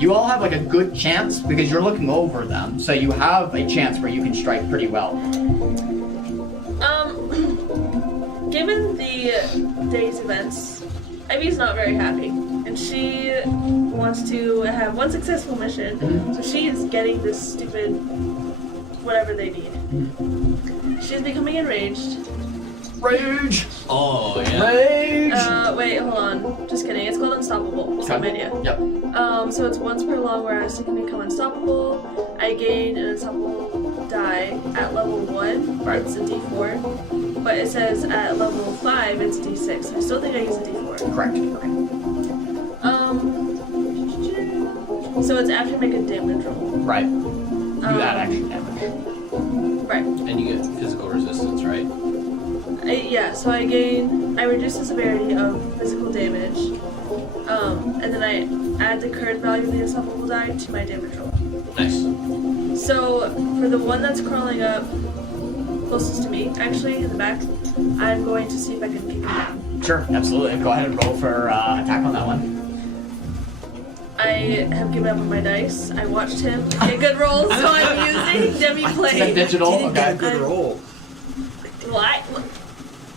You all have like a good chance because you're looking over them, so you have a chance where you can strike pretty well. Given the day's events, Ivy's not very happy, and she wants to have one successful mission, so she is getting this stupid whatever they need. She's becoming enraged. Rage! Oh, yeah. Rage! Wait, hold on. Just kidding. It's called Unstoppable. Same idea. Yep. So it's once per long whereas to become unstoppable. I gain an unstoppable die at level 1. Right. It's a D4. But it says at level 5 it's a D6. I still think I use a D4. Correct. So it's after make a damage roll. Right. Do that extra damage. Right. And you get physical resistance, right? So I reduce the severity of physical damage. And then I add the current value of the unstoppable die to my damage roll. Nice. So for the one that's crawling up closest to me, actually in the back, I'm going to see if I can keep him down. Sure, absolutely. Go ahead and roll for attack on that one. I have given up on my dice. I watched him get good rolls, so I'm using Demi Is that Play. digital? Didn't get a Okay. good roll. What?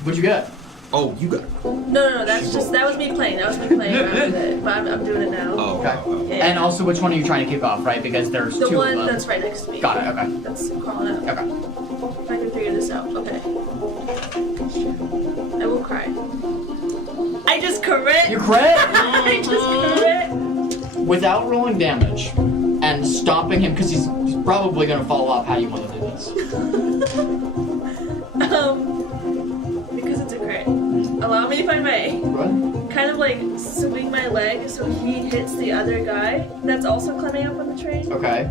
What'd you get? Oh, you got. No, that was me playing. That was me playing around with it. But I'm doing it now. Oh, Okay. Yeah. And also, which one are you trying to kick off, right? Because there's The 2 one of them. that's right next to me. Got it, okay. That's crawling up. Okay. If I can figure this out. Okay. I will cry. I just crit! You crit? I just crit! Without rolling damage, and stopping him because he's probably going to fall off. How do you want to do this? Because it's a crit. Allow me to find my Run. kind of like swing my leg so he hits the other guy that's also climbing up on the train. Okay.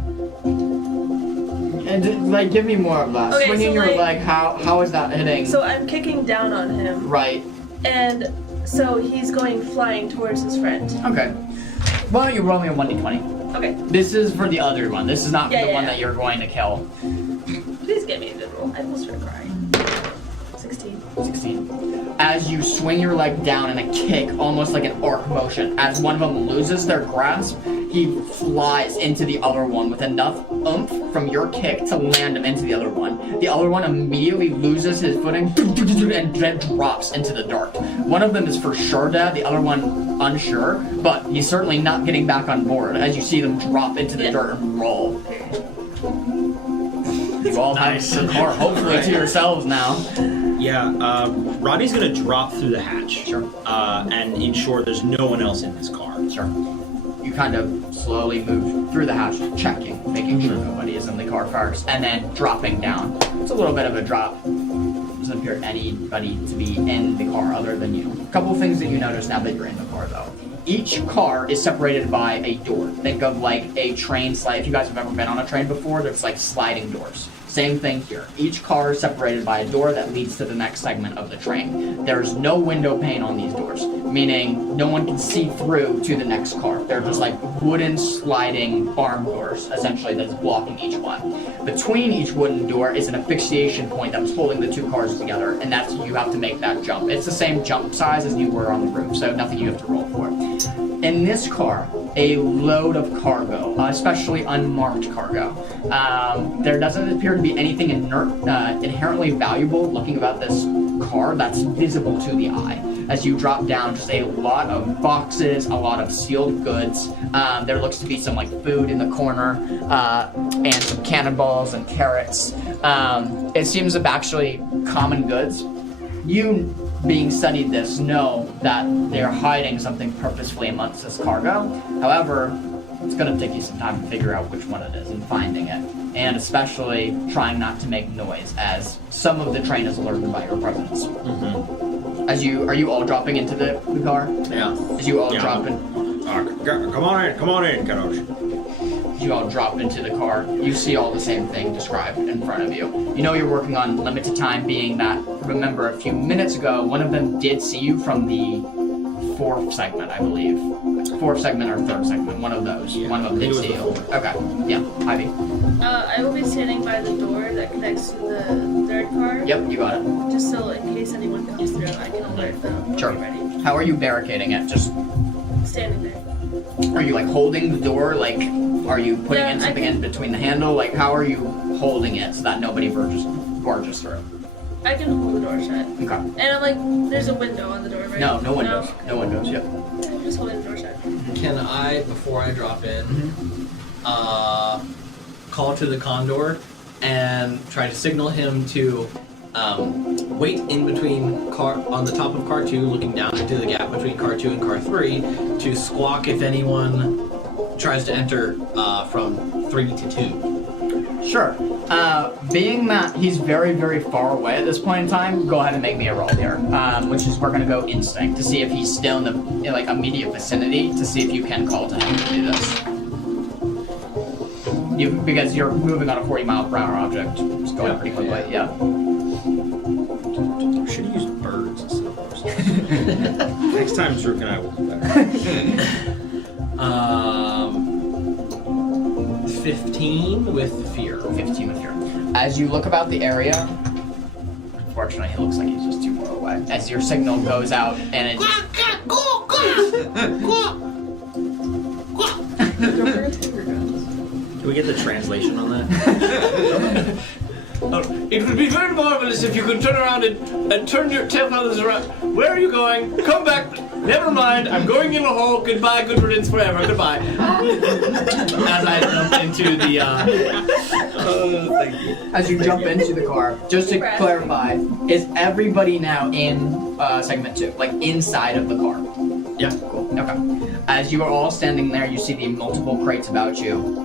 And like, give me more of that. Okay, Swinging so, your like- leg. How is that hitting? So I'm kicking down on him, Right. and so he's going flying towards his friend. Okay. Why don't you roll me a 1d20? Okay, This is for the other one. This is not Yeah, the yeah, one yeah. that you're going to kill. please give me a good roll. I almost start crying. 16. 16. As you swing your leg down in a kick, almost like an arc motion, as one of them loses their grasp, he flies into the other one with enough oomph from your kick to land him into the other one. The other one immediately loses his footing and then drops into the dirt. One of them is for sure dead, the other one unsure, but he's certainly not getting back on board as you see them drop into the dirt and roll. You all have the car hopefully to yourselves now. Yeah, Rodney's gonna drop through the hatch. Sure. And ensure there's no one else in this car. Sure. You kind of slowly move through the hatch, checking, making sure nobody is in the car first, and then dropping down. It's a little bit of a drop. Doesn't appear anybody to be in the car other than you. A couple things that you notice now that you're in the car, though. Each car is separated by a door. Think of like a train slide. If you guys have ever been on a train before, there's like sliding doors. Same thing here. Each car is separated by a door that leads to the next segment of the train. There's no window pane on these doors, meaning no one can see through to the next car. They're just like wooden sliding barn doors, essentially, that's blocking each one. Between each wooden door is an asphyxiation point that was holding the two cars together, and that's you have to make that jump. It's the same jump size as you were on the roof, so nothing you have to roll for. In this car, a load of cargo, especially unmarked cargo. There doesn't appear to be anything inherently valuable looking about this car that's visible to the eye. As you drop down, just a lot of boxes, a lot of sealed goods. There looks to be some like food in the corner, and some cannonballs and carrots. It seems of actually common goods. You, being studied this, know that they're hiding something purposefully amongst this cargo. However, it's going to take you some time to figure out which one it is and finding it. And especially trying not to make noise, as some of the train is alerted by your presence. Mm-hmm. Are you all dropping into the car? Yeah. As you all Yeah. drop in, Come on in, kiddos. you all drop into the car, you see all the same thing described in front of you. You know you're working on limited time, being that, remember, a few minutes ago, one of them did see you from the fourth segment, I believe. Fourth segment or third segment, one of those. Yeah, One of them I think did it see was you. the Okay, yeah, Ivy. I will be standing by the door that connects to the third car. Yep, you got it. Just so in case anyone comes through, I can alert them. Sure. Be ready. How are you barricading it? Just, Standing there. are you like holding the door? Like, are you putting Yeah, in I something can- in between the handle? Like, how are you holding it so that nobody barges through? I can hold the door shut. Okay. And I'm like, there's a window on the door, right? No windows. No windows, yep. I'm just holding the door shut. Can I, before I drop in, call to the condor and try to signal him to wait in between on the top of car 2, looking down into the gap between car 2 and car 3, to squawk if anyone tries to enter from 3 to 2. Sure. Being that he's very, very far away at this point in time, go ahead and make me a roll here. Which is, we're gonna go instinct to see if he's still in the like immediate vicinity, to see if you can call to him to do this. Because you're moving on a 40-mile-per-hour object, it's going pretty quickly. Yeah. Should have used birds instead of horses. Next time, Zrook and I will do better. 15 with fear. 15 with fear. As you look about the area, unfortunately, it looks like he's just too far away. As your signal goes out, and it just... Don't forget to take your guns. Can we get the translation on that? It would be very marvelous if you could turn around and turn your tailfeathers around. Where are you going? Come back. Never mind. I'm going in the hole. Goodbye. Good riddance forever. Goodbye. As I jump into the. Thank you. As you jump into the car, just to clarify, is everybody now in segment 2, like inside of the car? Yeah. Cool. Okay. As you are all standing there, you see the multiple crates about you.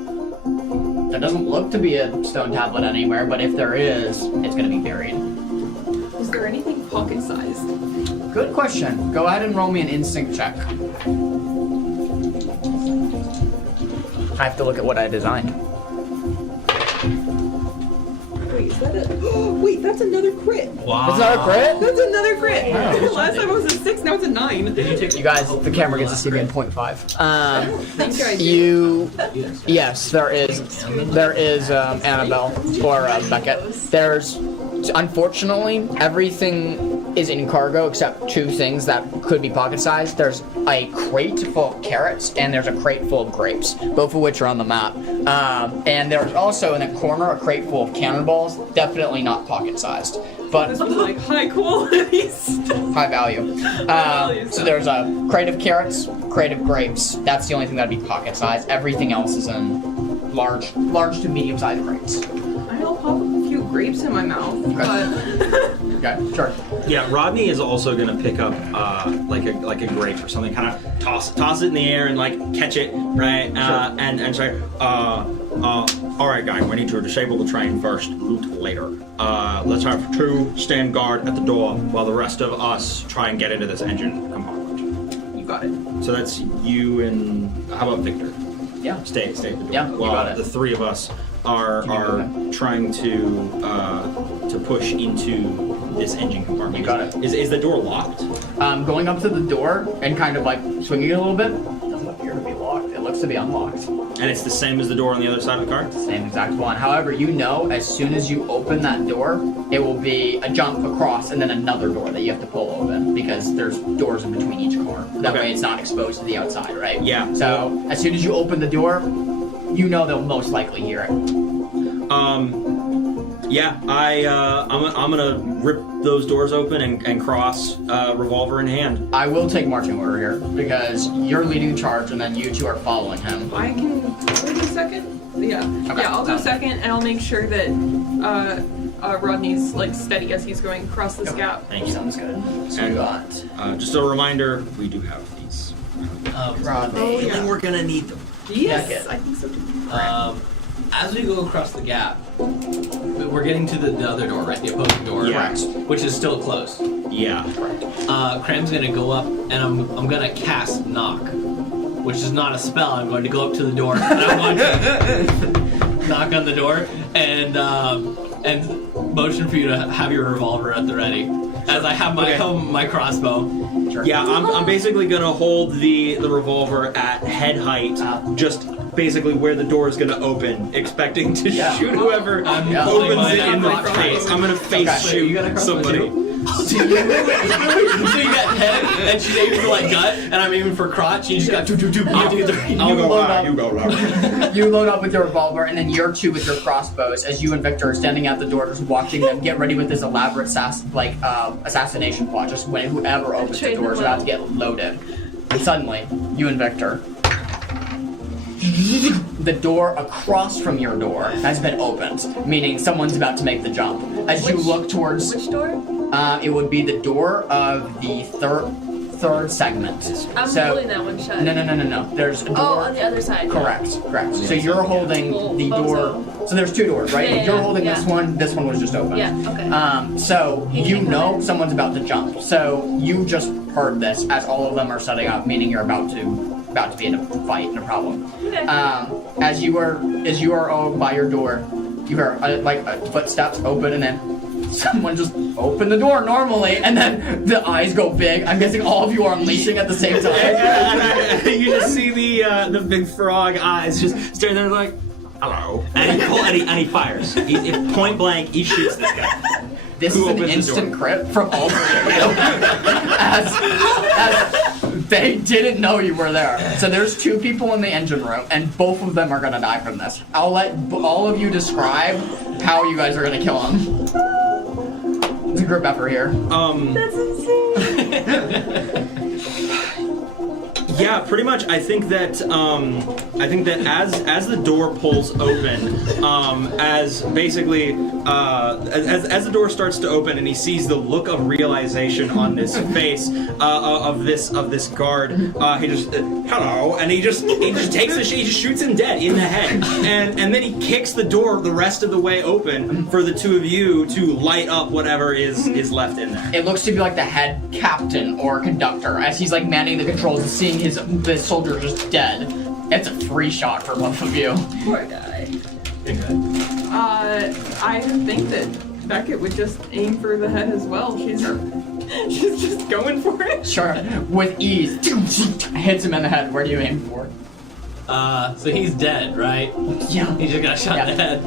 There doesn't look to be a stone tablet anywhere, but if there is, it's going to be buried. Is there anything pocket-sized? Good question. Go ahead and roll me an instinct check. I have to look at what I designed. Wait, is that a... Wait, that's another crit. Wow. Is that a crit? That's another crit. Wow. Last time it was a 6, now it's a 9. You guys, the camera gets to see me in 0.5. I think I do. Yes, there is Annabelle or Beckett. There's, unfortunately, everything is in cargo except 2 things that could be pocket-sized. There's a crate full of carrots and there's a crate full of grapes, both of which are on the map. And there's also in the corner a crate full of cannonballs, definitely not pocket-sized, but This was like high quality stuff. high value. So there's a crate of carrots, crate of grapes. That's the only thing that'd be pocket-sized. Everything else is in large to medium-sized crates. I'll pop a few grapes in my mouth, but... Okay, sure. Yeah, Rodney is also gonna pick up like a grape or something, kind of toss it in the air and like catch it, right? And say, all right, guys, we need to disable the train first, loot later. Let's have 2 stand guard at the door while the rest of us try and get into this engine compartment. You got it. So that's you and how about Victor? Yeah. Stay at the door. Yeah, you While got it. the 3 of us are trying to push into this engine compartment. You got it. Is the door locked? Going up to the door and kind of like swinging it a little bit. Doesn't appear to be locked. It looks to be unlocked. And it's the same as the door on the other side of the car? Same exact one. However, you know as soon as you open that door, it will be a jump across and then another door that you have to pull open because there's doors in between each car. That way it's not exposed to the outside, right? Yeah. So as soon as you open the door, you know they'll most likely hear it. Yeah, I'm gonna rip those doors open and cross, revolver in hand. I will take marching order here because you're leading the charge and then you 2 are following him. I can go second? Yeah. Okay. Yeah, I'll go second and I'll make sure that Rodney's like steady as he's going across this gap. Thank you. Sounds good. So we And got just a reminder, we do have these. Rodney. yeah. We're gonna need them. Yes, Beckett. I think so too. As we go across the gap, we're getting to the other door, right? The opposing door, Yeah. which is still closed. Yeah. Cram's gonna go up, and I'm gonna cast Knock, which is not a spell. I'm going to go up to the door, and I'm going to knock on the door, and motion for you to have your revolver at the ready, as I have my crossbow. Yeah, I'm basically gonna hold the revolver at head height, just basically where the door is gonna open, expecting to shoot whoever I'm opens holding it in the mine up. face. I'm gonna face shoot somebody. So you got head, and she's aiming for like gut, and I'm aiming for crotch. You just got two. I'll go high, you go low. You load up with your revolver, and then you're 2 with your crossbows as you and Victor are standing at the door, just watching them get ready with this elaborate assassination plot. Just when whoever opens the door is about to get loaded. And suddenly, you and Victor, the door across from your door has been opened, meaning someone's about to make the jump. As you look towards, Which door? it would be the door of the third segment. I'm So- holding that one shut. No. There's a door. Oh, on the other side. Correct. So you're holding the door. So there's 2 doors, right? Yeah, You're holding yeah. this one. This one was just open. Yeah, okay. So He you can come know in. someone's about to jump. So you just heard this as all of them are setting up, meaning you're about to be in a fight and a problem. Okay. As you are all by your door, you hear footsteps open and then someone just opened the door normally, and then the eyes go big. I'm guessing all of you are unleashing at the same time. And you just see the big frog eyes just staring there like, hello. And he fires. He point blank, he shoots this guy. This Who is an opens the instant door? crit from all 3 of you. as they didn't know you were there. So there's 2 people in the engine room, and both of them are gonna die from this. I'll let all of you describe how you guys are gonna kill them. It's a group effort here. That's insane. Yeah, pretty much. I think that as the door pulls open, as basically as the door starts to open, and he sees the look of realization on this face of this guard, he just hello, and he just takes he just shoots him dead in the head, and then he kicks the door the rest of the way open for the two of you to light up whatever is left in there. It looks to be like the head captain or conductor as he's like manning the controls and seeing the soldier just dead. It's a free shot for both of you. Poor guy. I think that Beckett would just aim for the head as well. She's just going for it. Sure, with ease. Hits him in the head. Where do you aim for? So he's dead, right? Yeah. He just got shot in the head.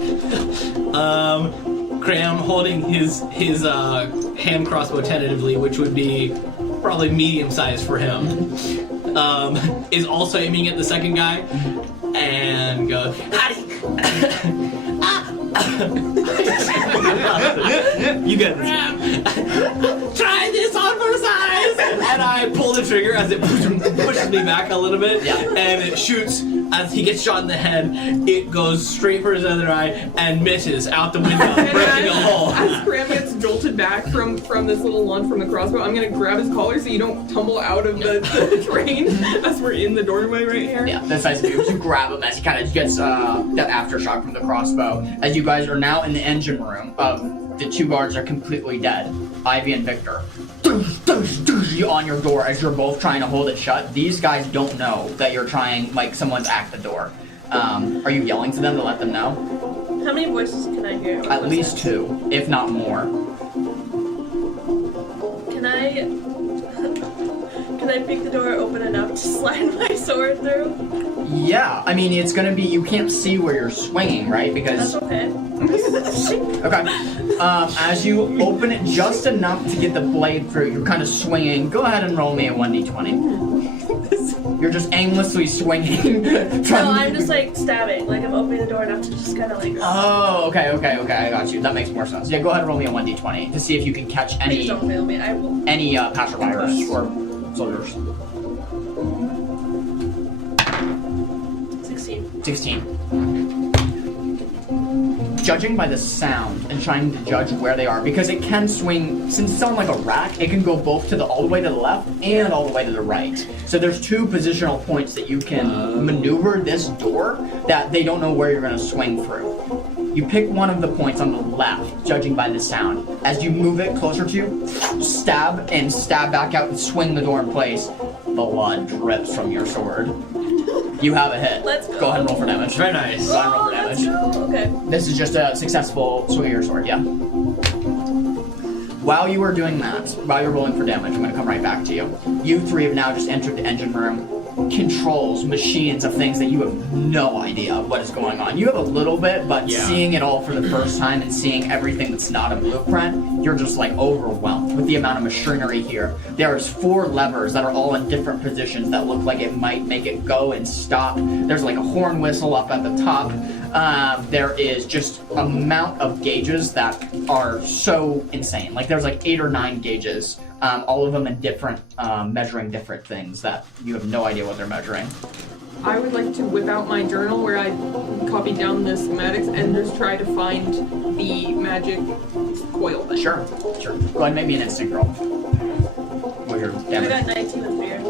Graham holding his hand crossbow tentatively, which would be probably medium sized for him, is also aiming at the second guy and goes, you get this. Try this on for size! And I pull the trigger as it pushes me back a little bit, and it shoots. As he gets shot in the head, it goes straight for his other eye and misses out the window, breaking a hole. As Graham gets jolted back from this little lunge from the crossbow, I'm gonna grab his collar so you don't tumble out of the train as we're in the doorway right here. Yeah, that's nice of you. You grab him as he kind of gets that aftershock from the crossbow. As you guys are now in the engine room, the two guards are completely dead. Ivy and Victor. On your door as you're both trying to hold it shut. These guys don't know that you're trying, like someone's at the door. Are you yelling to them to let them know? How many voices can I hear? At least 2, if not more. Can I pick the door open enough to slide my sword through? Yeah, I mean, it's gonna be, you can't see where you're swinging, right? Because... That's okay. Okay. As you open it just enough to get the blade through, you're kind of swinging. Go ahead and roll me a 1d20. You're just aimlessly swinging. No, I'm just like stabbing. Like I'm opening the door enough to just kind of like. Oh, okay, I got you. That makes more sense. Yeah, go ahead and roll me a 1d20 to see if you can catch any. Please don't fail me. I will. Any passerbyers or soldiers. 16. Judging by the sound and trying to judge where they are, because it can swing, since it's on like a rack, it can go both to all the way to the left and all the way to the right. So there's 2 positional points that you can maneuver this door that they don't know where you're going to swing through. You pick one of the points on the left, judging by the sound. As you move it closer to you, stab back out and swing the door in place. Blood drips from your sword. You have a hit. Let's go. Go ahead and roll for damage. Very nice. Go ahead and roll for damage. Let's go. Okay. This is just a successful swing of your sword, yeah. While you are doing that, while you're rolling for damage, I'm going to come right back to you. You 3 have now just entered the engine room. Controls, machines of things that you have no idea what is going on. You have a little bit, but seeing it all for the first time and seeing everything that's not a blueprint, you're just like overwhelmed with the amount of machinery here. There's 4 levers that are all in different positions that look like it might make it go and stop. There's like a horn whistle up at the top. There is just amount of gauges that are so insane. Like there's like 8 or 9 gauges. All of them in different, measuring different things that you have no idea what they're measuring. I would like to whip out my journal where I copied down the schematics and just try to find the magic coil thing. Sure. Go ahead and make me an instinct roll. With your I damage. got 19 with fear.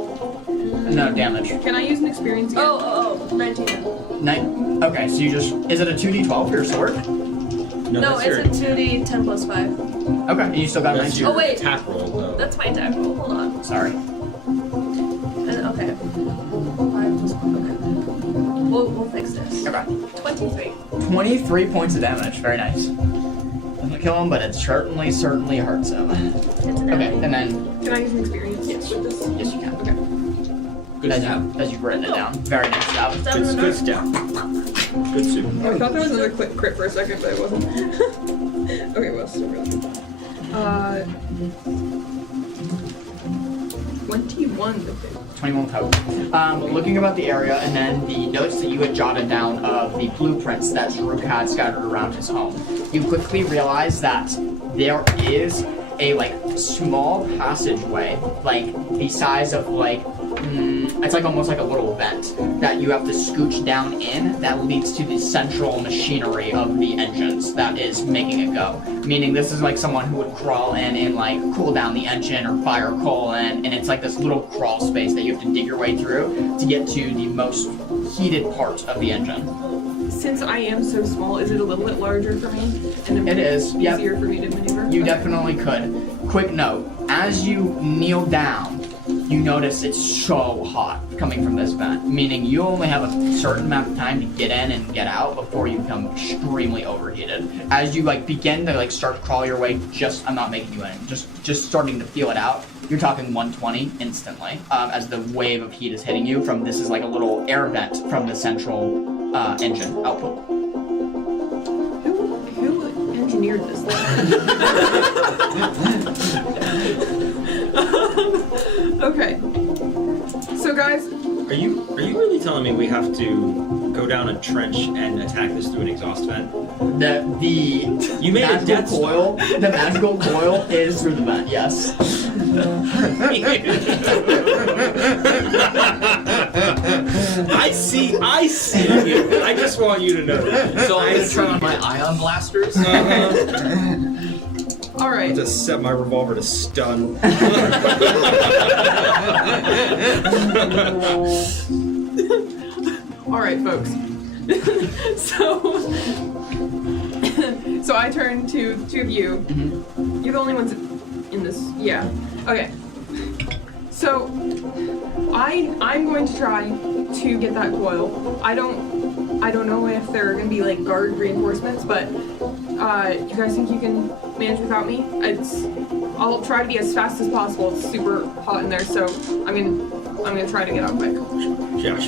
No damage. Can I use an experience again? Oh, 19. Okay, so you just, is it a 2d12 for your sword? No, it's a 2d 10 plus 5. Okay, and you still got a That's 19. Oh, wait. attack roll, though. That's my attack roll. Hold on. Sorry. And, okay. 5 plus 1. Okay. We'll fix this. Okay. 23. 23 points of damage. Very nice. Doesn't kill him, but it certainly hurts him. It's an Okay, enemy. and then Can I use an experience? Yes. With this? yes, you can. Okay. Good stab. As you've written it down. Very nice job. Stab in the Good dark. step. Good soup. I thought there was another crit for a second, but it wasn't. Okay, well, still really good. 21 to hit. 21 total. Looking about the area and then the notes that you had jotted down of the blueprints that Zaruk had scattered around his home, you quickly realize that there is a like small passageway, like the size of like it's like almost like a little vent that you have to scooch down in that leads to the central machinery of the engines that is making it go. Meaning this is like someone who would crawl in and like cool down the engine or fire coal in, and it's like this little crawl space that you have to dig your way through to get to the most heated part of the engine. Since I am so small, is it a little bit larger for me? And It is, yep. easier for me to maneuver? You Okay. definitely could. Quick note, as you kneel down, you notice it's so hot coming from this vent, meaning you only have a certain amount of time to get in and get out before you become extremely overheated. As you like begin to like start to crawl your way, I'm not making you in, just starting to feel it out, you're talking 120 instantly, as the wave of heat is hitting you from this is like a little air vent from the central engine output. Who engineered this thing? Okay. So guys, Are you really telling me we have to go down a trench and attack this through an exhaust vent? You made a Death coil. The magical coil is through the vent. Yes. I see you. I just want you to know that. So I'm gonna turn on my ion blasters. all right. Just set my revolver to stun. All right, folks. So I turn to two of you. You're the only ones in this. Yeah. Okay. So I'm going to try to get that coil. I don't know if there are going to be like guard reinforcements, but do you guys think you can manage without me? I'll try to be as fast as possible. It's super hot in there, so I'm gonna try to get out quick. Yeah,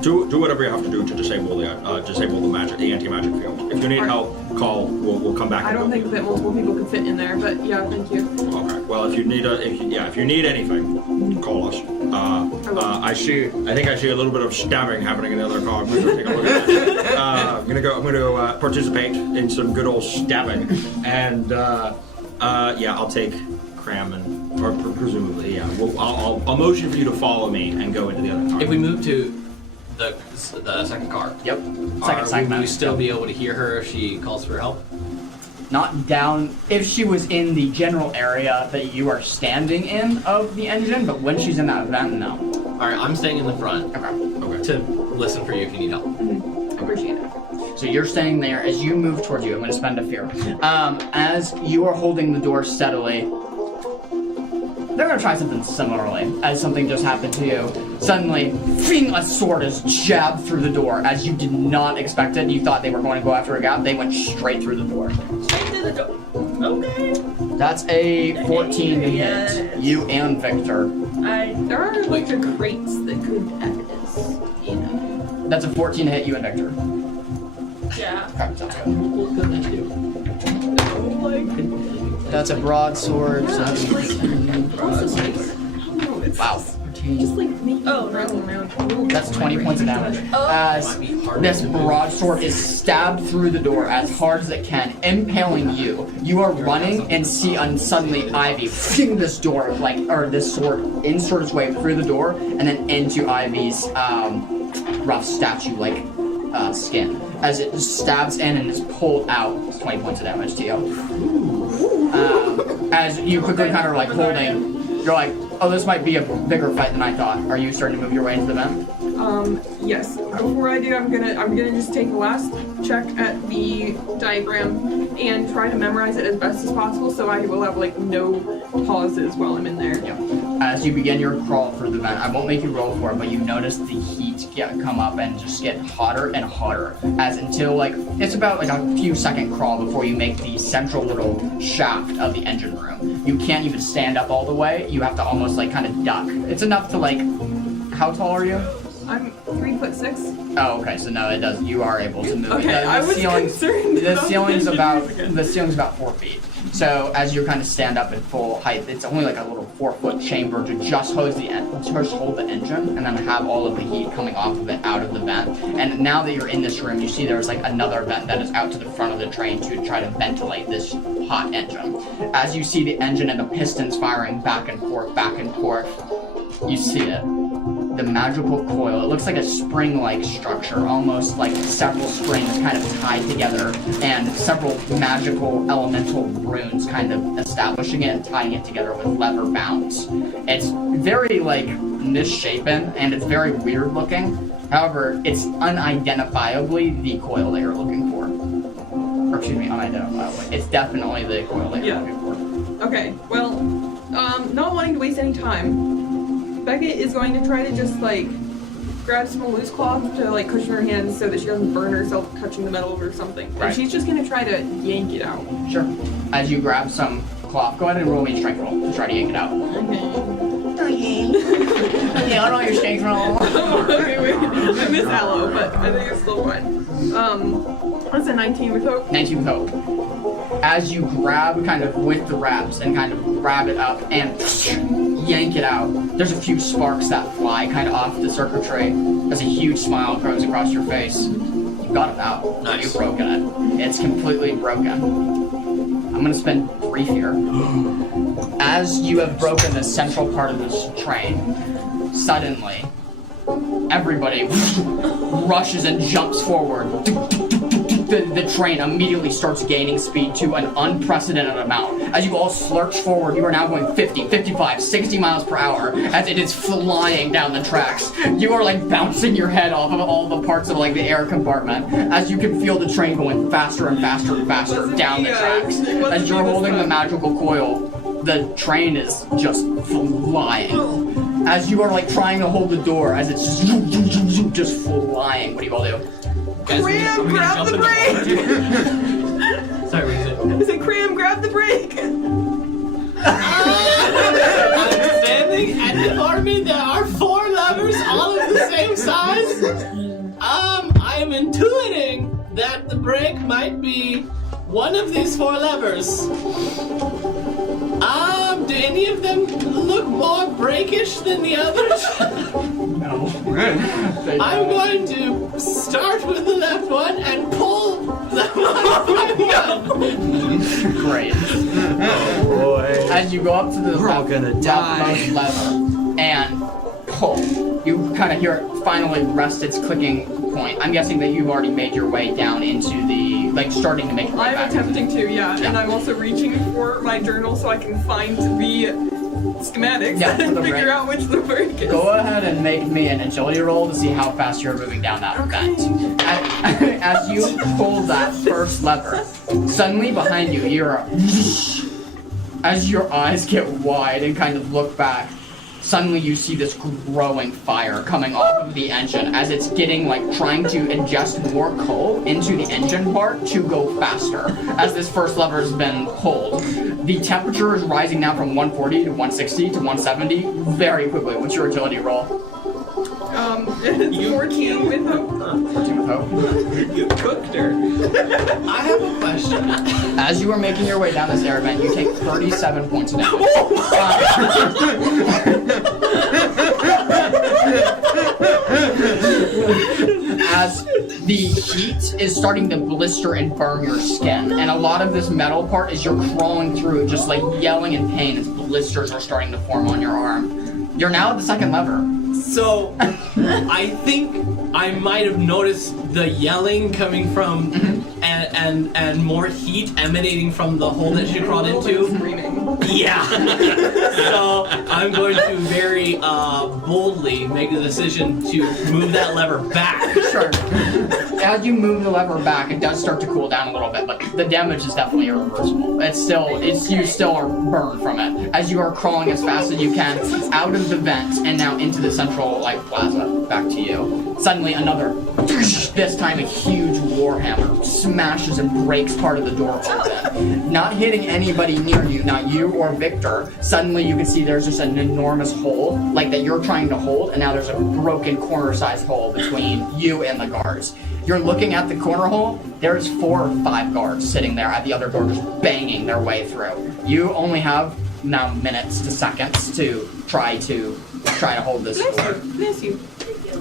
do whatever you have to do to disable the anti-magic field. If you need help, call. We'll come back. I don't think that multiple people could fit in there, but yeah, thank you. Okay. Well, if you need anything, call us. I think I see a little bit of stabbing happening in the other car. I'm gonna take a look at that. I'm gonna go participate in some good old stabbing, and I'll take Cram or presumably, yeah. I'll motion for you to follow me and go into the other car. If we move to the second car, Yep. will we still be able to hear her if she calls for help? Not down if she was in the general area that you are standing in of the engine, but when she's in that vent, no. All right, I'm staying in the front. Okay. To listen for you if you need help. Appreciate it. So you're standing there. As you move towards you, I'm going to spend a fear. As you are holding the door steadily, they're going to try something similarly, as something just happened to you. Suddenly, fing, a sword is jabbed through the door, as you did not expect it. You thought they were going to go after a gap. They went straight through the door. Straight through the door. Okay. That's a 14 to hit. You and Victor. There are like the crates that could act as, That's a 14 to hit you and Victor. Yeah. Okay, sounds good. What could that do? That's a broadsword. So that's wow. Just like making Oh, no. around. That's 20 points of damage. Oh. As this broadsword is stabbed through the door as hard as it can, impaling you. You are running and see suddenly Ivy fling this door this sword insert its way through the door and then into Ivy's rough statue-like skin. As it stabs in and is pulled out, it's 20 points of damage to you. As you quickly kind of like holding, you're like, oh, this might be a bigger fight than I thought. Are you starting to move your way into the vent? Yes. Before I do, I'm gonna just take the last check at the diagram and try to memorize it as best as possible, so I will have like no pauses while I'm in there. Yeah. As you begin your crawl through the vent, I won't make you roll for it, but you notice the heat come up and just get hotter and hotter, as until like it's about like a few second crawl before you make the central little shaft of the engine room. You can't even stand up all the way. You have to almost like kind of duck. It's enough to like. How tall are you? I'm 3'6". Oh, okay. So no, it does. You are able to move. Okay, I was concerned. The ceiling's about 4 feet. So as you kind of stand up at full height, it's only like a little 4-foot chamber to just hold the engine, and then have all of the heat coming off of it out of the vent. And now that you're in this room, you see there's like another vent that is out to the front of the train to try to ventilate this hot engine. As you see the engine and the pistons firing back and forth, you see it. the magical coil. It looks like a spring-like structure, almost like several springs kind of tied together, and several magical elemental runes kind of establishing it and tying it together with lever bounds. It's very like misshapen and it's very weird looking. However, it's unidentifiably the coil that you're looking for. Or excuse me, unidentifiably. It's definitely the coil that you're looking for. Okay, well, not wanting to waste any time, Beckett is going to try to just, like, grab some loose cloth to, like, cushion her hands so that she doesn't burn herself touching the metal or something. Right. And she's just going to try to yank it out. Sure. As you grab some cloth, go ahead and roll me a strength roll to try to yank it out. Okay. Okay, I don't know your strength roll. Okay, wait. I miss Aloe, but I think it's still fine. That's a 19 with hope. 19 with hope. As you grab kind of with the wraps and kind of grab it up and yank it out, there's a few sparks that fly kind of off the circuitry as a huge smile grows across your face. You got it out. Nice. You've broken it. It's completely broken. I'm gonna spend brief here. As you have broken the central part of this train, suddenly everybody rushes and jumps forward. The train immediately starts gaining speed to an unprecedented amount. As you all slurch forward, you are now going 50, 55, 60 miles per hour as it is flying down the tracks. You are like bouncing your head off of all the parts of like the air compartment as you can feel the train going faster and faster and faster down the tracks. As you're holding the magical coil, the train is just flying. As you are like trying to hold the door, as it's just flying, what do you all do? Cram, grab the brake! Sorry, what did you say? I said, Cram, grab the brake! I'm standing, and before me there are 4 levers, all of the same size. I am intuiting that the brake might be one of these 4 levers. Do any of them look more brakish than the others? No. I'm going to start with the left one and pull the right one. Great. Oh boy. As you go up to the We're all gonna die. leftmost lever and pull, you kind of hear it finally rest its clicking point. I'm guessing that you've already made your way down into the, like, starting to make your way I'm back. attempting to, and I'm also reaching for my journal so I can find the schematics Yeah, for and the figure brake. out which the brake is. Go ahead and make me an agility roll to see how fast you're moving down that vent. As you pull that first lever, suddenly behind you, as your eyes get wide and kind of look back, suddenly you see this growing fire coming off of the engine as it's getting like trying to ingest more coal into the engine part to go faster as this first lever has been pulled. The temperature is rising now from 140 to 160 to 170 very quickly. What's your agility roll? It's 14 with hope. 14 with hope. You cooked her. I have a question. As you are making your way down this air vent, you take 37 points of damage. As the heat is starting to blister and burn your skin, and a lot of this metal part as you're crawling through it, just like yelling in pain as blisters are starting to form on your arm. You're now at the second lever. So, I think I might have noticed the yelling coming from and more heat emanating from the hole that she crawled into. Screaming. Yeah. So I'm going to very boldly make the decision to move that lever back. Sure. As you move the lever back, it does start to cool down a little bit, but the damage is definitely irreversible. You still are burned from it. As you are crawling as fast as you can out of the vent and now into the central like plaza. Back to you. Suddenly another, this time a huge warhammer smashes and breaks part of the door open. Not hitting anybody near you, not you or Victor. Suddenly you can see there's just an enormous hole like that you're trying to hold, and now there's a broken corner-sized hole between you and the guards. You're looking at the corner hole, there's 4 or 5 guards sitting there at the other door just banging their way through. You only have now minutes to seconds to try to hold this door. Bless you.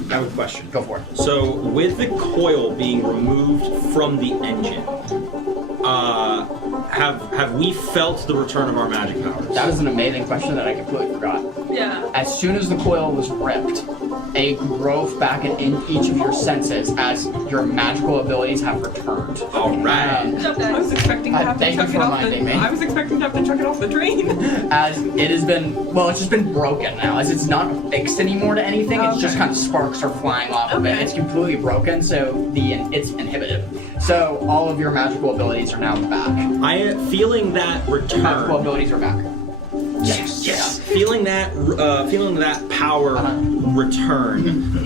I have a question. Go for it. So, with the coil being removed from the engine, have we felt the return of our magic powers? That was an amazing question that I completely forgot. Yeah. As soon as the coil was ripped, a growth back in each of your senses as your magical abilities have returned. All right. I was expecting to have to thank you chuck for it off the. reminding me. I was expecting to have to chuck it off the train. As it has been, well, it's just been broken now. As it's not fixed anymore to anything, it's just kind of sparks are flying off of it. Okay. It's completely broken, so it's inhibited. So all of your magical abilities are now back. I am feeling that Magical return. abilities are back. Yes. Feeling that power return.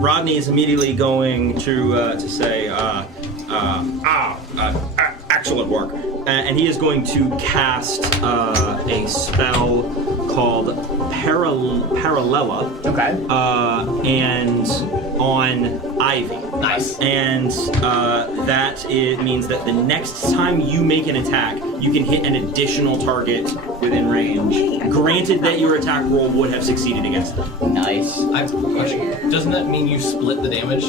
Rodney is immediately going to say, excellent work, and he is going to cast a spell called Paralela. Okay. And on Ivy. Nice. And that it means that the next time you make an attack, you can hit an additional target within range. Granted that your attack roll would have succeeded against them. Nice. I have a question. Doesn't that mean you split the damage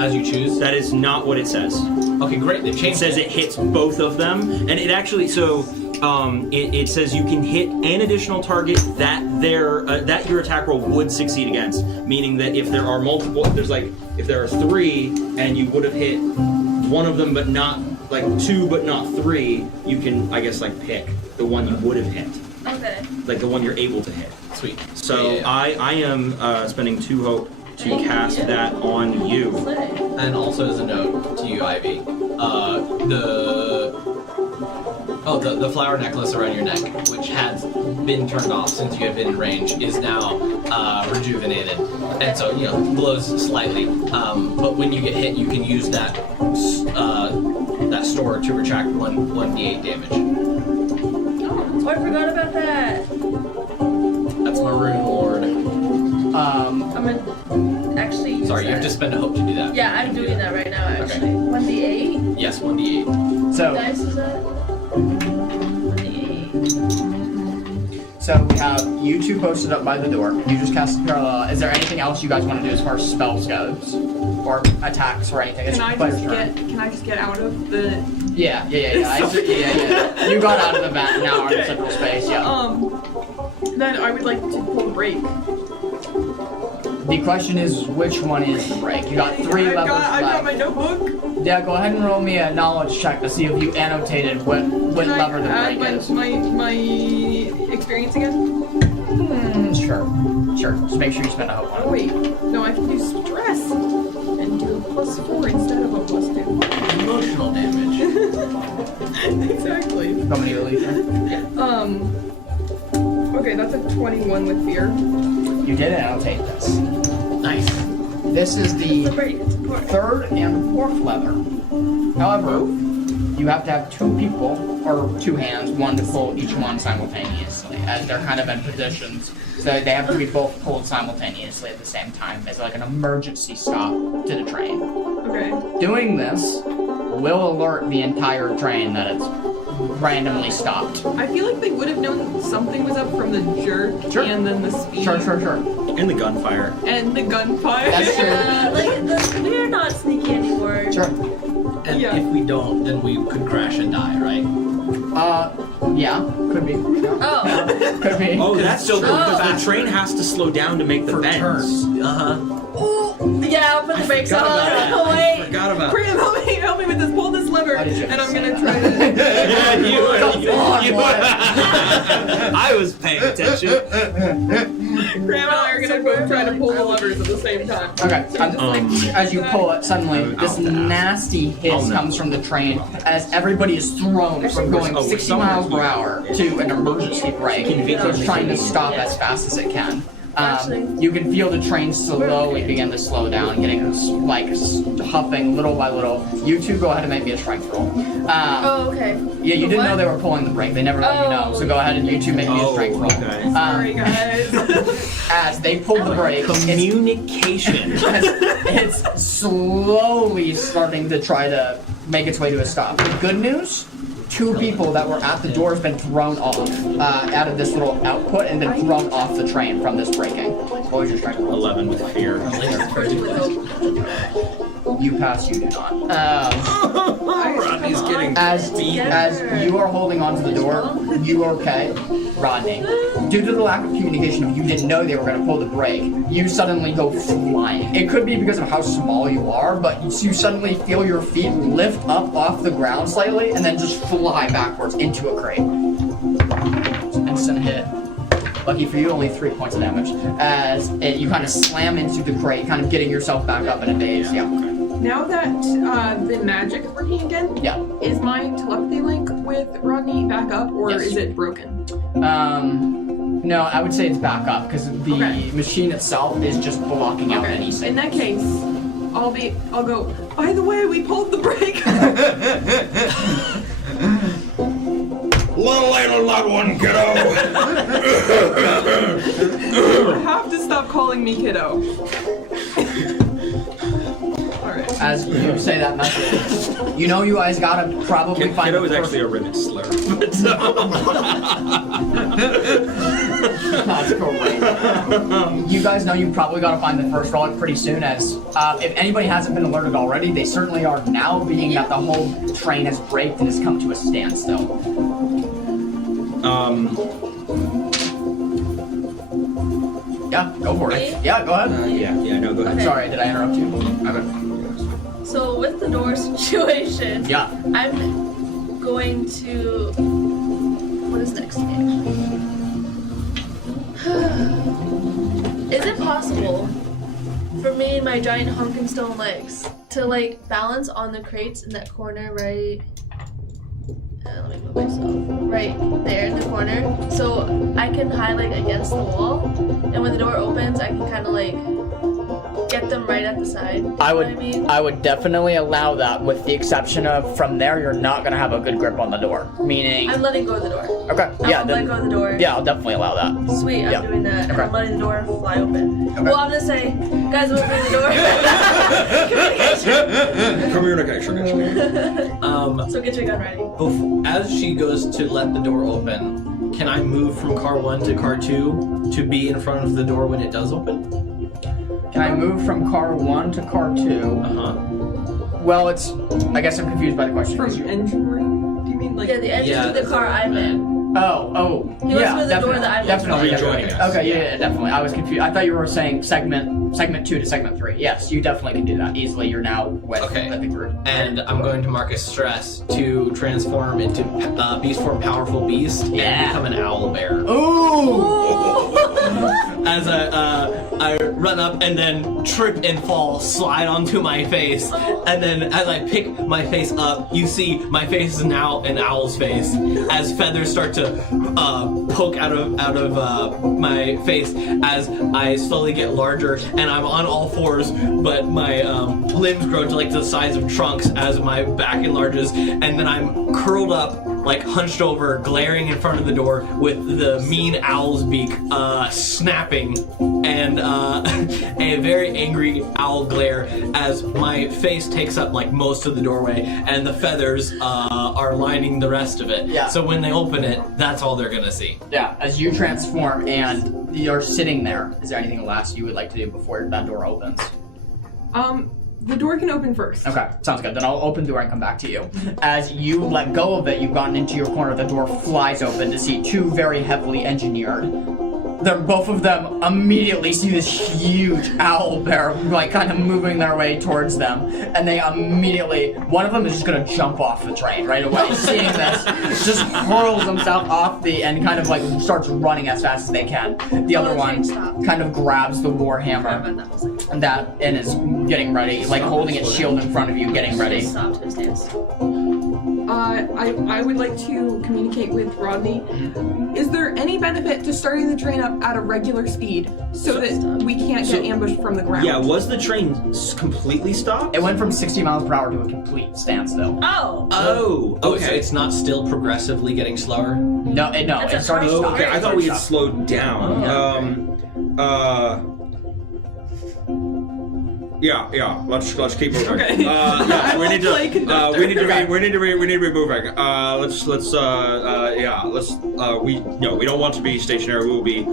as you choose? That is not what it says. Okay, great. They've It changed says it hits both of them, and it actually it says you can hit an additional target that that your attack roll would succeed against. Meaning that if there are multiple, if there are 3 and you would have hit one of them but not 2 but not 3, you can pick the one you would have hit, Okay. like the one you're able to hit. Sweet. So Yeah. I am spending 2 hope to cast that on you. And also as a note to you, Ivy, the flower necklace around your neck, which had been turned off since you had been in range, is now rejuvenated, and so glows slightly. But when you get hit, you can use that store to retract 1d8 damage. Oh, I forgot about that. That's Maroon Lord. I'm gonna actually use Sorry, you have that. to spend a hope to do that. Yeah, I'm doing that right now, Okay. actually. 1d8? Yes, 1d8. So. Dice is that? 1d8. So we have you two posted up by the door. You just cast parallel. Is there anything else you guys want to do as far as spells goes, or attacks or anything? It's Can I player's just turn. get? Can I just get out of the? Yeah. Yeah. You got out of the vent. Now are in central space. Yeah. Then I would like to pull break. The question is, which one is the break? You got 3 levers I've got left. my notebook. Yeah, go ahead and roll me a knowledge check to see if you annotated what Can I lever the add break is. my experience again? Sure. Just make sure you spend a hope on Oh it. wait, no, I can do stress and do +4 instead of a +2. Emotional damage. Exactly. How many Alicia? Okay, that's a 21 with fear. You did annotate this. Nice. This is the Break, it's important. 3rd and 4th lever. However, you have to have 2 people, or 2 hands, one to pull each one simultaneously, as they're kind of in positions. So they have to be both pulled simultaneously at the same time, as like an emergency stop to the train. Okay. Doing this will alert the entire train that it's randomly stopped. I feel like they would have known something was up from the jerk Sure. and then the speed Sure. And the gunfire. and the gunfire. That's true. We're not sneaky anymore. Sure. And Yeah. if we don't, then we could crash and die, right? Yeah, could be. Oh. Could be. Oh, that's so still cool because faster. the train has to slow down to make the bends. Turns. Uh-huh. Yeah, I'll put the brakes on. Forgot about that. Oh, I wait. forgot about Graham, help me with this. Pull this lever, How did you and I'm say gonna that? try to. Yeah, you What? I was paying attention. Graham and I are gonna both try to pull the levers at the same time. Okay. As you pull it, suddenly this I'll have to ask. nasty hiss I'll know. comes from the train as everybody is thrown from going Oh, 60 somewhere miles per here. hour to an emergency brake. So it's trying to stop as fast as it can. You can feel the train slowly begin to slow down, getting huffing little by little. You two go ahead and make me a strength roll. Oh, okay. Yeah, you didn't What? know they were pulling the brake. They never let you know. So go ahead and you two make me a strength roll. okay. Sorry, guys. As they pull the brake, Communication. it's slowly starting to try to make its way to a stop. The good news, 2 people that were at the door have been thrown off out of this little output and been thrown off the train from this braking. What was your strength roll? 11 with fear. You pass, you do not. Rodney's getting As you are holding onto the door, you are okay, Rodney. Due to the lack of communication, if you didn't know they were going to pull the brake, you suddenly go flying. It could be because of how small you are, but you suddenly feel your feet lift up off the ground slightly and then just fly backwards into a crate. Instant hit. Lucky for you, only 3 points of damage. As you kind of slam into the crate, kind of getting yourself back up in a daze. Yeah. Now that the magic's working again, Yeah. is my telepathy link with Rodney back up, or Yes. is it broken? No, I would say it's back up because the Okay. machine itself is just blocking out any In signal. that case, I'll go, by the way, we pulled the brake. Little late on that one, kiddo. You have to stop calling me kiddo. Alright. As you say that message, you know you guys gotta probably find Kiddo the is first- actually a ribbon slur. That's great. You guys know you probably gotta find the first relic pretty soon. As if anybody hasn't been alerted already, they certainly are now, being that the whole train has braked and has come to a standstill. Yeah, go for it. Me? Yeah, go ahead. Yeah, no, go ahead. Okay. Sorry, did I interrupt you? Okay. So with the door situation, Yeah. I'm going to. What is next to me? Is it possible for me and my giant hunking stone legs to like balance on the crates in that corner right? Let me move myself. Right there in the corner, so I can highlight against the wall, and when the door opens, I can kind of like get them right at the side. I You would know what I mean? I would definitely allow that, with the exception of from there you're not gonna have a good grip on the door. Meaning I'm letting go of the door. okay, I'm yeah, gonna let then go of the door. yeah, I'll definitely allow that. Sweet, I'm Yeah. doing that. And Okay. I'm letting the door fly open. Okay. Well, I'm gonna say, guys, I'm opening the door. Communication. So get your gun ready. As she goes to let the door open, can I move from car 1 to car 2 to be in front of the door when it does open? Can I move from car 1 to car 2? Uh-huh. Well, it's I guess I'm confused by the question. From engine room? Do you mean like... Yeah, the entrance to the car I'm in. Oh, He yeah, went through the definitely, door that I'm definitely. rejoining us. Okay, yeah, definitely. I was confused. I thought you were saying segment 2 to segment 3. Yes, you definitely can do that easily. You're now with Okay. the group. And I'm going to mark a stress to transform into beast form powerful beast Yeah. and become an owl bear. Ooh! As I run up and then trip and fall, slide onto my face, and then as I pick my face up, you see my face is now an owl's face. As feathers start to poke out of my face, as I slowly get larger, and I'm on all fours, but my limbs grow to like the size of trunks as my back enlarges, and then I'm curled up, like hunched over, glaring in front of the door with the mean owl's beak snapping, and a very angry owl glare as my face takes up like most of the doorway, and the feathers are lining the rest of it. Yeah. So when they open it, that's all they're gonna see. Yeah, as you transform and you're sitting there, is there anything last you would like to do before that door opens? The door can open first. Okay, sounds good. Then I'll open the door and come back to you. As you let go of it, you've gotten into your corner, the door flies open to see two very heavily engineered. Both of them immediately see this huge owl bear, like, kind of moving their way towards them. And they immediately, one of them is just gonna jump off the train right away. Seeing this, just hurls himself off and kind of like starts running as fast as they can. The other one kind of grabs the warhammer and is getting ready, like holding its shield in front of you, getting ready. Stop to his dance. I would like to communicate with Rodney. Is there any benefit to starting the train up at a regular speed so that we can't get ambushed from the ground? Yeah, was the train completely stopped? It went from 60 miles per hour to a complete standstill. Oh! Oh, Oh, okay. so it's not still progressively getting slower? No, That's it's a already hard stopped. Okay, I thought we had It's slowed down. Yeah. Let's keep moving. Okay. Yeah, we need play to be moving. We don't want to be stationary. We will be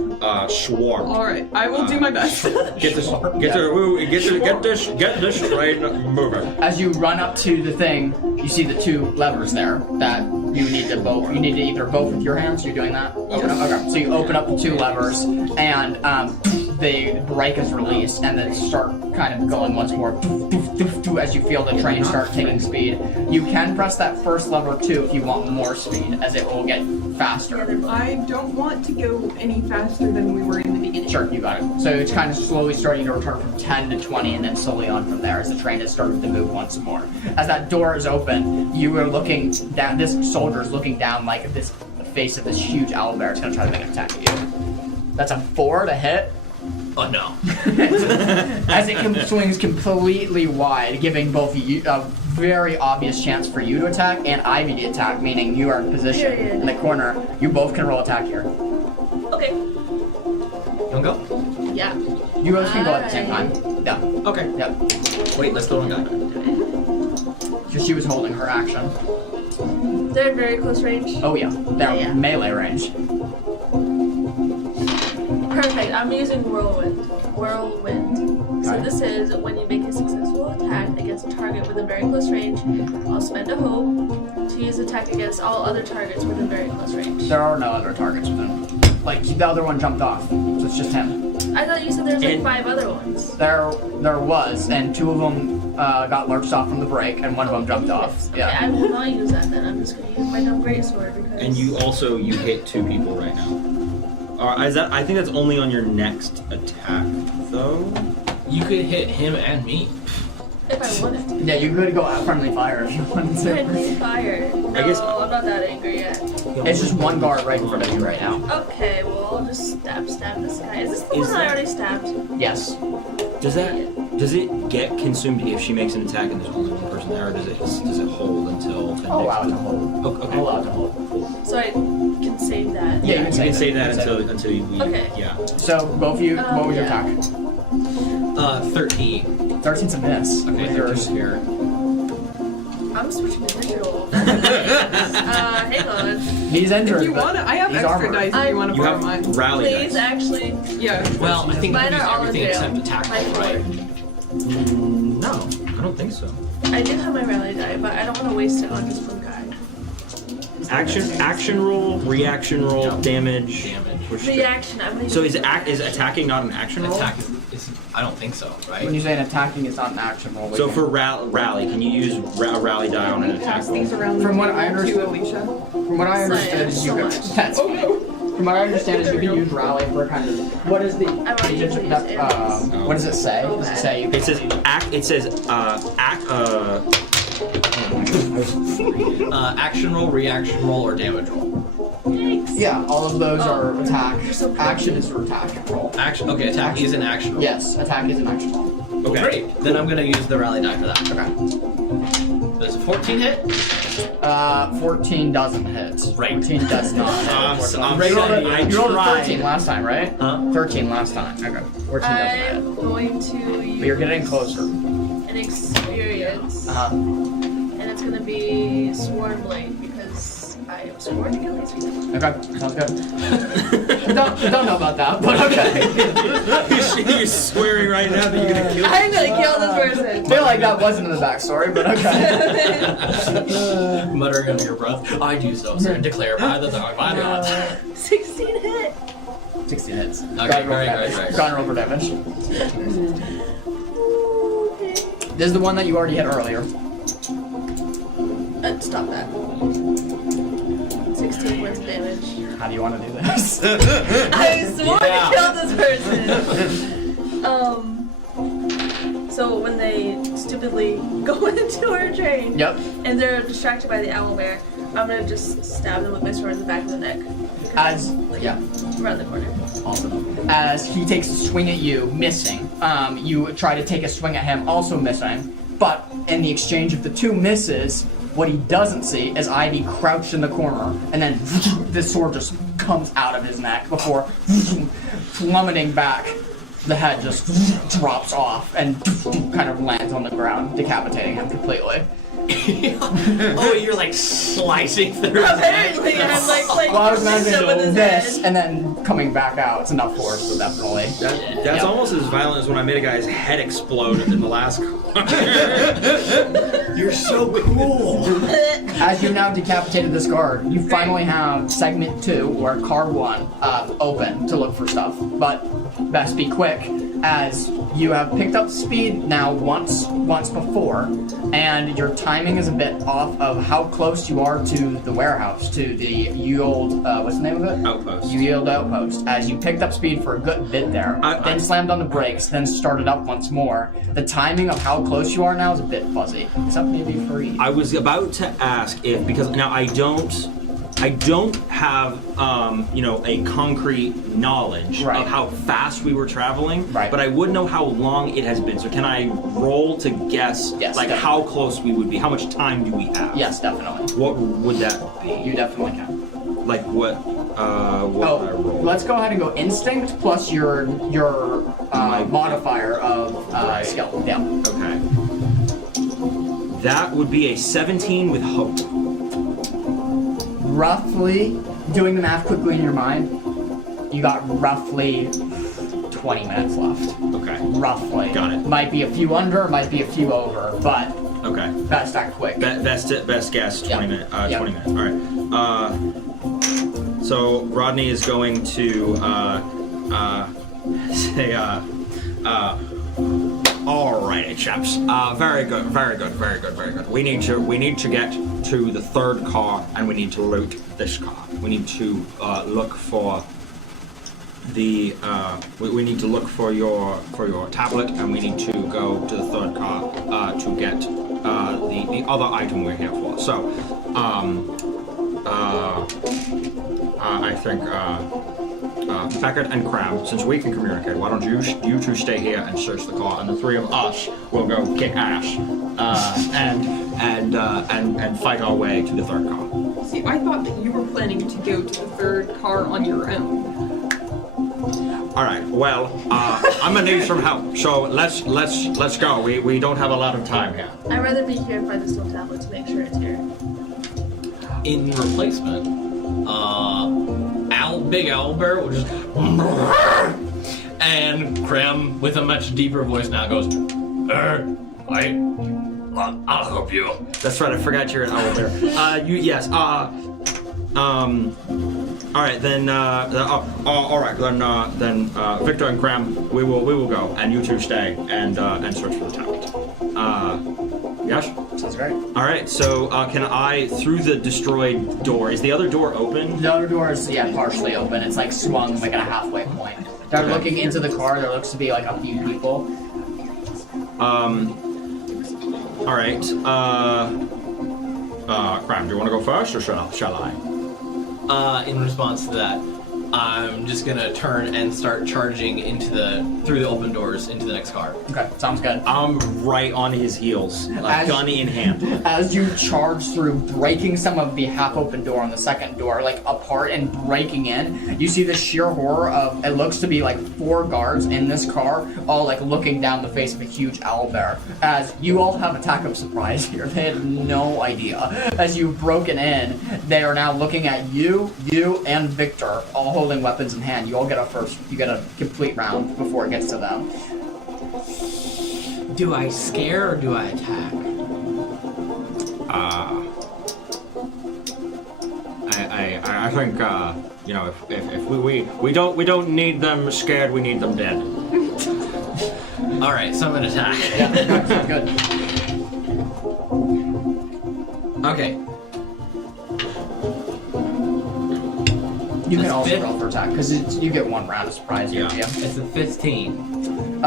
swarmed. All right, I will do my best. Get this train moving. As you run up to the thing, you see the two levers there that you need to either both with your hands. You're doing that? Okay. So you open up the two levers, and the brake is released, and then start kind of going once more as you feel the train start taking speed. You can press that first lever too if you want more speed, as it will get faster. I don't want to go any faster than we were in the beginning. Sure, you got it. So it's kind of slowly starting to return from 10 to 20 and then slowly on from there as the train has started to move once more. As that door is open, you are looking down, this soldier is looking down like at the face of this huge owlbear. It's going to try to make an attack at you. That's a 4 to hit. Oh no. As it swings completely wide, giving both you a very obvious chance for you to attack and Ivy to attack, meaning you are in position in the corner. You both can roll attack here. Okay. You wanna go? Yeah. You both can go at the same time. Yeah. Okay. Yep. Wait, let's throw one guy. Because she was holding her action. They're in very close range. Oh yeah, they're Yeah. melee range. Perfect. I'm using whirlwind. So Okay. this is when you make a successful attack against a target within very close range. I'll spend a hope to use attack against all other targets within very close range. There are no other targets within. Like the other one jumped off, so it's just him. I thought you said there was like 5 other ones. There was, and 2 of them got lurched off from the break, and 1 of them jumped off. Okay, Yeah. I will not use that then. I'm just going to use my dumb greatsword because. And you hit 2 people right now. I think that's only on your next attack, though. You could hit him and me. If I wanted to. Yeah, you could go out friendly fire if you wanted to. Friendly fire. No, I guess- I'm not that angry yet. It's just 1 guard right in front of you right now. Okay, well I'll just stab this guy. Is this the one I already stabbed? Yes. Does it get consumed if she makes an attack and there's only one person there, or does it hold until the I'll allow it next? to hold. Okay. I'll allow it to hold. So I can save that. Yeah, You can save that You can until you leave. Okay. Yeah. So, both of you, what was your yeah. attack? 13. 13's a miss. Okay, With 13's yours. here. I'm switching to visual. Hang on. He's injured. If you but want to, I have he's extra armored. dice if you want to You borrow have mine. rally Please, dice. actually. Yeah. Well, I think you Mine can use are all in everything jail. except attack My roll, right? No, I don't think so. I do have my rally die, but I don't want to waste it on just one guy. Action roll, reaction roll, No. damage. Damage. Reaction. I'm gonna So use is attacking not an action roll? Attack is I don't think so, When right? you say an attacking, it's not an action roll. So for rally, can you use rally die on an attack Pass roll? these around From the what I table understood- to Alicia. From what I understand is you could. That's From what I understand is you can use rally for kind of. What is the? already used these What does it say? Does it say? It says Action roll, reaction roll, or damage roll. Yeah, all of those are attack. you're so pretty. Action is for attack roll. Action. Okay, attack is an action roll. Yes, attack is an action roll. Okay. Great. Then I'm gonna use the rally die for that. Okay. There's a 14 hit. 14 doesn't hit. Right. 14 does not hit. I'm You rolled saying a- I you rolled a tried. 13 last time, right? Huh? 13 last time. Okay. 14 doesn't hit. I'm going to use But you're getting closer. an experience, and it's going to be Sworn Blade because I am sworn to kill these people. Okay, sounds good. don't know about that, but okay. You're swearing right now that you're gonna kill. I'm going to kill this I person. feel like that wasn't in the backstory, but okay. Muttering under your breath, I do so, sir, and declare by the dog, by the odds. 16 hit. 16 hits. Okay, Go ahead, roll great, damage. great. Go ahead and roll for damage. Okay. This is the one that you already hit earlier. Stop that. 16 points of damage. How do you want to do this? I swore Yeah. to kill this person. So when they stupidly go into our train Yep. and they're distracted by the owlbear, I'm gonna just stab them with my sword in the back of the neck. As yeah, Around the corner. awesome. As he takes a swing at you, missing. You try to take a swing at him, also missing. But in the exchange of the 2 misses, what he doesn't see is Ivy crouched in the corner, and then this sword just comes out of his neck before plummeting back the head just drops off and kind of lands on the ground, decapitating him completely. Oh, you're like slicing through his neck. Apparently, I'm like Well, I was messing up with imagining his this head. and then coming back out. It's enough force, so definitely. That's Yep. almost as violent as when I made a guy's head explode in the last. You're so cool. As you now decapitated this guard, you finally have segment 2, or car 1, open to look for stuff. But best be quick, as you have picked up speed now once before, and your timing is a bit off of how close you are to the warehouse, to the Yield, what's the name of it? Outpost. Yield Outpost. As you picked up speed for a good bit there, then slammed on the brakes, then started up once more. The timing of how close you are now is a bit fuzzy, except maybe for you. I was about to ask if, because now I don't have a concrete knowledge Right. of how fast we were traveling, Right. but I would know how long it has been. So can I roll to guess Yes, like definitely. how close we would be? How much time do we have? Yes, definitely. What would that be? You definitely can. Like what would I roll? Let's go ahead and go instinct plus your modifier of Right. skill. Yeah. Okay. That would be a 17 with hope. Roughly, doing the math quickly in your mind, you got roughly 20 minutes left. Okay. Roughly. Got it. Might be a few under, might be a few over, but Okay. best act quick. Best guess, 20 Yeah. minutes. Yeah. 20 minutes. All right. So Rodney is going to say, alrighty, chaps. Very good. We need to get to the third car, and we need to loot this car. We need to look for the. We need to look for your tablet, and we need to go to the third car to get the other item we're here for. So, I think Beckett and Cram, since we can communicate, why don't you two stay here and search the car, and the three of us will go kick ass and fight our way to the third car. See, I thought that you were planning to go to the third car on your own. All right. Well, I'm gonna need some help. So let's go. We don't have a lot of time here. I'd rather be here and find the steel tablet to make sure it's here. In replacement, Big Owlbear will just and Krem with a much deeper voice now goes, I'll help you. That's right. I forgot you're an owl bear. Yes. All right. Then. All right. Then. Victor and Cram, we will go, and you two stay and search for the tablet. Yes. Sounds great. All right. So can I through the destroyed door? Is the other door open? The other door is, partially open. It's like swung like at a halfway point. They're looking into the car. There looks to be like a few people. All right. Cram, do you want to go first, or shall I? In response to that, I'm just gonna turn and start charging through the open doors into the next car. Okay, sounds good. I'm right on his heels, gun in hand. As you charge through, breaking some of the half-open door on the second door, like apart and breaking in, you see the sheer horror of, it looks to be like 4 guards in this car, all like looking down the face of a huge owlbear. As you all have attack of surprise here, they had no idea. As you've broken in, they are now looking at you, and Victor, all holding weapons in hand. You all get a complete round before it gets to them. Do I scare or do I attack? I think if we don't need them scared, we need them dead. All right, so I'm gonna attack. Yeah, sounds good. Okay. You can That's also fifth. roll for attack, because you get 1 round of surprise. Yeah. It's a 15.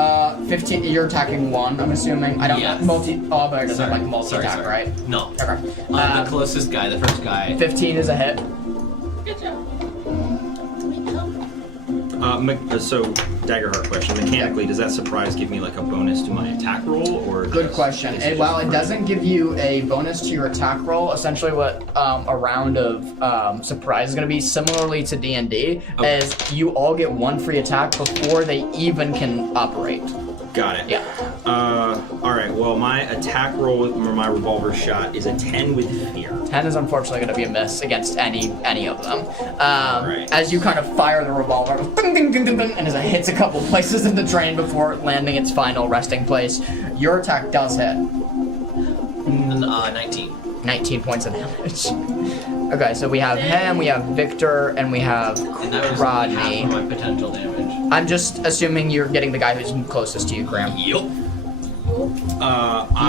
15, you're attacking 1, I'm assuming. I don't Yes. know. But it doesn't Sorry. like multi-attack, Sorry. right? No. Okay. The closest guy, the first guy. 15 is a hit. Good job. So, Daggerheart question. Mechanically, does that surprise give me like a bonus to my attack roll, or Good just- question. is it While just it doesn't give you a bonus to your attack roll, essentially what a round of surprise is going to be, similarly to D&D, Okay. is you all get one free attack before they even can operate. Got it. Yeah. All right. Well, my attack roll with my revolver shot is a 10 with fear. 10 is unfortunately going to be a miss against any of them. Right. As you kind of fire the revolver, ding, ding, ding, ding, ding, and as it hits a couple places in the train before landing its final resting place, your attack does hit. 19. 19 points of damage. Okay, so we have him, we have Victor, and we have And that was Rodney. half of my potential damage. I'm just assuming you're getting the guy who's closest to you, Graham. Yup.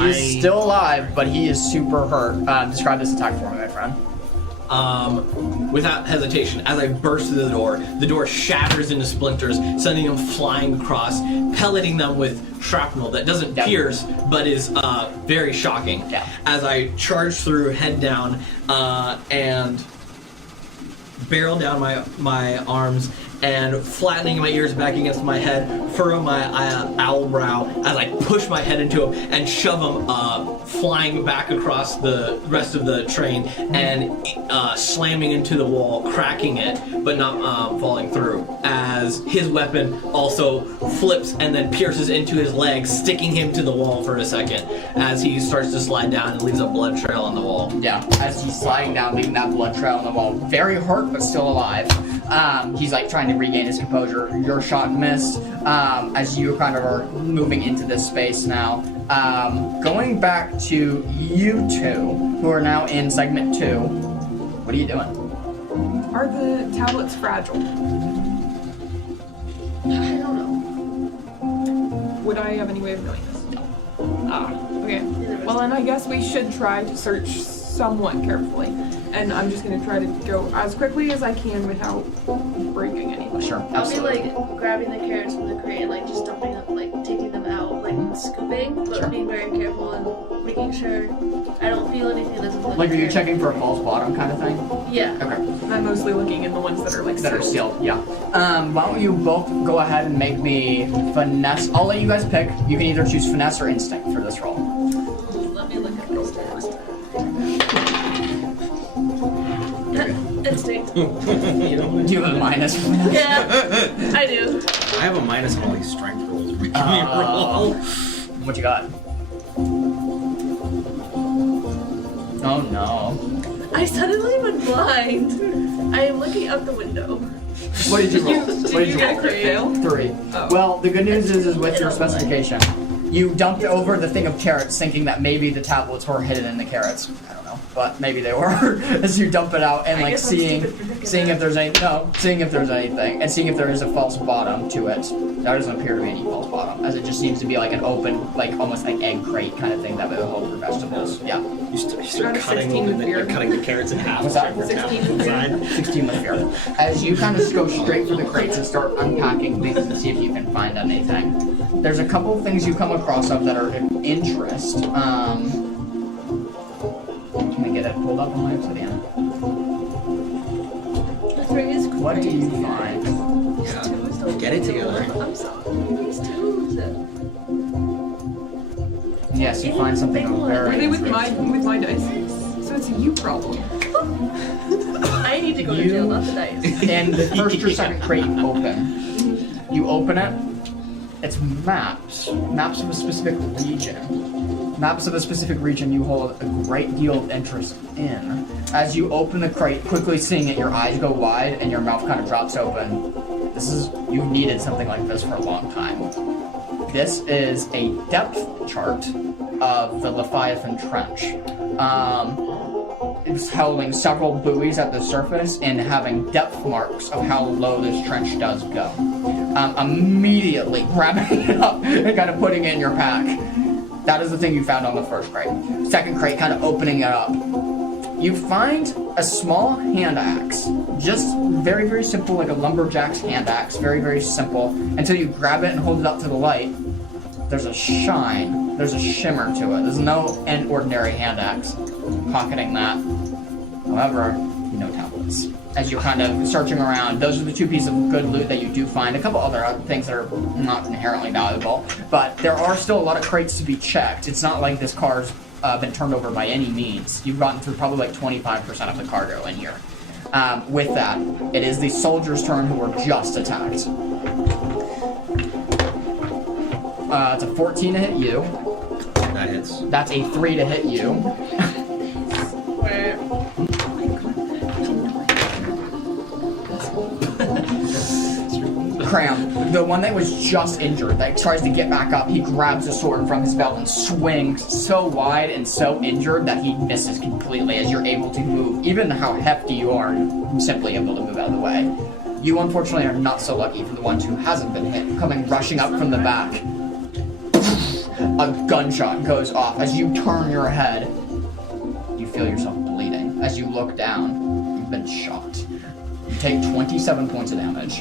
He's still alive, but he is super hurt. Describe this attack for me, my friend. Without hesitation, as I burst through the door shatters into splinters, sending them flying across, pelleting them with shrapnel that doesn't Yep. pierce, but is very shocking. Yeah. As I charge through, head down, and barrel down my arms, and flattening my ears back against my head, furrow my owl brow as I push my head into him and shove him flying back across the rest of the train and slamming into the wall, cracking it, but not falling through. As his weapon also flips and then pierces into his leg, sticking him to the wall for a second as he starts to slide down and leaves a blood trail on the wall. Yeah, as he's sliding down, leaving that blood trail on the wall. Very hurt, but still alive. He's like trying to regain his composure. Your shot missed as you kind of are moving into this space now. Going back to you two, who are now in segment 2, what are you doing? Are the tablets fragile? I don't know. Would I have any way of knowing this? Okay. Neither of us Well, do. then I guess we should try to search somewhat carefully. And I'm just gonna try to go as quickly as I can without breaking anything. Sure, I'll be absolutely. like grabbing the carrots from the crate and like just dumping them, like taking them out, like scooping, but Sure. being very careful and making sure I don't feel anything that's Like, are you checking for a false bottom kind of thing? Yeah. Okay. I'm mostly looking in the ones that are like That are sealed. sealed, yeah. Why don't you both go ahead and make me finesse? I'll let you guys pick. You can either choose finesse or instinct for this roll. Let me look at those first. Instinct. Do you have a minus finesse? Yeah, I do. I have a minus on all these strength rolls. Give me a roll. What you got? Oh no. I suddenly went blind. I am looking out the window. What did you roll? Did What you get a crit fail? 3. Oh. Well, the good news is with your specification, you dumped over the thing of carrots, thinking that maybe the tablets were hidden in the carrots. I don't know, but maybe they were. As you dump it out and I like guess I'm seeing stupid for thinking if that. there's seeing if there's anything, and seeing if there is a false bottom to it. There doesn't appear to be any false bottom, as it just seems to be like an open, like almost like egg crate kind of thing that would hold for vegetables. Yeah. You start Got a cutting 16 them, with and fear. cutting the carrots in half. What's that? 16 with fear. 16 with fear. As you kind of go straight for the crates and start unpacking things and see if you can find anything. There's a couple things you come across of that are of interest. Can I get it pulled up on my obsidian? The 3 is crazy. What do you find? These twos don't Get it together. I'm sorry. These twos. Yes, you find something of very Were they with interesting. my dice? So it's a you problem. I need to go to jail, not the dice. And the first or second crate you open. You open it. It's maps of a specific region. Maps of a specific region you hold a great deal of interest in. As you open the crate, quickly seeing it, your eyes go wide and your mouth kind of drops open. You've needed something like this for a long time. This is a depth chart of the Leviathan Trench. It's holding several buoys at the surface and having depth marks of how low this trench does go. Immediately grabbing it up and kind of putting it in your pack. That is the thing you found on the first crate. Second crate, kind of opening it up. You find a small hand axe. Just very, very simple, like a lumberjack's hand axe. Very, very simple. Until you grab it and hold it up to the light. There's a shine. There's a shimmer to it. There's no ordinary hand axe. Pocketing that. However, you know tablets. as you're kind of searching around, those are the 2 pieces of good loot that you do find. A couple other things that are not inherently valuable, but there are still a lot of crates to be checked. It's not like this car's been turned over by any means. You've gotten through probably like 25% of the cargo in here. With that, it is the soldiers' turn who were just attacked. It's a 14 to hit you. That hits. That's a 3 to hit you. Cram, the one that was just injured, that tries to get back up, he grabs a sword from his belt and swings so wide and so injured that he misses completely as you're able to move. Even how hefty you are, you're simply able to move out of the way. You unfortunately are not so lucky for the ones who hasn't been hit. Coming rushing up from the back, a gunshot goes off. As you turn your head, you feel yourself bleeding. As you look down, you've been shot. You take 27 points of damage.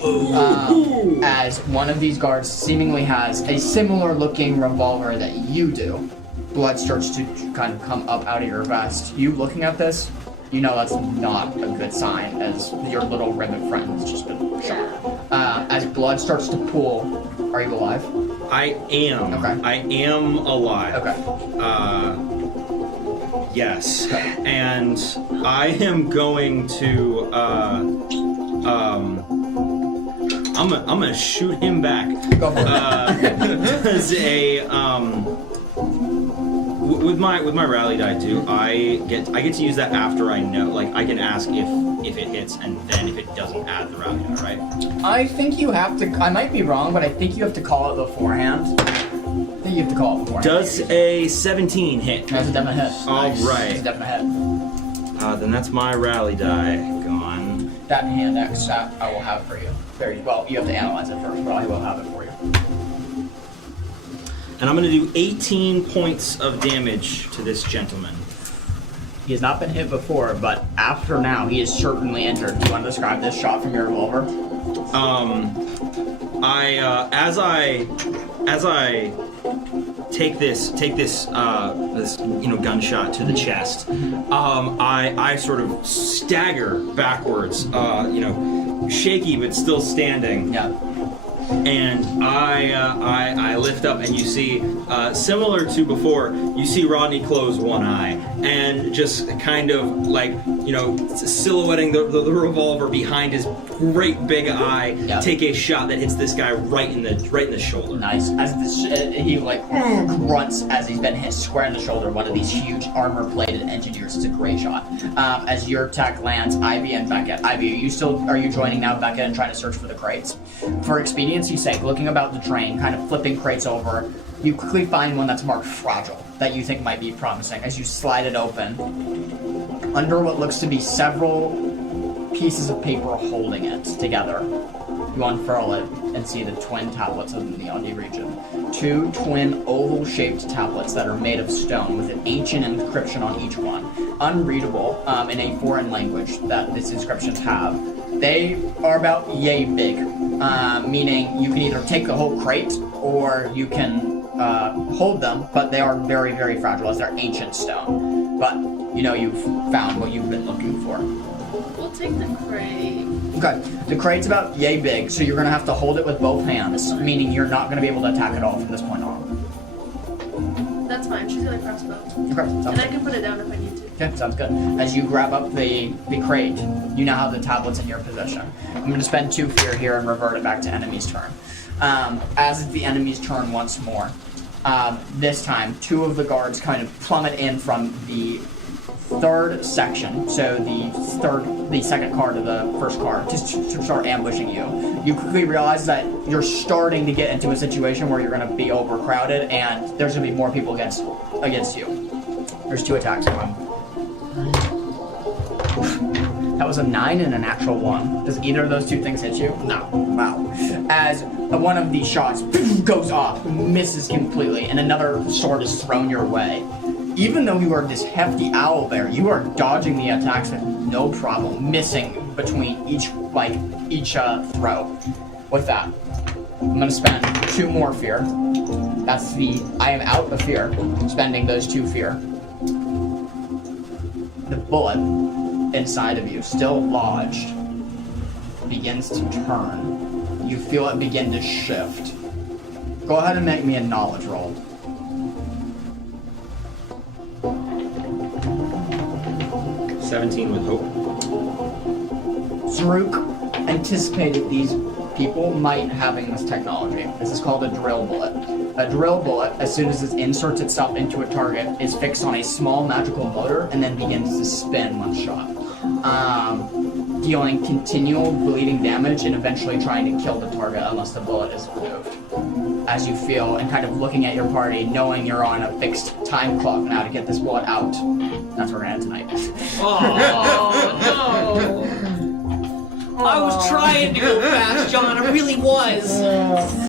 As one of these guards seemingly has a similar looking revolver that you do. Blood starts to kind of come up out of your vest. You looking at this, you know that's not a good sign, as your little ribbon friend has just been shot. As blood starts to pool, are you alive? I am. Okay. I am alive. Okay. Yes. And I am going to I'm gonna shoot him back. Go for it. As a with my rally die too, I get to use that after I know. Like I can ask if it hits, and then if it doesn't, add the rally die, right? I think you have to, I might be wrong, but I think you have to call it beforehand. I think you have to call it beforehand. Does a 17 hit? That's a definite hit. All Nice. right. That's a definite hit. Then that's my rally die gone. That hand X that I will have for you. Very well. You have to analyze it first, but I will have it for you. And I'm going to do 18 points of damage to this gentleman. He has not been hit before, but after now, he is certainly injured. Do you want to describe this shot from your revolver? As I take this gunshot to the chest, I sort of stagger backwards, shaky but still standing. Yeah. And I lift up, and you see, similar to before, you see Rodney close one eye, and just kind of like, silhouetting the revolver behind his great big eye, Yeah. take a shot that hits this guy right in the shoulder. Nice. As he grunts as he's been hit square in the shoulder. One of these huge armor-plated engineers. It's a great shot. As your tech lands, Ivy and Beckett. Ivy, are you joining now, Beckett, and trying to search for the crates? For expediency's sake, looking about the train, kind of flipping crates over, you quickly find one that's marked fragile that you think might be promising. As you slide it open, under what looks to be several pieces of paper holding it together, you unfurl it and see the twin tablets of the Neondi region. 2 twin oval-shaped tablets that are made of stone with an ancient inscription on each one. Unreadable in a foreign language that these inscriptions have. They are about yay big, meaning you can either take the whole crate or you can hold them, but they are very, very fragile as they're ancient stone. But you've found what you've been looking for. We'll take the crate. Okay, the crate's about yay big, so you're gonna have to hold it with both hands, meaning you're not gonna be able to attack it all from this point on. That's fine. She's got a crossbow. Okay, sounds And I good. can put it down if I need to. Okay, sounds good. As you grab up the crate, you now have the tablets in your possession. I'm gonna spend 2 fear here and revert it back to enemy's turn. As it's the enemy's turn once more, this time 2 of the guards kind of plummet in from the 3rd section, so the second car to the first car, to start ambushing you. You quickly realize that you're starting to get into a situation where you're going to be overcrowded, and there's going to be more people against you. There's 2 attacks going. That was a 9 and an actual 1. Does either of those 2 things hit you? No. Wow. As one of these shots goes off, misses completely, and another sword is thrown your way. Even though you are this hefty owl bear, you are dodging the attacks with no problem, missing between each throw. With that, I'm gonna spend 2 more fear. That's I am out of fear, spending those 2 fear. The bullet inside of you, still lodged, begins to turn. You feel it begin to shift. Go ahead and make me a knowledge roll. "17 with hope." Zaruk anticipated these people might having this technology. This is called a drill bullet. A drill bullet, as soon as it inserts itself into a target, is fixed on a small magical motor and then begins to spin when shot, dealing continual bleeding damage and eventually trying to kill the target unless the bullet is removed. As you feel, and kind of looking at your party, knowing you're on a fixed time clock now to get this bullet out. That's where we're at tonight. Oh, no. I was trying to go fast, John. I really was.